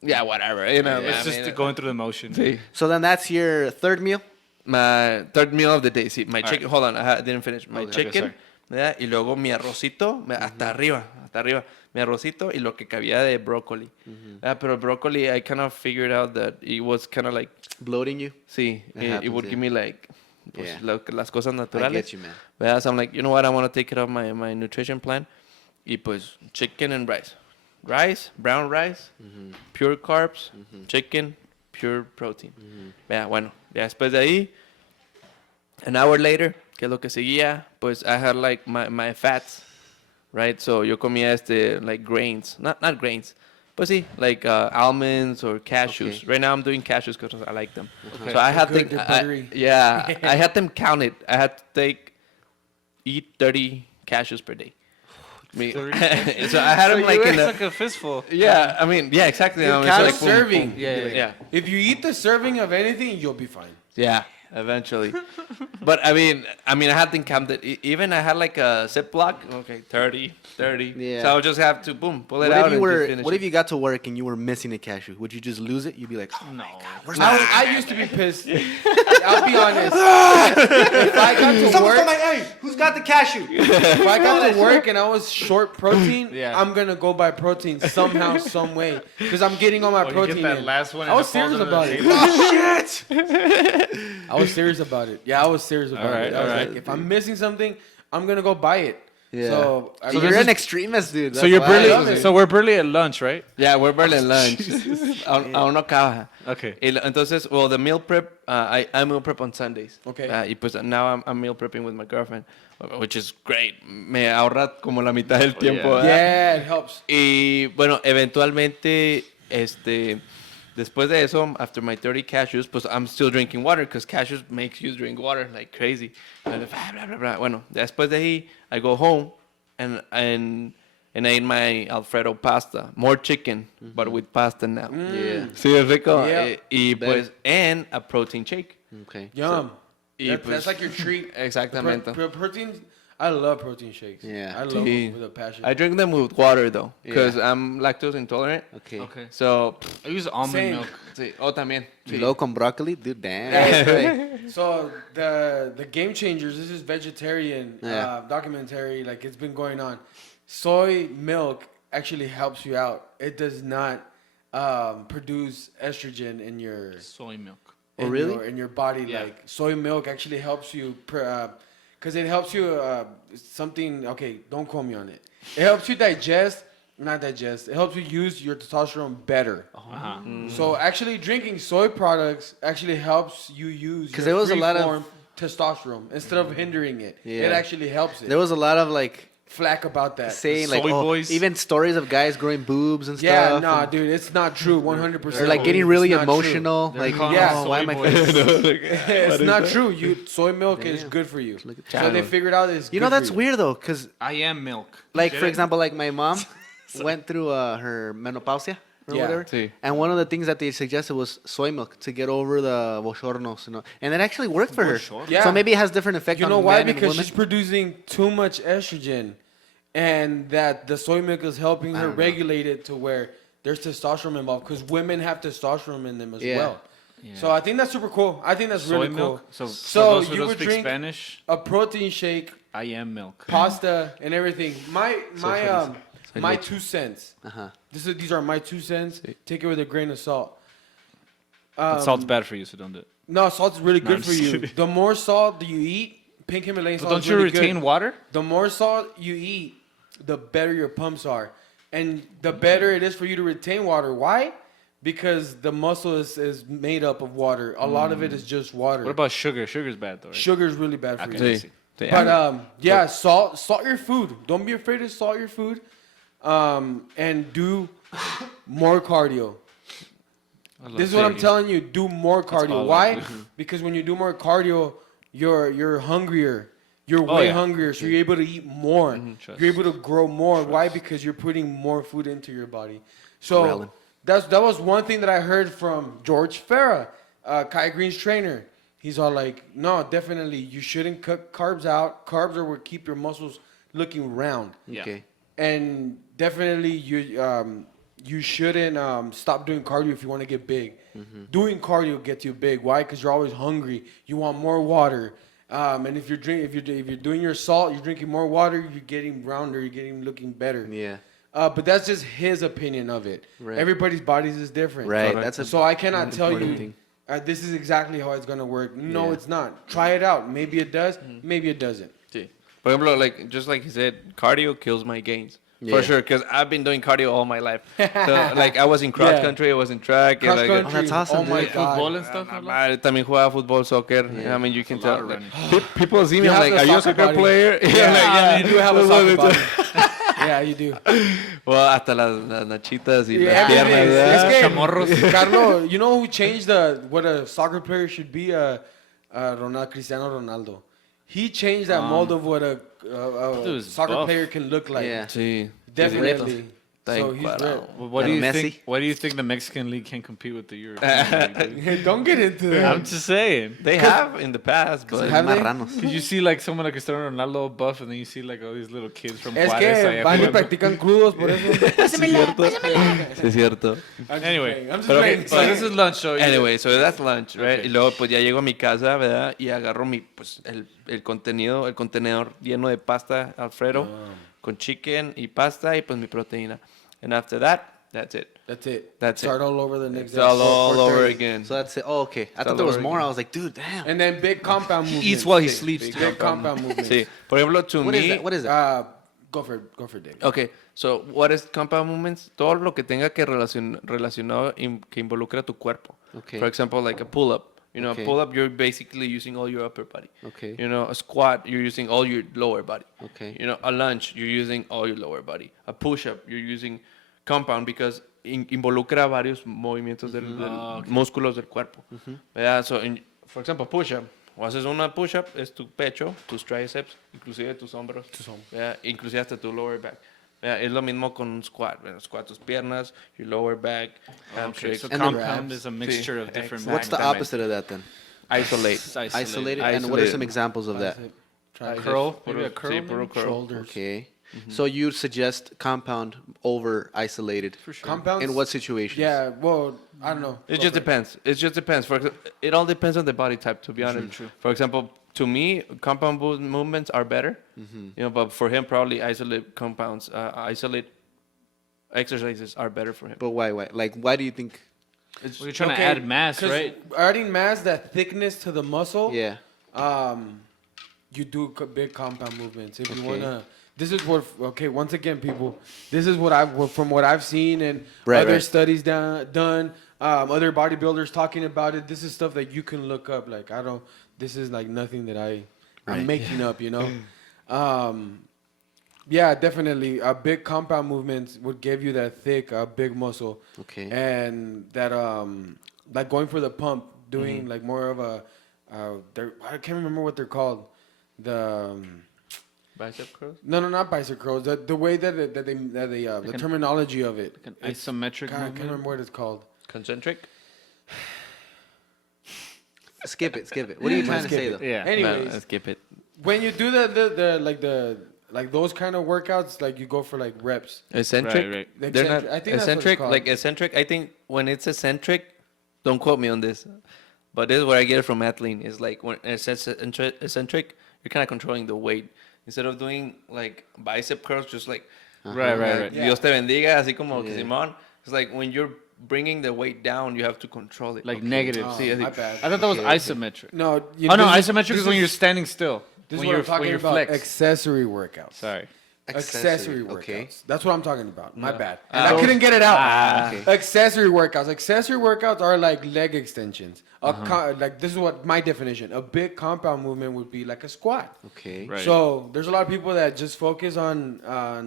Yeah, whatever. You know, it's I just mean, going through the motion. sí. So then that's your third meal? My third meal of the day. Sí, my All chicken. Hold on, I didn't finish. My Okay, chicken. sorry. ¿Verdad? Y luego mi arrocito, hasta arriba. Mi arrocito y lo que cabía de brócoli. ¿Verdad? Pero brócoli, I kind of figured out that it was kind of like, Bloating you? sí, it happens, would yeah. give me like, pues, Yeah. las cosas I naturales. get you, man. ¿Verdad? So I'm like, you know what, I want to take it off my nutrition plan. Y pues, chicken and rice. Rice, brown rice, pure carbs, chicken, pure protein. ¿Verdad? Bueno, ya después de ahí, an hour later, que es lo que seguía, pues I had like my fats, right? So yo comía like grains, not grains, pues sí, like almonds or cashews. Okay. Right now I'm doing cashews because I like them. Okay. So I had Good, them, they're buttery. yeah, I had them counted. I had to eat 30 cashews per day. Me, 30? so I had them like in It's a, like a fistful. yeah, I mean, yeah, exactly. You I mean, count it's like boom, serving. boom. Yeah, yeah, Yeah. If you eat the serving of anything, you'll be fine. Yeah. eventually. But I mean, I had to count it. Even I had like a Ziploc. Okay, 30. Yeah. So I would just have to boom pull it What out if you and were? just finish What it. if you got to work and you were missing a cashew? Would you just lose it? You'd be like, oh No. I used to be pissed. I'll be honest. If I got to work, hey, who's got the cashew? if I got to work and I was short protein, Yeah. I'm gonna go buy protein somehow, some way, because I'm getting all my Or you protein. get that in. last one I and was it falls serious under the about it. table. Oh shit! I was serious about it. Yeah, I was serious about Alright, it. I was alright. like, if I'm missing something, I'm gonna go buy it. Yeah. So, So this you're is- an extremist, dude. So you're why I love barely. it. So we're barely at lunch, right? Yeah, we're barely lunch. Aún no acaba. Okay. Entonces, well, the meal prep, I meal prep on Sundays. Okay. Y pues now I'm meal prepping with my girlfriend, which is great. Me ahorra como la mitad del tiempo. yeah. ¿verdad? yeah, it helps. Y bueno, eventualmente, después de eso, after my 30 cashews, pues I'm still drinking water because cashews makes you drink water like crazy. And blah, blah, blah, blah. Bueno, después de ahí, I go home and I eat my Alfredo pasta, more chicken, but with pasta now. Yeah. Sí, es rico. Yeah. Y Better. pues, and a protein shake. Okay. Yum. Y That's pues- like your treat. Exactamente. Protein. I love protein shakes. Yeah. I love Sí. them with a passion. I drink them with water though, because Yeah. I'm lactose intolerant. Okay. Okay. So, I use almond Same. milk. sí. Oh, también. Sí. Low con broccoli, dude. Damn. Hey, so the Game Changers, this is vegetarian Yeah. documentary, like it's been going on. Soy milk actually helps you out. It does not produce estrogen in your Soy milk. Oh, really? in your body. Yeah. Like soy milk actually helps you because it helps you something. Okay, don't quote me on it. It helps you not digest. It helps you use your testosterone better. Uh-huh. So actually drinking soy products actually helps you use 'Cause your there was a lot of- free-form testosterone instead of hindering it. Yeah. It actually helps it. There was a lot of like Flack about that. saying like Soy oh, boys. even stories of guys growing boobs and Yeah, stuff. nah, and dude, it's not true. 100%. they're like getting It's really not true. emotional. They're Like, calling Yeah. us oh, why soy am I? boys. It's not true. Soy milk is Damn. good for you. Look at So they that. figured out it's You know good for that's weird though, cause I am milk. like Get for it? example, like my mom went through her menopausia or Yeah. whatever, Sí. and one of the things that they suggested was soy milk to get over the bochornos, and it actually worked for her. Bochornos? Yeah. So maybe it has different effect You on know why? men and Because women. she's producing too much estrogen, and that the soy milk is helping her don't know. regulate it to where there's testosterone involved. Because women have testosterone in them as Yeah. well. Yeah. So I think that's super cool. I think that's Soy really milk. cool. So, So for those who you don't would speak drink Spanish, a protein shake, I am milk. pasta, and everything. My Feliz. 2 cents. Uh-huh. These are my 2 cents. Take it with a grain of salt. But salt's bad for you, so don't do it. No, salt's really No, good I'm for just you. kidding. The more salt that you eat, pink Himalayan But salt don't is you really retain good. water? The more salt you eat, the better your pumps are. And the better it is for you to retain water. Why? Because the muscle is made up of water. A lot of it is just water. What about sugar? Sugar's bad though, right? Sugar is really bad for Okay. you. Sí. Sí. But yeah, salt your food. Don't be afraid to salt your food. And do more cardio. I love This is what I'm saying. telling you. Do more cardio. all I Why? do. Because when you do more cardio, you're hungrier. You're Oh, way yeah. hungrier, so you're able to eat more. Trust. You're able to grow more. Why? Because you're putting more food into your body. So Ghrelin. that was one thing that I heard from George Farah, Kai Green's trainer. He's all like, no, definitely, you shouldn't cut carbs out. Carbs are what keep your muscles looking round. Yeah. Okay. And definitely you shouldn't stop doing cardio if you want to get big. Doing cardio gets you big. Why? Because you're always hungry. You want more water. And if you're doing your salt, you're drinking more water. You're getting rounder. You're getting looking better. Yeah. But that's just his opinion of it. Right. Everybody's bodies is different. Right. Correct. That's a So I cannot that's tell important you thing. this is exactly how it's gonna work. No, Yeah. it's not. Try it out. Maybe it does. Maybe it doesn't. Sí. Por ejemplo, like just like he said, cardio kills my gains. Yeah. For sure, because I've been doing cardio all my life. So, like, I was in cross Yeah. country, I was in track. Cross and, country. that's awesome, Oh my dude. god. Football and stuff. También jugaba fútbol, soccer. Yeah. I mean, you can a lot tell. of like, running. people see me, You I'm have like, the are you a soccer soccer body. player? Yeah, you do have a That's soccer what body. Yeah, you do. Well, hasta las nachitas y Yeah, las piernas. everything. ¿verdad? Es que, Chamorros. Carlos, you know who changed what a soccer player should be? Cristiano Ronaldo. He changed that mold of what a Dude's soccer buff. player can look like. Yeah. Sí. Definitely. So he's Terricolas. Well, what do Little you messy. think? Why do you think the Mexican league can compete with the European league? dude? Hey, don't get into that. I'm just saying. They have in the past, but have they? Marranos. Cause you see like someone like Cristiano Ronaldo buff, and then you see like all these little kids from Es Juárez que allá van y jugando. practican crudos, por eso. sí es cierto. I'm just Anyway, playing. I'm just pero playing. okay, So this is lunch, so Anyway, so that's lunch, right? Okay. Y luego pues ya llego a mi casa, ¿verdad? Y agarro mi, pues, el contenido, el contenedor lleno de pasta Alfredo con chicken y pasta y pues mi proteína. And after that, that's it. That's it. That's Start it. all over the next It's all, day. all over 4:30. again. So that's it. Oh, okay. I thought all there was over more. again. I was like, dude, damn. And then big compound movements. he eats while he sleeps. too. Big compound movements. Sí. Por ejemplo, to What me... is that? What is that? Go for it, Dave. Okay, so what is compound movements? Todo lo que tenga que relacionado que involucra tu cuerpo. Okay. For example, like a pull-up. You know, Okay. a pull-up, you're basically using all your upper body. Okay. You know, a squat, you're using all your lower body. Okay. You know, a lunge, you're using all your lower body. A push-up, you're using compound because involucra varios movimientos del músculos del cuerpo. ¿Verdad? So, for example, push-up. O haces una push-up, es tu pecho, tus triceps, inclusive tus hombros. ¿Verdad? Inclusive hasta tu lower back. ¿Verdad? Es lo mismo con un squat. ¿verdad? Squat tus piernas, your lower back, Okay, hamstrings. so And compound the- is a mixture of different. What's the movements. opposite of that then? Isolate. Isolated. And what are some examples of that? Try Curl, maybe a curl. Sí, puro maybe? curl. shoulders. Okay. So you suggest compound over isolated. For sure. Compounds. In what situations? Yeah. Well, I don't know. It Go just for depends. It just depends. It all depends on the body type, to be honest. true. For example, to me, compound movements are better. You know, but for him, probably isolate exercises are better for him. But why? Why? Like, why do you think? Well, you're trying to Okay, add mass, 'cause right? Adding mass, that thickness to the muscle. Yeah. You do big compound movements if you Okay. wanna. This is what. Okay, once again, people. This is what from what I've seen and Right, other right. studies done. Other bodybuilders talking about it. This is stuff that you can look up. Like I don't. This is like nothing that I'm Right. making up. You know. Yeah, definitely. Big compound movements would give you that thick, big muscle. Okay. And that like going for the pump, doing like more of a I can't remember what they're called. The Bicep curls? no, not bicep curls. The way that they the terminology of it. Like an isometric God, I can't movement. remember what it's called. Concentric? Skip it. Skip it. What are you trying to Skip say it. though? Yeah. Anyways, No, skip it. when you do the those kind of workouts, like you go for like reps. Eccentric? Right. The They're not eccentric- I think that's what it's eccentric. called. Like eccentric, I think when it's eccentric, don't quote me on this, but this is where I get it from Athlean. Is like when it says eccentric, you're kind of controlling the weight instead of doing like bicep curls, just like Right. Yeah. Dios te bendiga, así como que Yeah. Simón. It's like when you're bringing the weight down, you have to control it. Like negative. Oh, See, I my think- bad. I thought that was Okay. isometric. No. Oh no, this isometric is this when you're standing still. This when is what you're I'm talking when you're about. flexed. Accessory workouts. Sorry. Accessory workouts. Okay. That's what I'm talking about. My Yeah. bad. And I couldn't get it out. Okay. Accessory workouts. Accessory workouts are like leg extensions. Like this is what my definition. A big compound movement would be like a squat. Okay. Right. So there's a lot of people that just focus on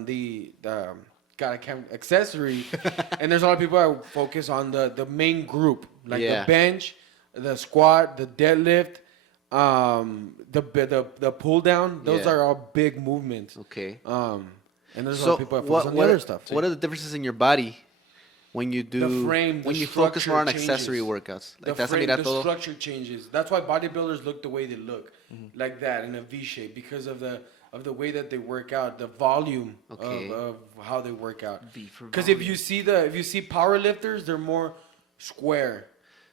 the God, I can't accessory, and there's a lot of people that focus on the main group, like Yeah. the bench, the squat, the deadlift, the pull down. Those Yeah. are all big movements. Okay. And there's a lot So of people that focus on the other stuff too. what are the differences in your body when you do The frame, when the you focus more on structure accessory changes. workouts? The Like that's frame, mira the todo. structure changes. That's why bodybuilders look the way they look, like that in a V shape, because of the way that they work out, the volume Okay. of how they work out. V for Because if you see power lifters, they're more square,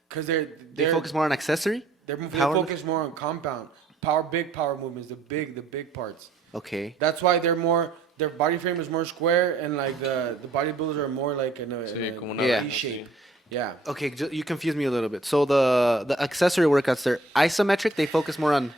because They focus more on accessory. they power focus more on compound big power movements, the big parts. Okay. That's why their body frame is more square, and like the bodybuilders are more like in como a una Yeah. V shape. Yeah. Okay, you confuse me a little bit. So the accessory workouts, they're isometric. They focus more on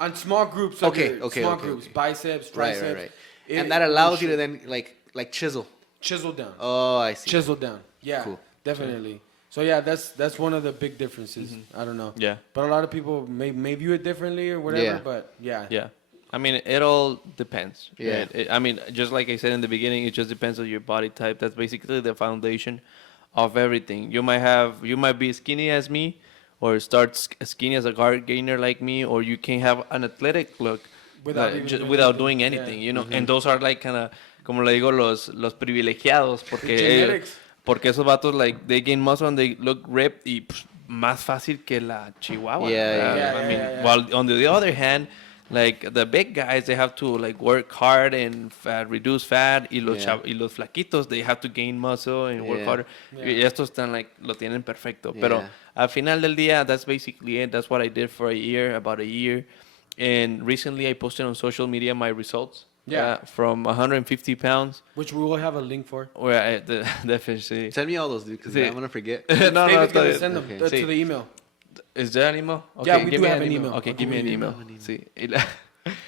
On small groups. Okay, your okay, Small okay, groups, okay. biceps, triceps. right. And that allows you to then like chisel. chisel down. Oh, I see. Chisel down. Yeah, Cool. definitely. So yeah, that's one of the big differences. I don't know. Yeah. But a lot of people may view it differently or whatever. Yeah. But yeah. Yeah. I mean, it all depends. Yeah. Right? I mean, just like I said in the beginning, it just depends on your body type. That's basically the foundation of everything. You might be skinny as me, or start skinny as a guard gainer like me, or you can have an athletic look Without even doing without anything. doing Yeah. anything. You know, and those are like kind of como le digo, los privilegiados, Genetics. porque esos vatos, like, they gain muscle and they look ripped y pff, más fácil que la Chihuahua. Yeah, I mean, while on the other hand, like, the big guys, they have to, like, work hard and reduce fat, y y los flaquitos, they have to gain muscle and work harder. Y estos están, like, lo tienen perfecto. Pero al final del día, that's basically it. That's what I did for about a year. And recently, I posted on social media my results. From 150 pounds. Which we will have a link for. Where I definitely. Send me all those, dude, because I'm going to forget. David's going to send them to the email. Is there an email? Okay, Yeah, we do have an email. Okay, give me an email. Sí.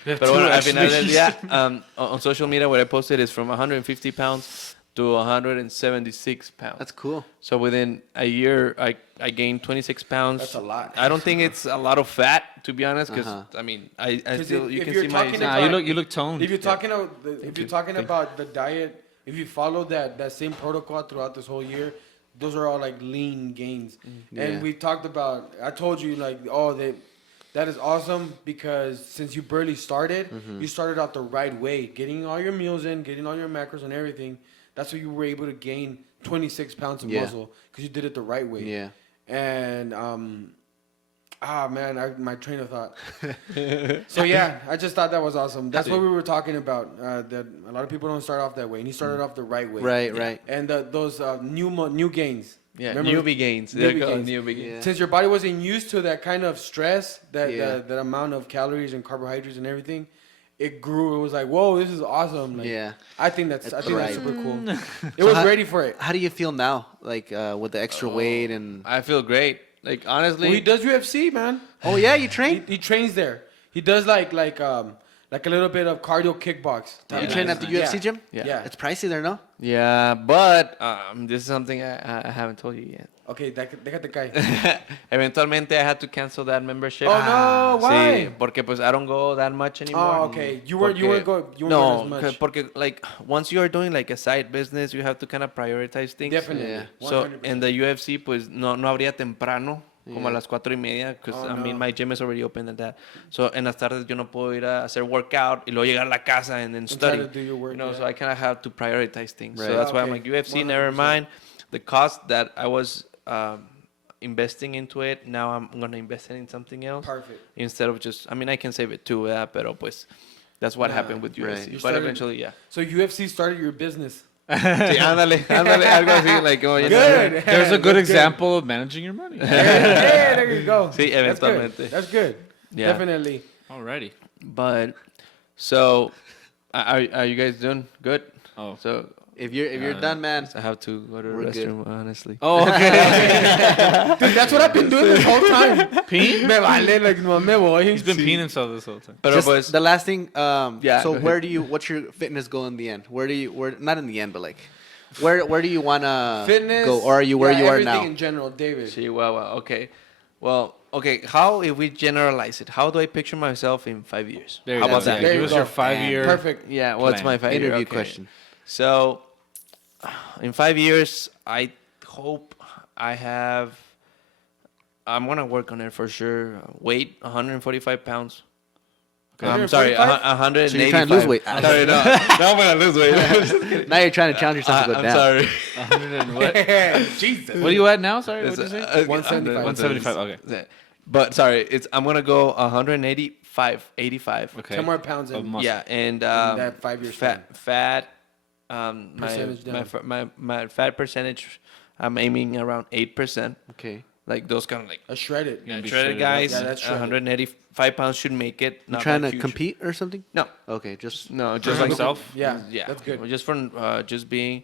Pero bueno, al final del día, on social media, what I posted is from 150 pounds to 176 pounds. That's cool. So within a year, I gained 26 pounds. That's a lot. I don't think it's a lot of fat, to be honest, because I mean, I still you can see my. Nah, you look toned. If you're talking about the diet, if you follow that same protocol throughout this whole year, those are all like lean gains. And we talked about. I told you like, that is awesome because since you barely started, you started out the right way, getting all your meals in, getting all your macros and everything. That's why you were able to gain 26 pounds of muscle because you did it the right way. Yeah. And my train of thought. So yeah, I just thought that was awesome. That's what we were talking about. That a lot of people don't start off that way, and he started off the right way. Right. And those new gains. Yeah, remember newbie gains. Newbie gains. Since your body wasn't used to that kind of stress, that amount of calories and carbohydrates and everything, it grew. It was like, whoa, this is awesome. Like, I think that's super cool. It was ready for it. How do you feel now, like with the extra weight and? I feel great. Like honestly, well, he does UFC, man. Oh yeah, you train? He trains there. He does like a little bit of cardio kickbox. You train at the UFC gym? Yeah. It's pricey there, no? Yeah, but this is something I haven't told you yet. Okay, déjate caer. Eventualmente, I had to cancel that membership. Oh no, why? Sí, porque pues I don't go that much anymore. Oh, okay. You weren't going as much. Porque like once you are doing like a side business, you have to kind of prioritize things. Definitely. Yeah. So in the UFC, pues no habría temprano. Como a las 4:30, because I mean my gym is already open at that. So en las tardes yo no puedo ir a hacer workout y luego llegar a la casa and then study. To do your work, So I kind of have to prioritize things. Right. So that's why I'm like UFC, 100%. Never mind. The cost that I was investing into it, now I'm gonna invest it in something else. Perfect. Instead of just, I mean, I can save it too, pero pues that's what happened with UFC. Right. But eventually, yeah. So UFC started your business. Sí, ándale, algo así, like, oh, Good. There's a good example of managing your money. Yeah, there you go. Sí, eventualmente. That's good. Yeah. Definitely. Alrighty. But so, are you guys doing good? Oh, so if you're done, man, I have to go to the restroom. Honestly. Oh, okay. Dude, that's what I've been doing this whole time. Peen? Me vale, like no me voy. He's been peeing himself this whole time. Pero just pues, the last thing. Yeah, So what's your fitness goal in the end? Where not in the end, but like, where do you wanna Fitness, go, or are you where you are now? Everything in general, David. Chihuahua. Okay. Well, okay. How if we generalize it? How do I picture myself in 5 years? There you How go. about that? There Give you us go. your 5-year. Perfect. Yeah. What's plan. my 5-year Interview okay. question. So, in 5 years, I hope I'm gonna work on it for sure. Weight 145 pounds. I'm sorry, 185. So you're trying to lose weight. Sorry, no, I'm gonna lose weight. Now you're trying to challenge yourself to go I'm down. sorry. 100 and what? Jesus. What are you at now? Sorry, what did you say? 175. 175. Okay. Yeah. But sorry, I'm gonna go 85. Okay. 10 more pounds Of in. muscle. Yeah, and that 5-year span. fat. Percentage down. My fat percentage, I'm aiming around 8%. Okay. Like those kind of like A shredded. Gonna be shredded shredded. guys. Yeah, that's shredded. 185 pounds should make it. You Not trying that to huge. compete or something? No, Okay, just just like myself? Yeah, Yeah, that's good. Just from just being,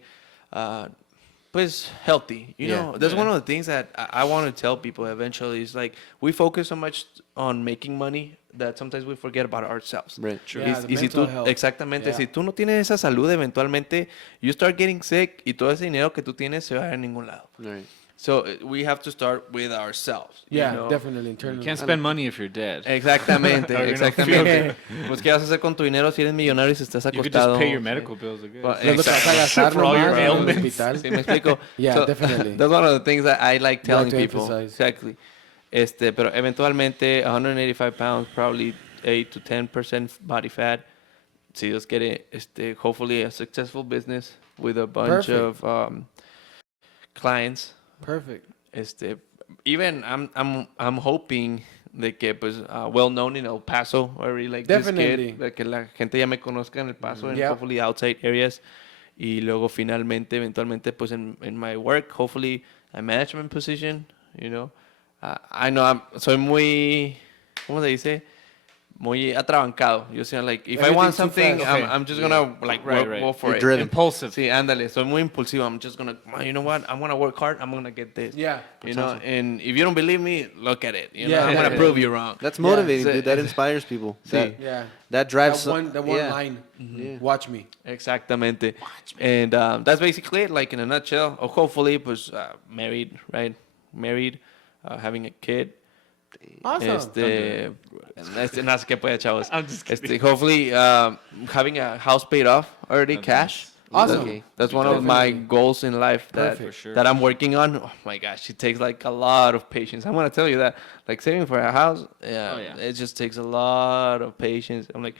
pues healthy. You know, that's one of the things that I want to tell people. Eventually, is like we focus so much on making money that sometimes we forget about ourselves. right. True. Yeah, the Y si mental tú, health. exactamente, Yeah. si tú no tienes esa salud, eventualmente you start getting sick y todo ese dinero que tú tienes se va a ir a ningún lado. Right. So we have to start with ourselves. Yeah, you know? definitely. You Internally. can't spend money if you're dead. Exactamente, Or you're not exactamente. Pues qué vas a hacer con tu dinero si eres millonario y si estás You could just acostado. pay your medical bills, I guess. Well, Lo que te vas a gastar For all your nomás en el ailments. hospital. Sí, me explico. Yeah, definitely. That's one of the things that I like telling to people. emphasize. Exactly. Pero eventualmente 185 pounds, probably 8 to 10% body fat. si Dios quiere, hopefully a successful business with a bunch Perfect. of clients. Perfect. Even I'm hoping de que pues well known in El Paso, already like this Definitely. kid, de que la gente ya me conozca en El Paso and Yep. hopefully outside areas. Y luego finalmente, eventualmente, pues in my work, hopefully a management position, you know. I know soy muy, ¿cómo se dice? Muy atrabancado. Yo sé, like, if I want Everything's too something, fast. I'm just gonna, like, go for You're it. driven. Impulsive. Sí, ándale. Soy muy impulsivo. I'm just gonna, you know what? I'm gonna work hard. I'm gonna get this. Yeah. You know, and if you don't believe me, look at it. You know, Yeah, I'm gonna yeah, prove yeah. you wrong. That's motivating, So- dude. That inspires people. Sí. Yeah. That drives. That one yeah. line. Yeah. Watch me. Exactamente. And that's basically it, like in a nutshell. Or hopefully, pues, married, right? Married, having a kid. Awesome. No sé qué puede, chavos. I'm just kidding. Hopefully, having a house paid off already, That's cash. Awesome. Okay. That's one of my Definitely. goals in life that Perfect. For sure. that I'm working on. Oh my gosh, it takes like a lot of patience. I'm gonna tell you that. Like saving for a house, Oh, yeah. it just takes a lot of patience. I'm like,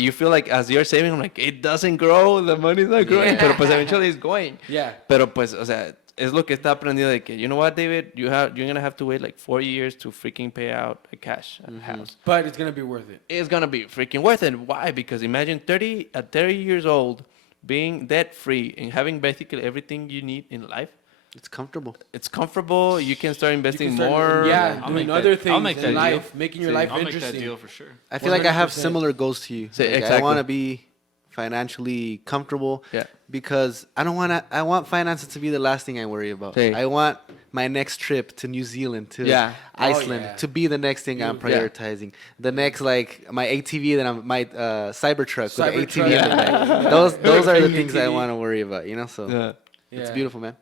you feel like as you're saving, I'm like, it doesn't grow, the money's not growing, pero pues eventually it's going. Yeah. Pero pues, o sea, es lo que está aprendiendo de que, you know what, David, you're gonna have to wait like 4 years to freaking pay out a cash at a house. But it's gonna be worth it. It's gonna be freaking worth it. Why? Because imagine 30 years old, being debt free and having basically everything you need in life. It's comfortable. It's comfortable. You can start You investing can start, more. yeah, I'll doing make other that- I'll things make in that life, deal. making your life I'll make that interesting. deal for sure. I feel like I have 100%. similar goals to you. Sí, Like, I exactly. want to be financially comfortable. Yeah. Because I don't want to. I want finances to be the last thing I worry about. Sí. I want my next trip to New Zealand, to Yeah. Iceland, Oh, yeah. to be the next thing I'm Yeah. prioritizing. The next, like my ATV that I'm my Cybertruck with the ATV. Cybertruck. in the back. Those are the things I ATV. want to worry about. You know, so Yeah. it's Yeah. beautiful, man.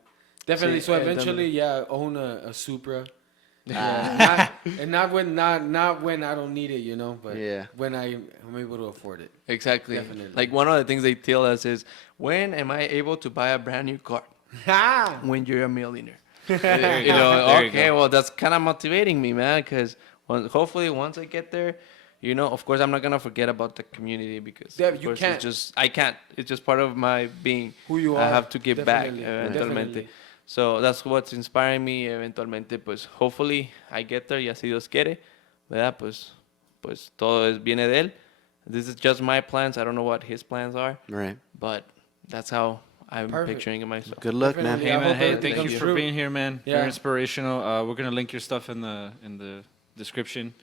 Definitely. Sí, So eventually, yeah, own a Supra. Not when I don't need it, you know, but Yeah. when I'm able to afford it. Exactly. Definitely. Like one of the things they tell us is, when am I able to buy a brand new car? Ha! When you're a millionaire. There You know, There you okay, go. well, that's kind of motivating me, man, because hopefully once I get there, you know, of course, I'm not going to forget about the community because Yeah, of you course, can't. I can't. It's just part of my being. Who you I are. have to give Definitely. back eventualmente. Definitely. So that's what's inspiring me eventualmente, pues hopefully I get there y así Dios quiere, ¿verdad? Pues todo viene de él. This is just my plans. I don't know what his plans are, Right. but that's how I'm Perfect. picturing it myself. Good luck, Definitely. Hey I man, hope hey, everything thank you comes for true. being here, man. Yeah. You're inspirational. We're gonna link your stuff in the description.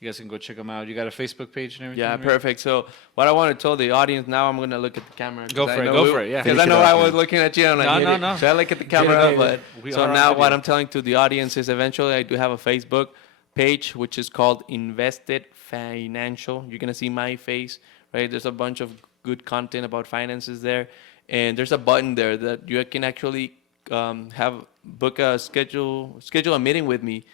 You guys can go check them out. You got a Facebook page and everything. Yeah, right? perfect. So what I want to tell the audience now, I'm gonna look at the camera. Go for it, go for it, yeah. Because Finish I it know off, I was man. looking at you. And I'm like, No, no. Should I look at the camera? David, But we so are on now video. what I'm telling to the audience is eventually I do have a Facebook page which is called Invested Financial. You're gonna see my face, right? There's a bunch of good content about finances there, and there's a button there that you can actually book a schedule a meeting with me.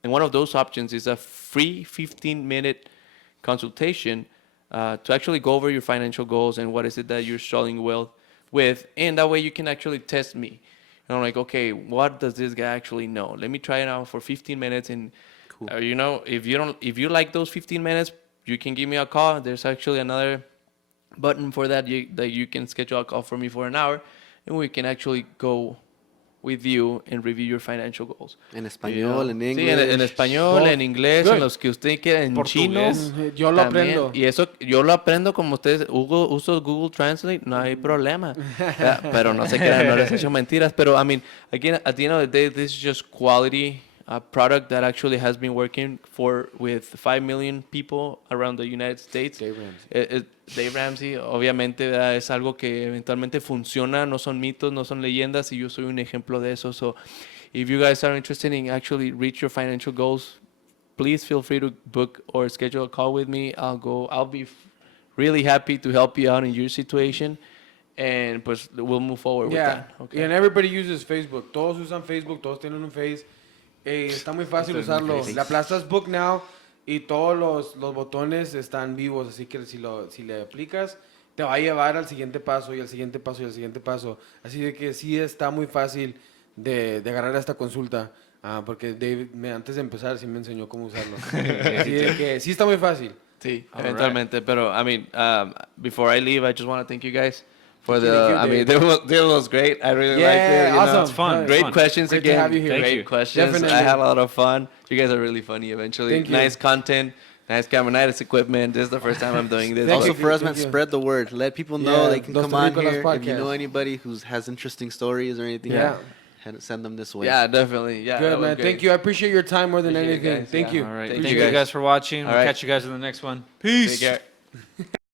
And one of those options is a free 15-minute consultation to actually go over your financial goals and what is it that you're struggling with, and that way you can actually test me. And I'm like, okay, what does this guy actually know? Let me try it out for 15 minutes, and you know, if you like those 15 minutes, you can give me a call. There's actually another button for that you can schedule a call for me for an hour, and we can actually go with you and review your financial goals. En español, en Sí, inglés. en español, Both. en inglés, Good. en los que usted quiera, en chino. Portugués. Yo lo también. aprendo. Y eso yo lo aprendo como ustedes. Uso Google Translate, no hay problema. Pero no se crean, no les he hecho mentiras. Pero, I mean, again, at the end of the day, this is just quality product that actually has been working with 5 million people around the United States. Dave Ramsey. Dave Ramsey, obviamente, ¿verdad? Es algo que eventualmente funciona, no son mitos, no son leyendas, y yo soy un ejemplo de eso. So, if you guys are interested in actually reach your financial goals, please feel free to book or schedule a call with me. I'll be really happy to help you out in your situation, and pues we'll move forward with Yeah. that. Okay. And everybody uses Facebook. Todos usan Facebook, todos tienen un Face. Está muy fácil usarlo. Le aplastas Book Now y todos los botones están vivos, así que si le aplicas, te va a llevar al siguiente paso y al siguiente paso y al siguiente paso. Así de que sí está muy fácil de agarrar esta consulta, porque David antes de empezar sí me enseñó cómo usarlo. Así de que sí está muy fácil. Sí, All eventualmente. Pero, I mean, before I leave, I just want to thank you guys for Thank you, the. I mean, it was great. I really liked it. Yeah, You know. awesome. It's fun. Great Fun. questions Great to again. have you here. Thank Great you. questions. Definitely. I had a lot of fun. You guys are really funny. Eventually, Thank you. nice content, nice camera, nice equipment. This is the first time I'm doing this. Thank Also you. for us, man, Thank you. spread the word. Let people know Yeah, they can Los come on Terricolas here. If you know podcast. anybody who has interesting stories or anything, Yeah. send them this way. Yeah, definitely. Yeah, that Good, was man. great. Thank you. I appreciate your time more than Appreciate it, anything. guys. Thank Yeah. you. All right. Thank Thank you, you guys. guys for watching. All We'll right. catch you guys in the next one. Take Peace. care.